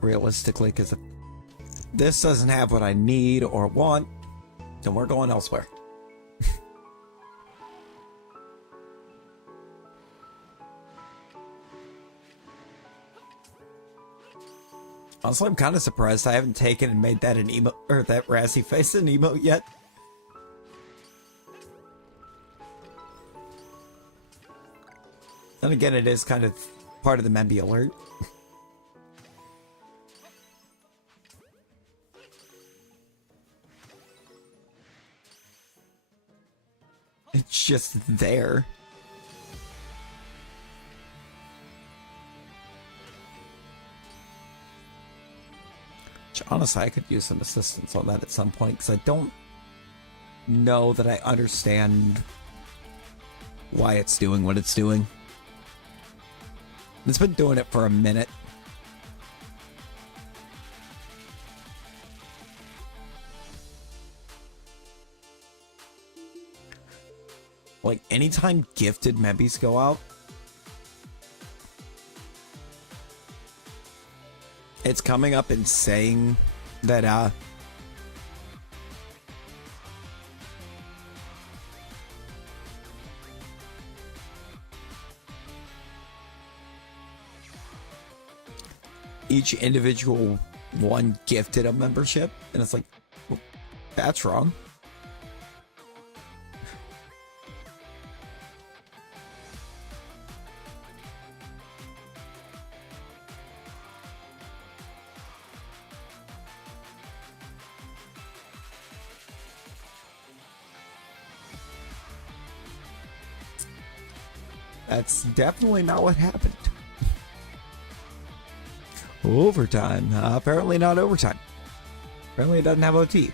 Realistically, because if this doesn't have what I need or want, then we're going elsewhere. Honestly, I'm kind of surprised I haven't taken and made that an emote, or that Razzie face an emote yet. Then again, it is kind of part of the Memby alert. It's just there. Which, honestly, I could use some assistance on that at some point, because I don't know that I understand why it's doing what it's doing. It's been doing it for a minute. Like, anytime gifted Membys go out, it's coming up and saying that, each individual one gifted a membership, and it's like, well, that's wrong. That's definitely not what happened. Overtime. Apparently not overtime. Apparently it doesn't have OT.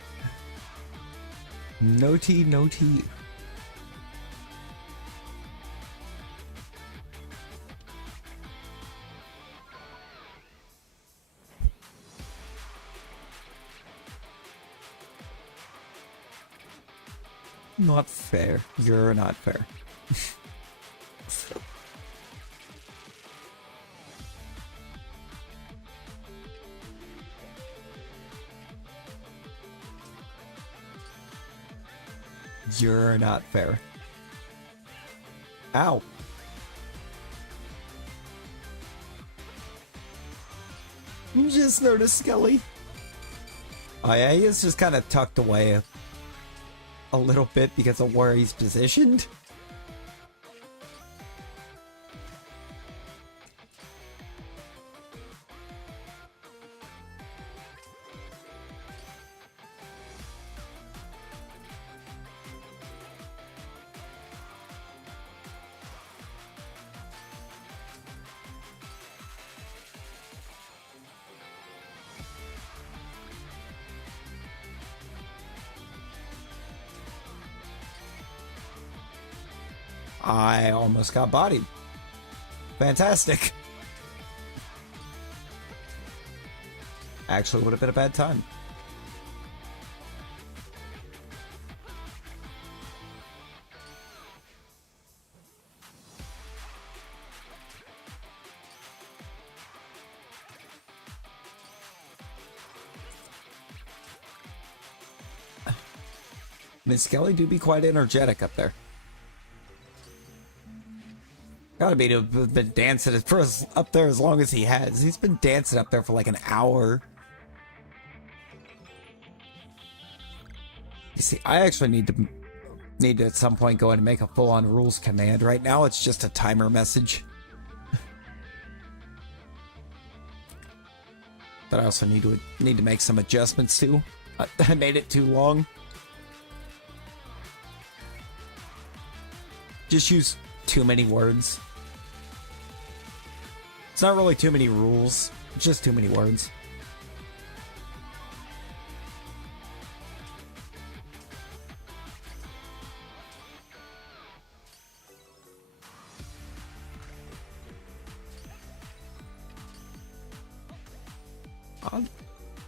No T, no T. Not fair. You're not fair. You're not fair. Ow. You just noticed Skelly. Oh yeah, he is just kind of tucked away a little bit because of where he's positioned. I almost got bodied. Fantastic. Actually would have been a bad time. Miss Skelly do be quite energetic up there. Gotta be to have been dancing for up there as long as he has. He's been dancing up there for like an hour. You see, I actually need to at some point go in and make a full-on rules command. Right now, it's just a timer message. But I also need to make some adjustments too. I made it too long. Just use too many words. It's not really too many rules, it's just too many words.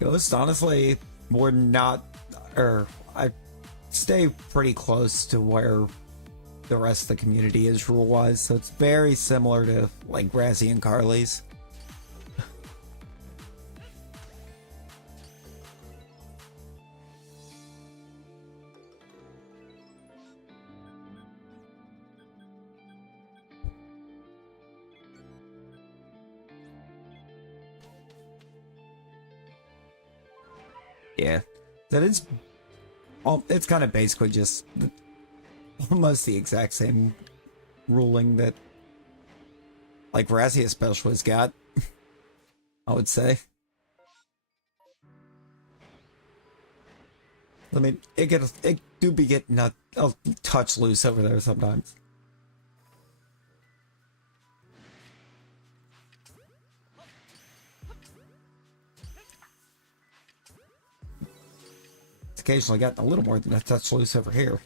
Ghost, honestly, we're not, or I stay pretty close to where the rest of the community is rule-wise, so it's very similar to like Grassy and Carly's. Yeah, that is. It's kind of basically just almost the exact same ruling that like Razzie especially has got. I would say. I mean, it do be getting a touch loose over there sometimes. It's occasionally gotten a little more than a touch loose over here.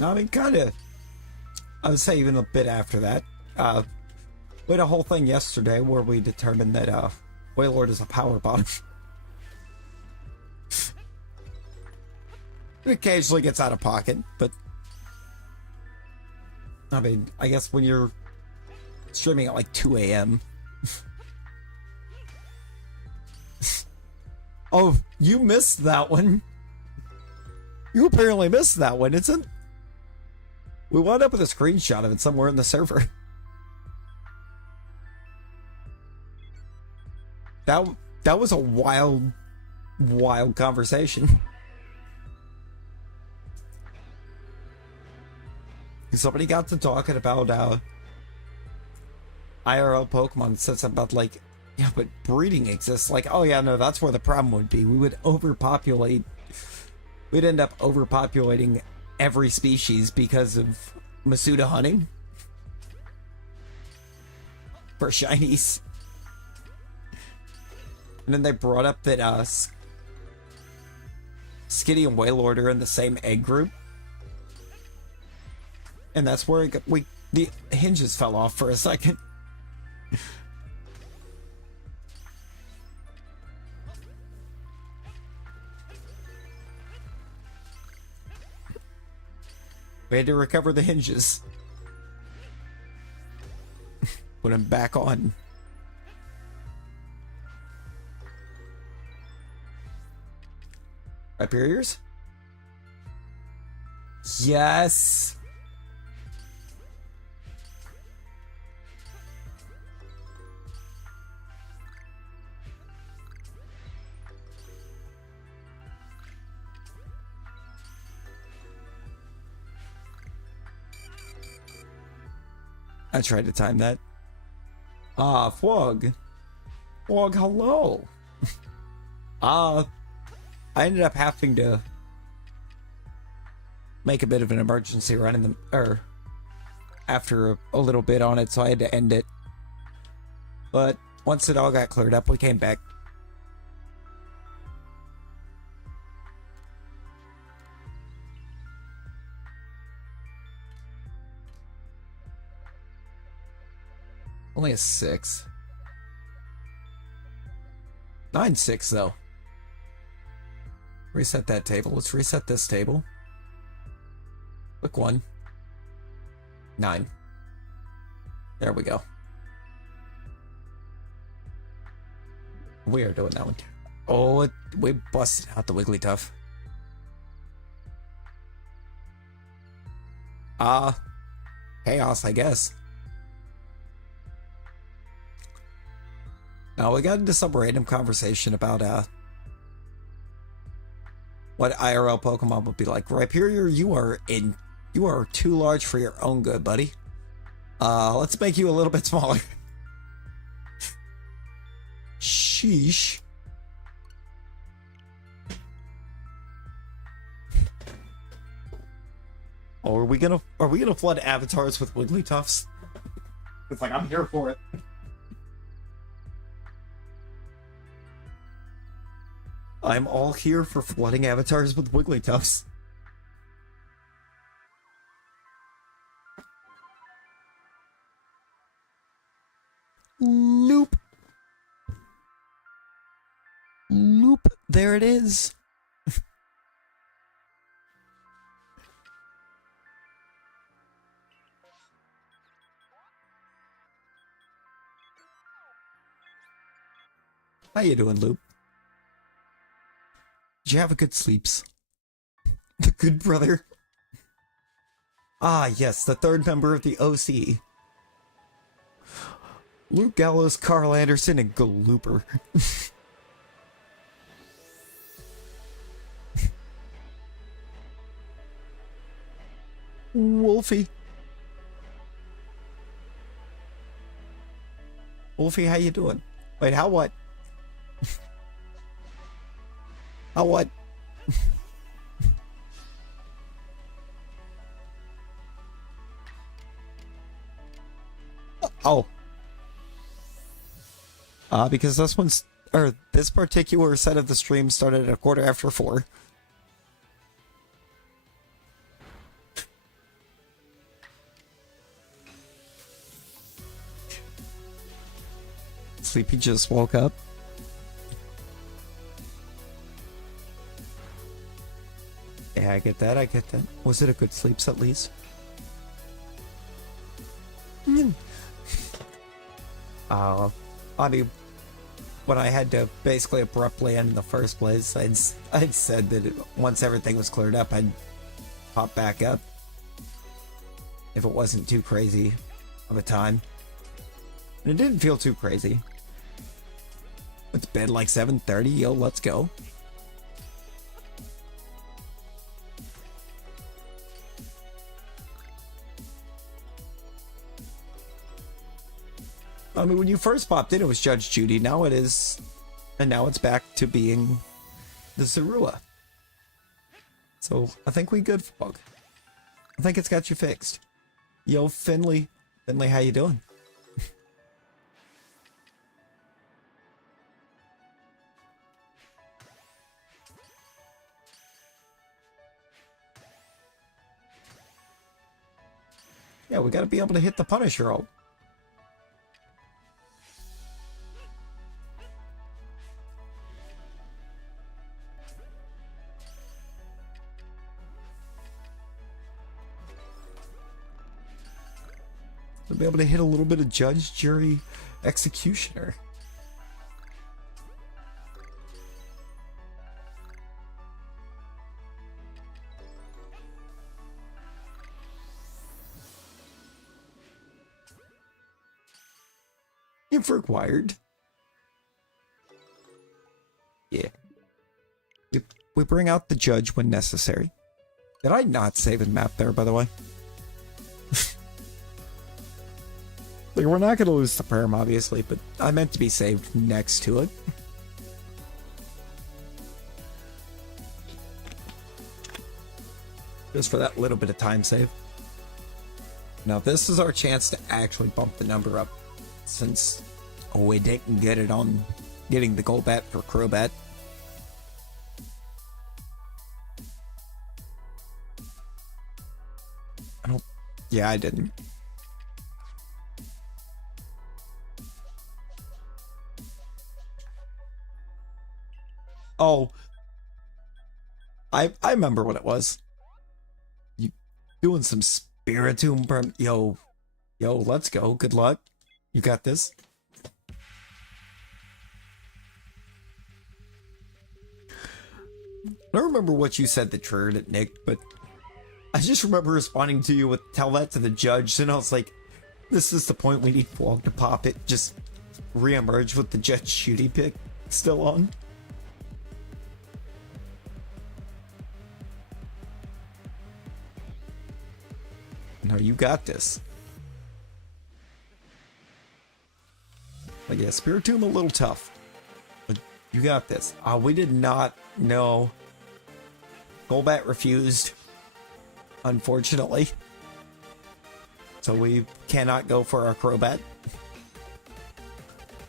I mean, kind of. I would say even a bit after that. We had a whole thing yesterday where we determined that Wailord is a power bottom. It occasionally gets out of pocket, but I mean, I guess when you're streaming at like 2 a.m. Oh, you missed that one. You apparently missed that one. It's in. We wound up with a screenshot of it somewhere in the server. That was a wild conversation. Somebody got to talking about IRL Pokemon, said something about like, yeah, but breeding exists. Like, oh yeah, no, that's where the problem would be. We would overpopulate. We'd end up overpopulating every species because of Masuda hunting for shinies. And then they brought up that Skitty and Wailord are in the same egg group. And that's where the hinges fell off for a second. We had to recover the hinges. Put them back on. Rhyperiors? Yes! I tried to time that. Ah, Fwog. Fwog, hello. I ended up having to make a bit of an emergency run in the after a little bit on it, so I had to end it. But once it all got cleared up, we came back. Only a 6. 9-6 though. Reset that table. Let's reset this table. Click 1. 9. There we go. We are doing that one. Oh, we busted out the Wigglytuff. Chaos, I guess. Now we got into some random conversation about what IRL Pokemon would be like. Rhyperior, you are too large for your own good, buddy. Let's make you a little bit smaller. Sheesh. Oh, are we gonna flood avatars with Wigglytuffs? It's like, I'm here for it. I'm all here for flooding avatars with Wigglytuffs. Loop. Loop. There it is. How you doing, Loop? Did you have a good sleeps? The good brother. Ah, yes, the third member of the OC. Luke Gallows, Carl Anderson, and Galooper. Wolfie. Wolfie, how you doing? Wait, how what? How what? Oh. Because this particular set of the stream started at 4:15. Sleepy just woke up. Yeah, I get that, Was it a good sleeps at least? I mean, when I had to basically abruptly end in the first place, I'd said that once everything was cleared up, I'd pop back up. If it wasn't too crazy of a time. And it didn't feel too crazy. Went to bed like 7:30, yo, let's go. I mean, when you first popped in, it was Judge Judy. Now it is, and now it's back to being the Zorua. So I think we good, Fog. I think it's got you fixed. Yo, Finley. Finley, how you doing? Yeah, we gotta be able to hit the Punisher ult. To be able to hit a little bit of Judge, Jury, Executioner. If required. Yeah. We bring out the Judge when necessary. Did I not save and map there, by the way? Like, we're not going to lose the perm, obviously, but I meant to be saved next to it. Just for that little bit of time save. Now, this is our chance to actually bump the number up, since we didn't get it on getting the gold bat for Crobat. Yeah, I didn't. Oh, I remember what it was. You doing some Spiritomb burn? Yo, let's go. Good luck. You got this. I don't remember what you said that triggered it, Nick, but I just remember responding to you with tell that to the Judge, and I was like, this is the point we need Fog to pop it. Just re-emerge with the Judge Shooty pick still on. No, you got this. Like, yeah, Spiritomb a little tough. But you got this. We did not know. Golbat refused. Unfortunately. So we cannot go for our Crobat.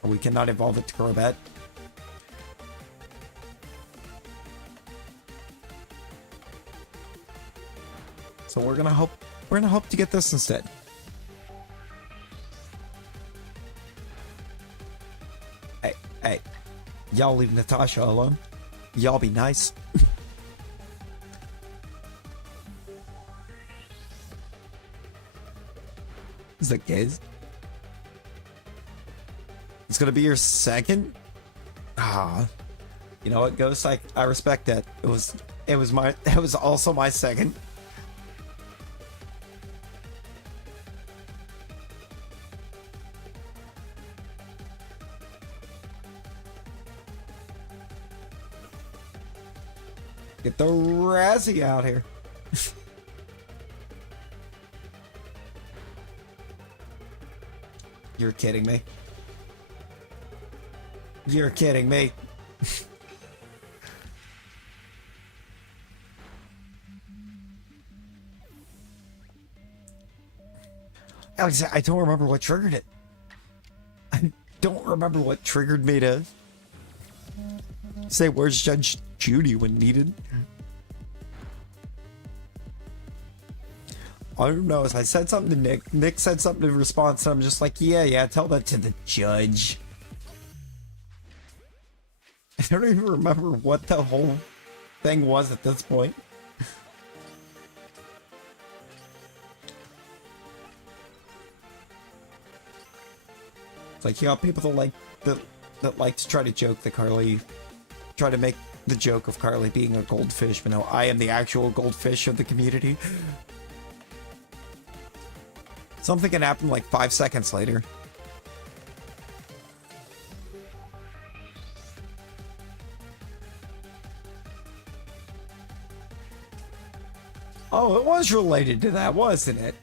Or we cannot evolve it to Crobat. So we're gonna hope to get this instead. Y'all leave Natasha alone. Y'all be nice. Is that gaze? It's gonna be your second? Ah. You know what, Ghost? I respect that. It was also my second. Get the Razzie out here. You're kidding me. You're kidding me. Alex, I don't remember what triggered it. I don't remember what triggered me to say, where's Judge Judy when needed? I don't know. I said something to Nick. Nick said something in response, and I'm just like, yeah, tell that to the judge. I don't even remember what the whole thing was at this point. It's like, you got people that like to try to joke that Carly, try to make the joke of Carly being a goldfish, but no, I am the actual goldfish of the community. Something can happen like 5 seconds later. Oh, it was related to that, wasn't it?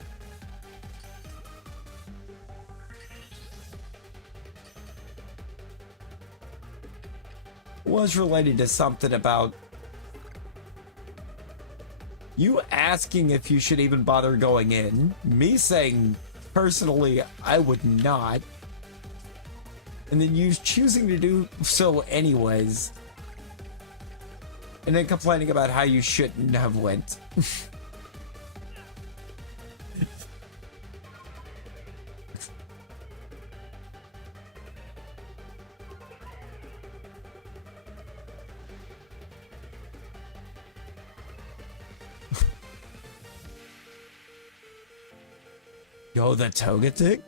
It was related to something about you asking if you should even bother going in, me saying personally I would not, and then you choosing to do so anyways, and then complaining about how you shouldn't have went. Yo, the Togetic?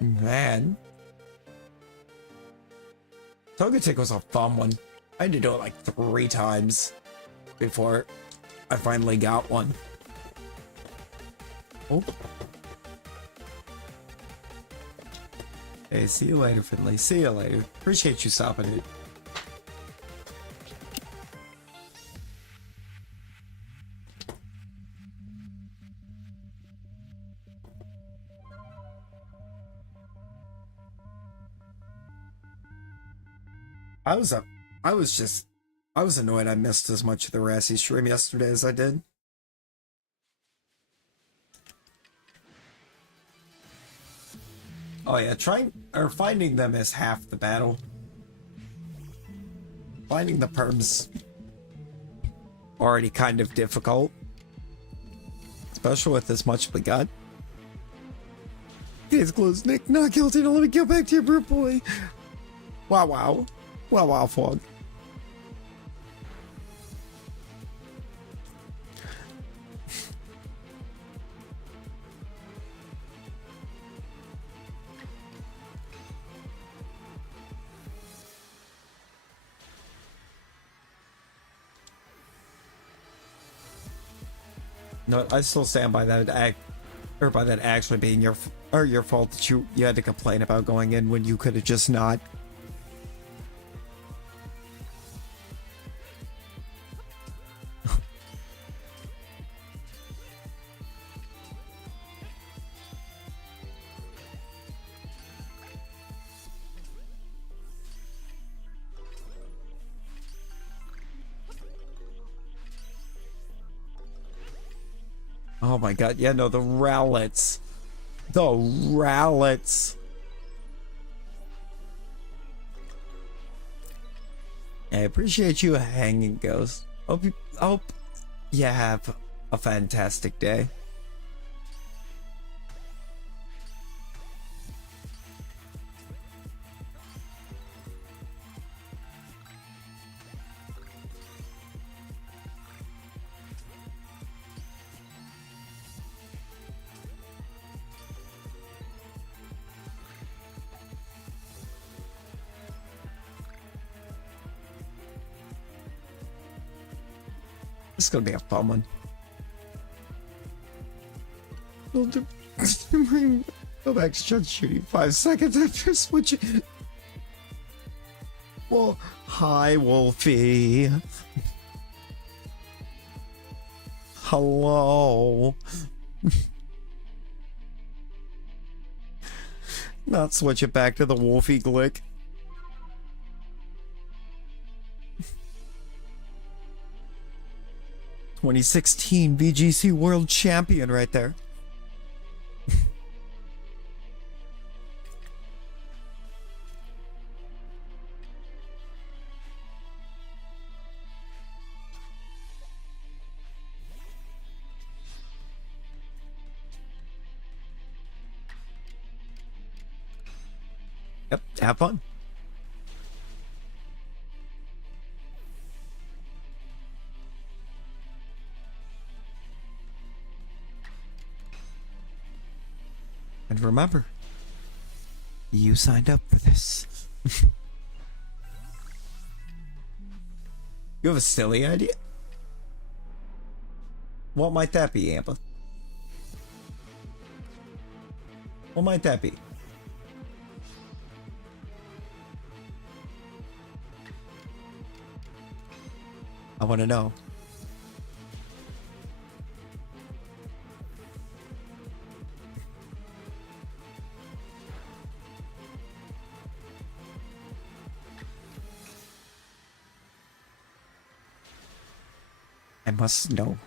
Man. Togetic was a fun one. I had to do it like 3 times before I finally got one. Oh. Hey, see you later, Finley. See you later. Appreciate you stopping it. I was annoyed I missed as much of the Rassie stream yesterday as I did. Oh yeah, finding them is half the battle. Finding the perms already kind of difficult. Especially with this much we got. Case closed, Nick. Not guilty. Don't let me get back to your brute boy. Wow. Wow, Fog. No, I still stand by that by that actually being your fault that you had to complain about going in when you could have just not. Oh my god, yeah, no, the Rowlets. The Rowlets. I appreciate you hanging, Ghost. Hope you have a fantastic day. This is gonna be a fun one. We'll do. Go back to start shooting 5 seconds after switching. Well, hi, Wolfie. Hello. Not switch it back to the Wolfie Glick. (2016) VGC World Champion right there. Yep, have fun. And remember, you signed up for this. You have a silly idea? What might that be, Ampa? What might that be? I want to know. I must know.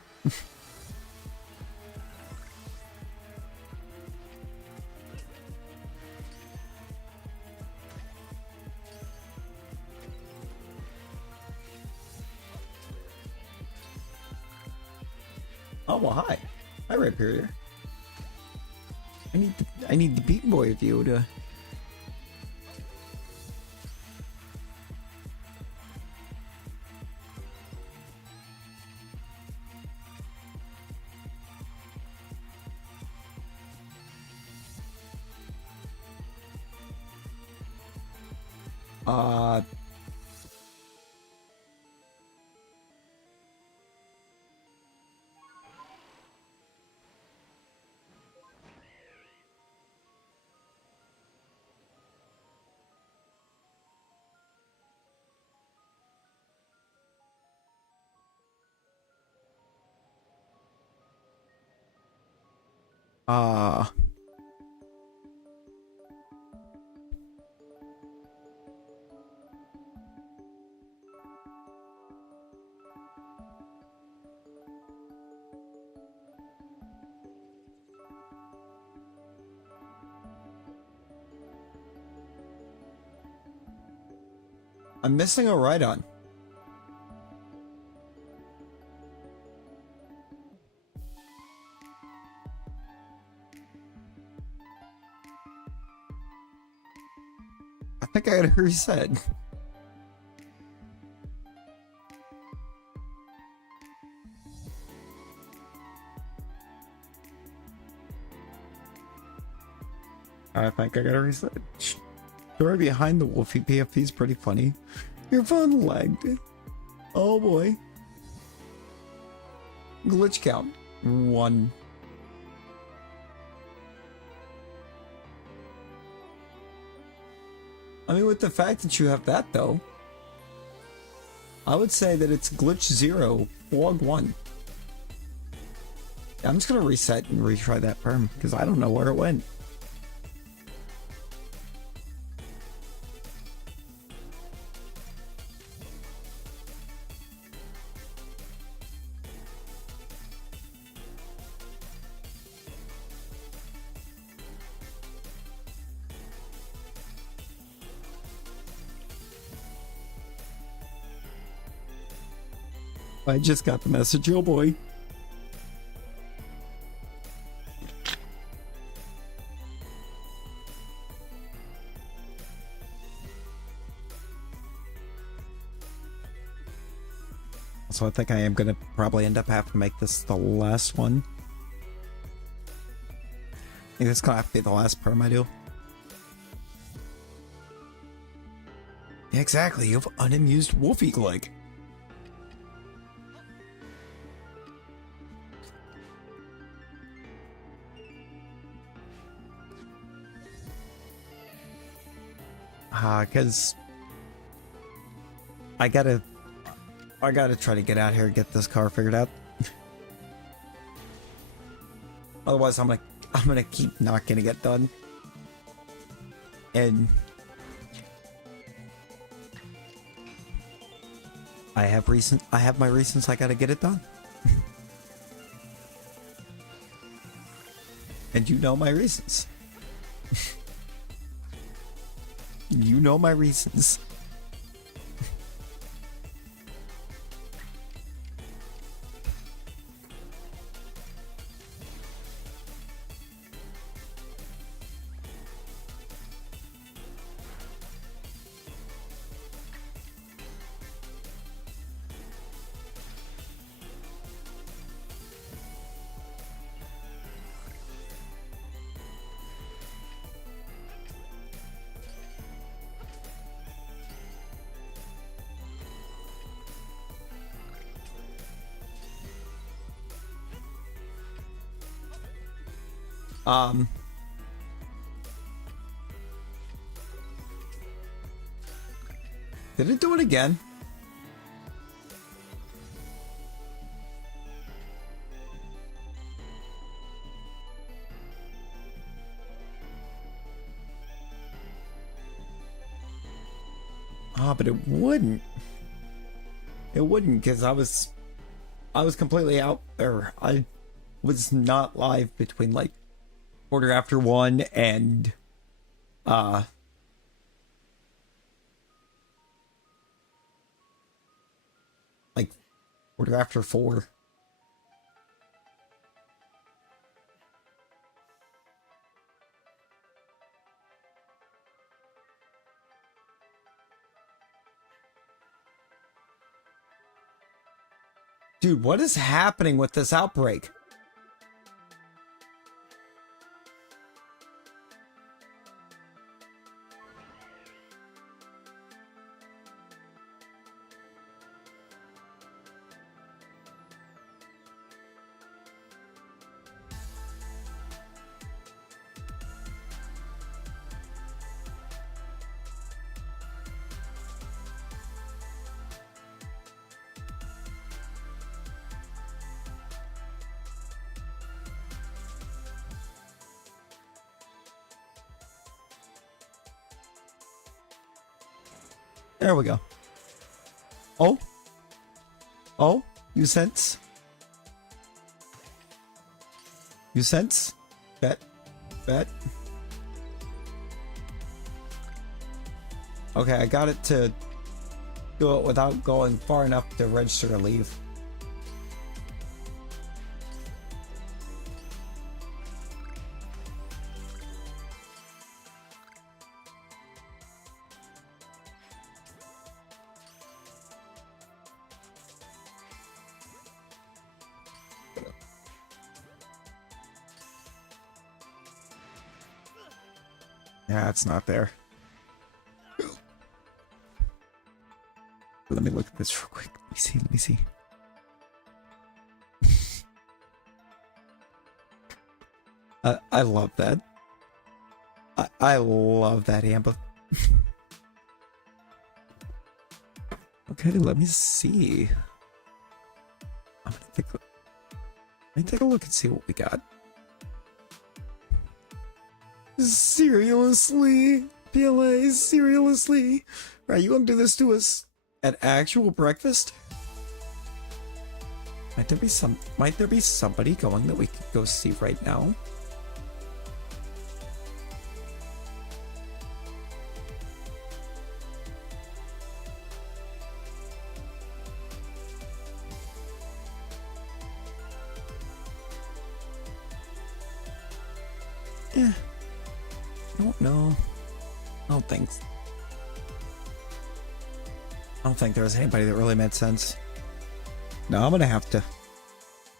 Oh well, hi. Hi, Rhyperior. I need the Beat Boy view to. Uh, I'm missing a Rhydon. I think I gotta reset. I think I gotta reset. Story behind the Wolfie PFP is pretty funny. Your phone lagged. Oh boy. Glitch count 1. I mean, with the fact that you have that though, I would say that it's glitch 0, log 1. I'm just gonna reset and retry that perm because I don't know where it went. I just got the message, oh boy. So I think I am gonna probably end up having to make this the last one. I think it's gonna have to be the last perm I do. Yeah, exactly, you have unamused Wolfie Glick. Because I gotta try to get out here and get this car figured out. Otherwise, I'm gonna keep not gonna get done. And I have my reasons I gotta get it done. And you know my reasons. You know my reasons. Did it do it again? But it wouldn't. It wouldn't, because I was completely out, or I was not live between like quarter after 1 and like quarter after 4. Dude, what is happening with this outbreak? There we go. Oh? Oh? You sense? You sense? Bet. Bet. Okay, I got it to do it without going far enough to register to leave. Yeah, it's not there. Let me look at this real quick. Let me see. I love that. I love that, Amber. Okay, let me see. I'm gonna let me take a look and see what we got. Seriously, PLA, seriously. Right, you want to do this to us at actual breakfast? Might there be somebody going that we could go see right now? Yeah. I don't know. I don't think there was anybody that really made sense. No, I'm gonna have to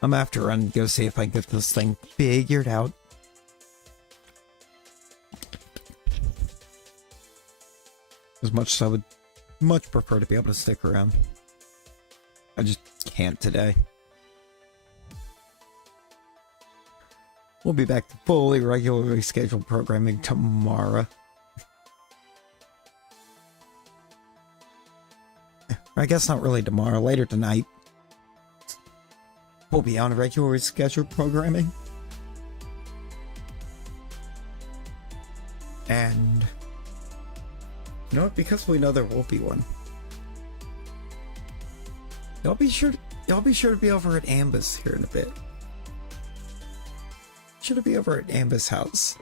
run and go see if I can get this thing figured out. As much as I would much prefer to be able to stick around. I just can't today. We'll be back to fully regularly scheduled programming tomorrow. I guess not really tomorrow, later tonight. We'll be on regular scheduled programming. And you know what? Because we know there will be one. Y'all be sure to be over at Ambus here in a bit. Should be over at Ambus' house.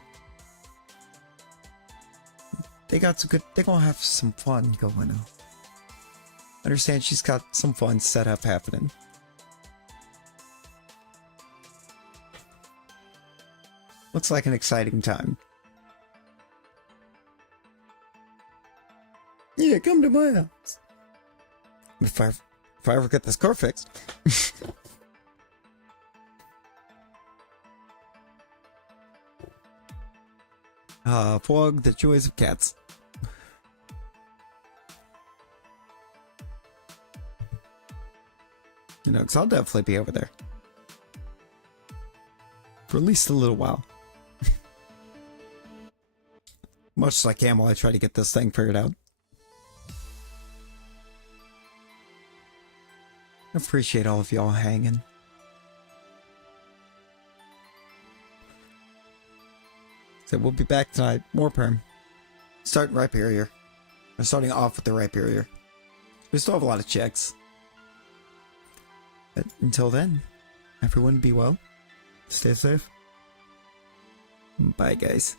They got some good. They're gonna have some fun going on. Understand she's got some fun set up happening. Looks like an exciting time. Yeah, come to my house. If I ever get this car fixed. Plug the joys of cats. You know, because I'll definitely be over there. For at least a little while. Much like Camel, I try to get this thing figured out. I appreciate all of y'all hanging. So we'll be back tonight. More perm. Starting Rhyperior. We're starting off with the Rhyperior. We still have a lot of checks. But until then, everyone be well. Stay safe. Bye, guys.